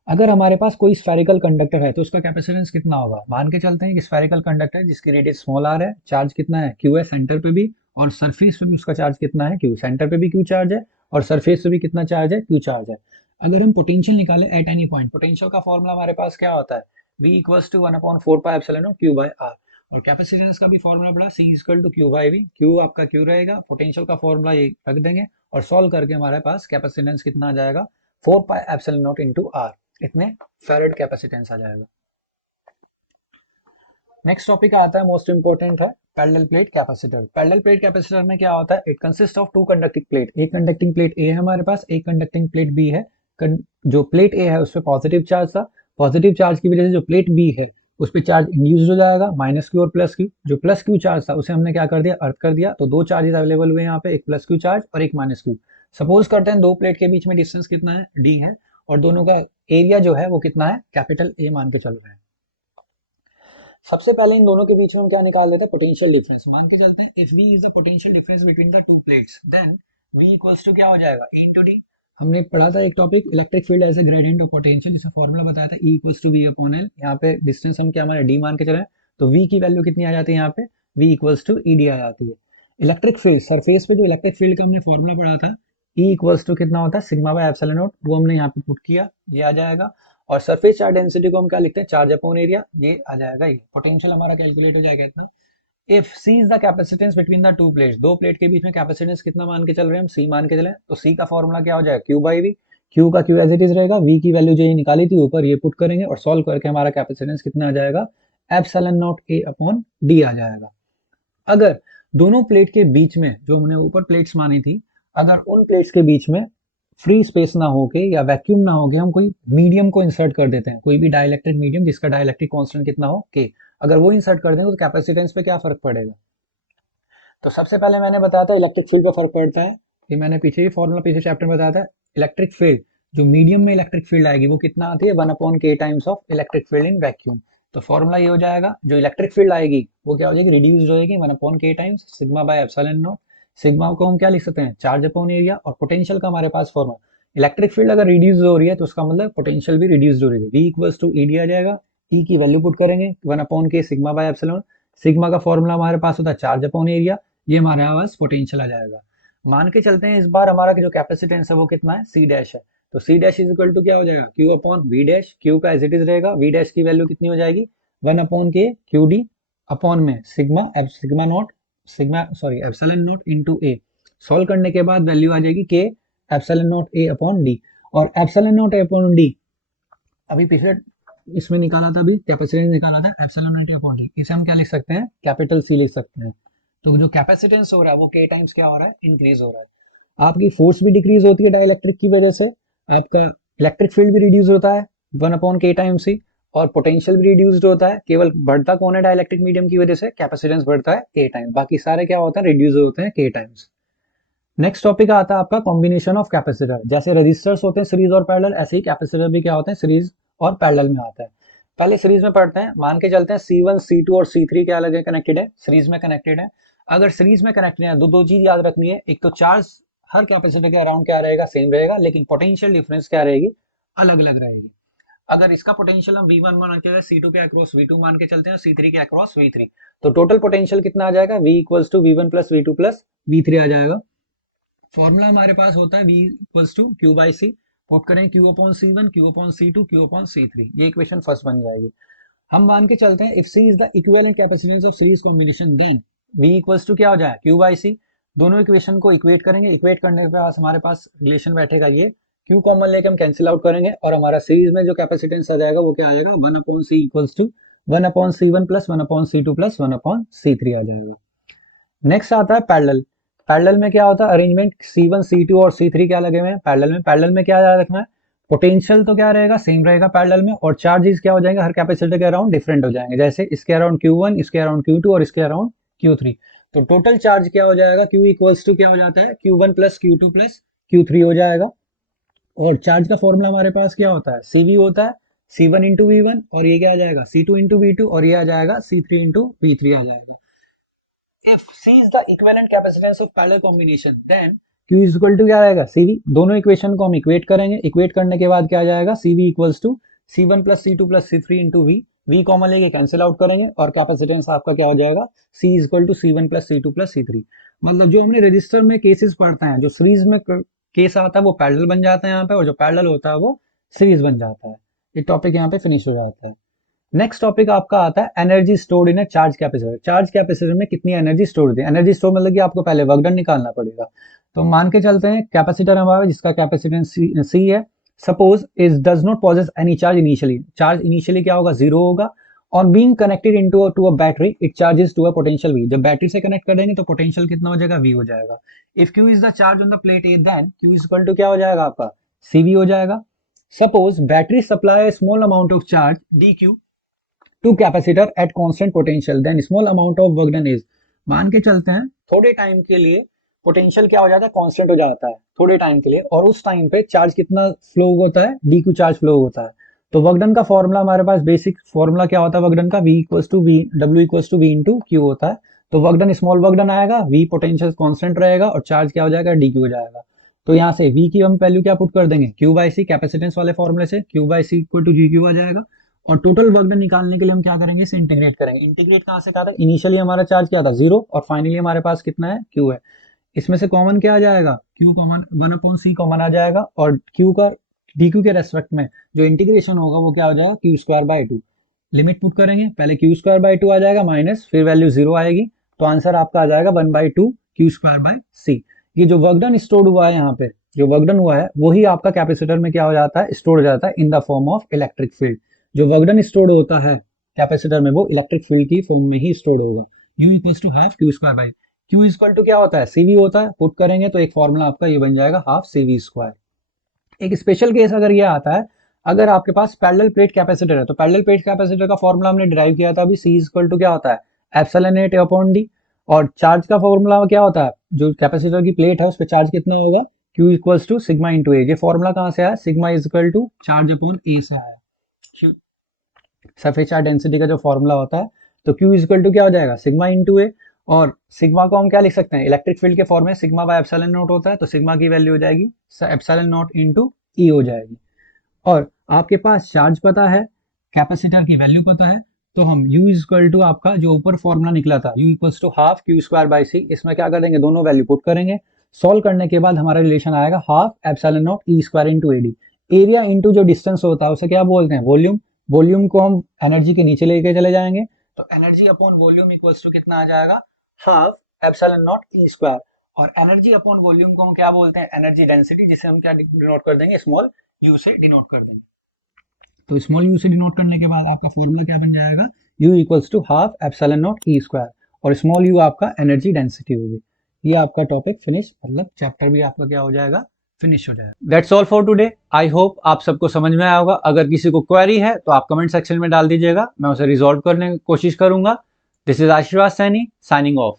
अगर हमारे पास कोई स्फेरिकल कंडक्टर है तो उसका कैपेसिटेंस कितना होगा, मान के चलते हैं कि स्फेरिकल कंडक्टर जिसकी रेडियस स्मॉल आर है, चार्ज कितना है, क्यू है सेंटर पे भी, और सरफेस पे भी उसका चार्ज कितना है, क्यू। सेंटर पे भी क्यू चार्ज है और सरफेस पे भी कितना चार्ज है, क्यू चार्ज है। अगर हम पोटेंशियल निकालें एट एनी पॉइंट, पोटेंशियल का फॉर्मूला हमारे पास क्या होता है, v equals to 1/4πε0 q by r। और कैपेसिटेंस का भी फॉर्मूला पड़ा, c equal to q by v। q आपका q रहेगा, पोटेंशियल का फॉर्मूला ये रख देंगे और सॉल्व करके हमारे पास कैपेसिटेंस कितना आ जाएगा, 4πε0 इंटू r, इतने फैराड कैपेसिटेंस आ जाएगा। नेक्स्ट टॉपिक आता है, मोस्ट इंपोर्टेंट है parallel plate capacitor. Parallel plate capacitor में क्या होता है, it consist of two conducting plate. एक कंडक्टिंग प्लेट ए है हमारे पास, एक कंडक्टिंग प्लेट बी है। जो प्लेट ए है उस पर पॉजिटिव चार्ज था, पॉजिटिव चार्ज की वजह से जो प्लेट बी है उस पर चार्ज इंड्यूस हो जाएगा, माइनस क्यू और प्लस क्यू। जो प्लस क्यू चार्ज था उसे हमने क्या कर दिया, अर्थ कर दिया। तो दो चार्जेस अवेलेबल हुए यहाँ पे, एक प्लस क्यू चार्ज और एक माइनस क्यू। सपोज करते हैं दो प्लेट के बीच में डिस्टेंस कितना है, डी है, और दोनों का एरिया जो है वो कितना है, कैपिटल ए मान के चल रहे हैं। सबसे पहले इन दोनों के बीच में हम क्या निकाल देते हैं, पोटेंशियल डिफरेंस। मान के चलते हैं if v is the potential difference between the two plates, then v equals to क्या हो जाएगा, e इंटू डी। हमने पढ़ा था एक topic electric field as a gradient of potential, जिसमें फॉर्मूला बताया था E equals to v upon l। यहाँ पे डिस्टेंस हम क्या हमारे d मान के चले, तो v की वैल्यू कितनी आ जाती है यहाँ पे, v equals to e d आ जाती है। इलेक्ट्रिक फील्ड सरफेस पे जो इलेक्ट्रिक फील्ड का हमने फॉर्मूला पढ़ा था, E इक्वल्स टू कितना होता है, सिग्मा बाय एप्सिलॉन नॉट, वो हमने यहाँ पे पुट किया, ये आ जाएगा। और सरफेस चार्ज डेंसिटी को हम क्या लिखते हैं, चार्ज अपॉन एरिया, ये आ जाएगा। ये पोटेंशियल हमारा कैलकुलेट हो जाएगा इतना। If C is the capacitance between the two plates, दो प्लेट के बीच में कैपेसिटेंस कितना मान के चल रहे हैं हम, C मान के चले, तो C का फॉर्मूला क्या हो जाएगा, Q बाई V। Q का Q एज इट इज रहेगा, V की वैल्यू जो ये निकाली थी ऊपर ये पुट करेंगे और सॉल्व करके हमारा कैपेसिटेंस कितना आ जाएगा, epsilon naught A upon D आ जाएगा। अगर दोनों प्लेट के बीच में जो हमने ऊपर प्लेट्स मानी थी, अगर उन प्लेट्स के बीच में फ्री स्पेस ना होके या वैक्यूम ना होके हम कोई मीडियम को इंसर्ट कर देते हैं, कोई भी डाइलेक्ट्रिक मीडियम जिसका डाइलेक्ट्रिक कांस्टेंट कितना हो, के, अगर वो इंसर्ट कर देंगे तो कैपेसिटेंस पे क्या फर्क पड़ेगा। तो सबसे पहले मैंने बताया था इलेक्ट्रिक फील्ड पे फर्क पड़ता है, ये मैंने पीछे ही फॉर्मूला पीछे चैप्टर में बताया था। इलेक्ट्रिक फील्ड जो मीडियम में इलेक्ट्रिक फील्ड आएगी वो कितना आती है, 1/k times of electric field in vacuum. तो फॉर्मूला ये हो जाएगा, जो इलेक्ट्रिक फील्ड आएगी वो क्या हो जाएगी, रिड्यूस्ड हो जाएगी 1/k times sigma by epsilon not. Sigma को हम क्या लिख सकते हैं, चार्ज अपॉन एरिया, और पोटेंशियल का हमारे पास फॉर्मूला, इलेक्ट्रिक फील्ड अगर रिड्यूस हो रही है तो उसका मतलब पोटेंशियल भी रिड्यूस हो रही है। V equals to E d आ जाएगा, E की वैल्यू पुट करेंगे 1/k sigma by epsilon. Sigma का फॉर्मूला हमारे पास होता है चार्ज अपॉन एरिया, ये हमारे पास पोटेंशियल आ जाएगा। मान के चलते हैं इस बार हमारा जो कैपेसिटेंस है वो कितना है, C डैश है, तो C dash is equal to क्या हो जाएगा, Q upon V dash. Q का एज इट इज रहेगा, V डैश की वैल्यू कितनी हो जाएगी, 1/k क्यू डी अपॉन में sigma naught, epsilon naught into A। सॉल्व करने के बाद वैल्यू आ जाएगी K epsilon naught A upon D। और epsilon naught A upon D अभी पिछले इसमें निकाला था, अभी कैपेसिटेंस निकाला था, epsilon naught A upon D, इसे हम क्या लिख सकते हैं, कैपिटल C लिख सकते हैं। तो जो कैपेसिटेंस हो रहा है वो K टाइम्स क्या हो रहा है, इंक्रीज हो रहा है। आपकी फोर्स भी डिक्रीज होती है डाइलेक्ट्रिक की वजह से, आपका इलेक्ट्रिक फील्ड भी रिड्यूस होता है 1/k टाइम्स C, और पोटेंशियल भी रिड्यूस्ड होता है। केवल बढ़ता कौन है डाइलेक्ट्रिक मीडियम की वजह से, कैपेसिटेंस बढ़ता है K टाइम्स, बाकी सारे क्या होता है, रिड्यूस होते हैं K टाइम्स। नेक्स्ट टॉपिक आता है आपका कॉम्बिनेशन ऑफ कैपेसिटर। जैसे रजिस्टर्स होते हैं सीरीज और पैरेलल, ऐसे ही कैपेसिटर भी क्या होते हैं, सीरीज और पैरेलल में आता है। पहले सीरीज में पढ़ते हैं, मान के चलते हैं C1 C2 और C3 क्या लगे कनेक्टेड है, सीरीज में कनेक्टेड है। अगर सीरीज में कनेक्टेड है, दो चीज याद रखनी है, एक तो चार्ज हर कैपेसिटर के अराउंड क्या रहेगा, सेम रहेगा, लेकिन पोटेंशियल डिफरेंस क्या रहेगी, अलग अलग रहेगी। अगर इसका पोटेंशियल हम V1 मान के चलते हैं, C2 के अक्रॉस V2 मान के चलते हैं, C3 के अक्रॉस V3, तो टोटल पोटेंशियल कितना आ जाएगा, V equals to V1 plus V2 plus V3 आ जाएगा। फॉर्मूला हमारे पास होता है V equals to Q by C, pop करें Q upon C1, Q upon C2, Q upon C3, ये इक्वेशन फर्स्ट बन जाएगी। हम मान के चलते हैं if C is the equivalent capacitance of series combination, then V equals to क्या हो जाएगा, Q बाई C। दोनों इक्वेशन को इक्वेट करेंगे, इक्वेट करने के बाद हमारे पास रिलेशन बैठेगा ये, Q कॉमन लेके हम कैंसिल आउट करेंगे और हमारा सीरीज में जो कैपेसिटेंस आ जाएगा वो क्या आ जाएगा, 1 upon C equals to 1 upon C1 plus 1 upon C2 plus 1 upon C3 आ जाएगा। नेक्स्ट आता है पैरेलल। पैरेलल में क्या होता है, अरेंजमेंट C1 C2 और C3 क्या लगे हुए हैं पैरेलल में। पैरेलल में क्या याद रखना है, पोटेंशियल तो क्या रहेगा, सेम रहेगा पैरेलल में, और चार्जेस क्या हो जाएंगे हर कैपेसिटर के अराउंड डिफरेंट हो जाएंगे, जैसे इसके अराउंड Q1, इसके अराउंड Q2 और इसके अराउंड Q3। तो टोटल चार्ज क्या हो जाएगा, Q इक्वल्स टू क्या हो जाता है, Q1 plus Q2 plus Q3 हो जाएगा। और चार्ज का फॉर्मूला हमारे पास क्या होता है, CV होता है C1 इंटू V1, और ये क्या आ जाएगा C2 इंटू V2, और ये आ जाएगा C3 इंटू V3 आ जाएगा। If C is the equivalent capacitance of parallel combination, then Q is equal to क्या आएगा, CV। दोनों इक्वेशन को हम इक्वेट करेंगे, इक्वेट करने के बाद क्या आ जाएगा, CV equals to C1 plus C2 plus C3 into V common लेके कैंसिल आउट करेंगे और कैपेसिटेंस आपका क्या हो जाएगा, C is equal to C1 plus C2 plus C3। मतलब जो हमने रजिस्टर में केसेस पढ़ते हैं, जो सीरीज में केस आता है वो पैरेलल बन जाता है यहाँ पे, और जो पैरेलल होता है वो सीरीज बन जाता है। ये टॉपिक यहाँ पे फिनिश हो जाता है। नेक्स्ट टॉपिक आपका आता है energy stored in a charge capacitor. Charge capacitor में कितनी एनर्जी स्टोर होती है, एनर्जी स्टोर मतलब कि आपको पहले वर्क डन निकालना पड़ेगा। तो मान के चलते हैं कैपेसिटर हमारा जिसका कैपेसिटेंस C है, suppose is does not possess any charge initially. Charge initially क्या होगा, जीरो होगा। On being connected into to a battery it charges to a potential V। जब बैटरी से कनेक्ट कर देंगे तो पोटेंशियल कितना हो जाएगा, V हो जाएगा। If Q is the charge on the plate A, then Q is equal to क्या हो जाएगा आपका, CV हो जाएगा। Suppose battery supply small amount of charge dQ to capacitor at constant potential, then small amount of work done is. मान के चलते हैं थोड़े टाइम के लिए पोटेंशियल क्या हो जाता है, कांस्टेंट हो जाता है थोड़े टाइम के लिए, और उस टाइम पे चार्ज कितना फ्लो होता है, dQ चार्ज फ्लो होता है। तो वर्क डन का फॉर्मूला हमारे पास बेसिक फॉर्मूला क्या होता है वर्क डन का, V equals to V, W equals to V into Q होता है। तो work done small work done आएगा, V पोटेंशियल कांस्टेंट रहेगा और चार्ज क्या हो जाएगा, dQ हो जाएगा। तो यहाँ से V की हम वैल्यू क्या पुट कर देंगे, Q बाई C, कैपेसिटेंस वाले फॉर्मूले से Q by C equal to GQ आ जाएगा। और टोटल वर्क डन निकालने के लिए हम क्या करेंगे, इसे इंटीग्रेट करेंगे। इंटीग्रेट कहाँ से कहा था, इनिशियली हमारा चार्ज क्या था, जीरो, और फाइनली हमारे पास कितना है, Q है। इसमें से कॉमन क्या आ जाएगा, Q common, 1 upon C common आ जाएगा, और Q का dQ के रेस्पेक्ट में जो इंटीग्रेशन होगा वो क्या हो जाएगा, Q square by 2। Limit put करेंगे, पहले Q स्क्वायर बाई 2 आ जाएगा माइनस, फिर वैल्यू जीरो आएगी, तो आंसर आपका आ जाएगा 1/2 Q स्क्वायर बाई C। ये जो वर्क डन स्टोर्ड हुआ है यहाँ पे, जो वर्क डन हुआ है वही आपका कैपेसिटर में क्या हो जाता है, स्टोर हो जाता है in the form of electric field. जो वर्क डन स्टोर्ड होता है कैपेसिटर में वो इलेक्ट्रिक फील्ड की फॉर्म में ही स्टोर्ड होगा। U equals to half Q square by Q equal to क्या होता है, CV होता है। पुट करेंगे तो एक फॉर्मूला आपका ये बन जाएगा हाफ CV स्क्वायर। एक स्पेशल केस अगर ये आता है, अगर आपके पास पैरेलल प्लेट कैपेसिटर है, तो पैरेलल प्लेट कैपेसिटर का फॉर्मूला हमने डिराइव किया था अभी, C इक्वल टू क्या होता है, एप्सिलॉन A अपॉन D। और चार्ज का फॉर्मूला क्या होता है, जो कैपेसिटर की प्लेट है उस पर चार्ज कितना होगा, Q equals to sigma into A। ये फॉर्मूला कहाँ से आया, sigma is equal to charge upon A से आया, सरफेस चार्ज डेंसिटी का जो फॉर्मूला होता है। तो Q इज इक्वल टू क्या हो जाएगा, सिग्मा इंटू A। और सिग्मा को हम क्या लिख सकते हैं, इलेक्ट्रिक फील्ड के फॉर्म में सिग्मा बाय एप्सिलॉन नॉट होता है, तो सिग्मा की वैल्यू हो जाएगी एप्सिलॉन नॉट इंटू E हो जाएगी। और आपके पास चार्ज पता है, कैपेसिटर की वैल्यू पता है, तो हम U इज इक्वल टू आपका जो ऊपर फॉर्मूला निकला था U equals to half Q square by C, इसमें क्या करेंगे, दोनों वैल्यू पुट करेंगे। सॉल्व करने के बाद हमारा रिलेशन आएगा half epsilon naught E square into AD। Area into जो डिस्टेंस होता है उसे क्या बोलते हैं, वॉल्यूम। वॉल्यूम को हम एनर्जी के नीचे लेके चले जाएंगे, तो energy upon volume equals to कितना आ जाएगा, half epsilon naught E square. और एनर्जी अपॉन वॉल्यूम को हम क्या बोलते हैं, एनर्जी डेंसिटी, जिसे हम क्या डिनोट कर देंगे, स्मॉल u से डिनोट कर देंगे। तो स्मॉल u से डिनोट करने के बाद आपका फॉर्मूला क्या बन जाएगा, u equals to half epsilon naught E square, और स्मॉल u आपका एनर्जी डेंसिटी होगी। ये आपका टॉपिक फिनिश, मतलब चैप्टर भी आपका क्या हो जाएगा, फिनिश हो जाएगा। That's all for today. I hope आप सबको समझ में आया होगा। अगर किसी को क्वेरी है तो आप कमेंट सेक्शन में डाल दीजिएगा, मैं उसे रिजॉल्व करने की कोशिश करूंगा। दिस इज आशीर्वाद सैनी साइनिंग ऑफ।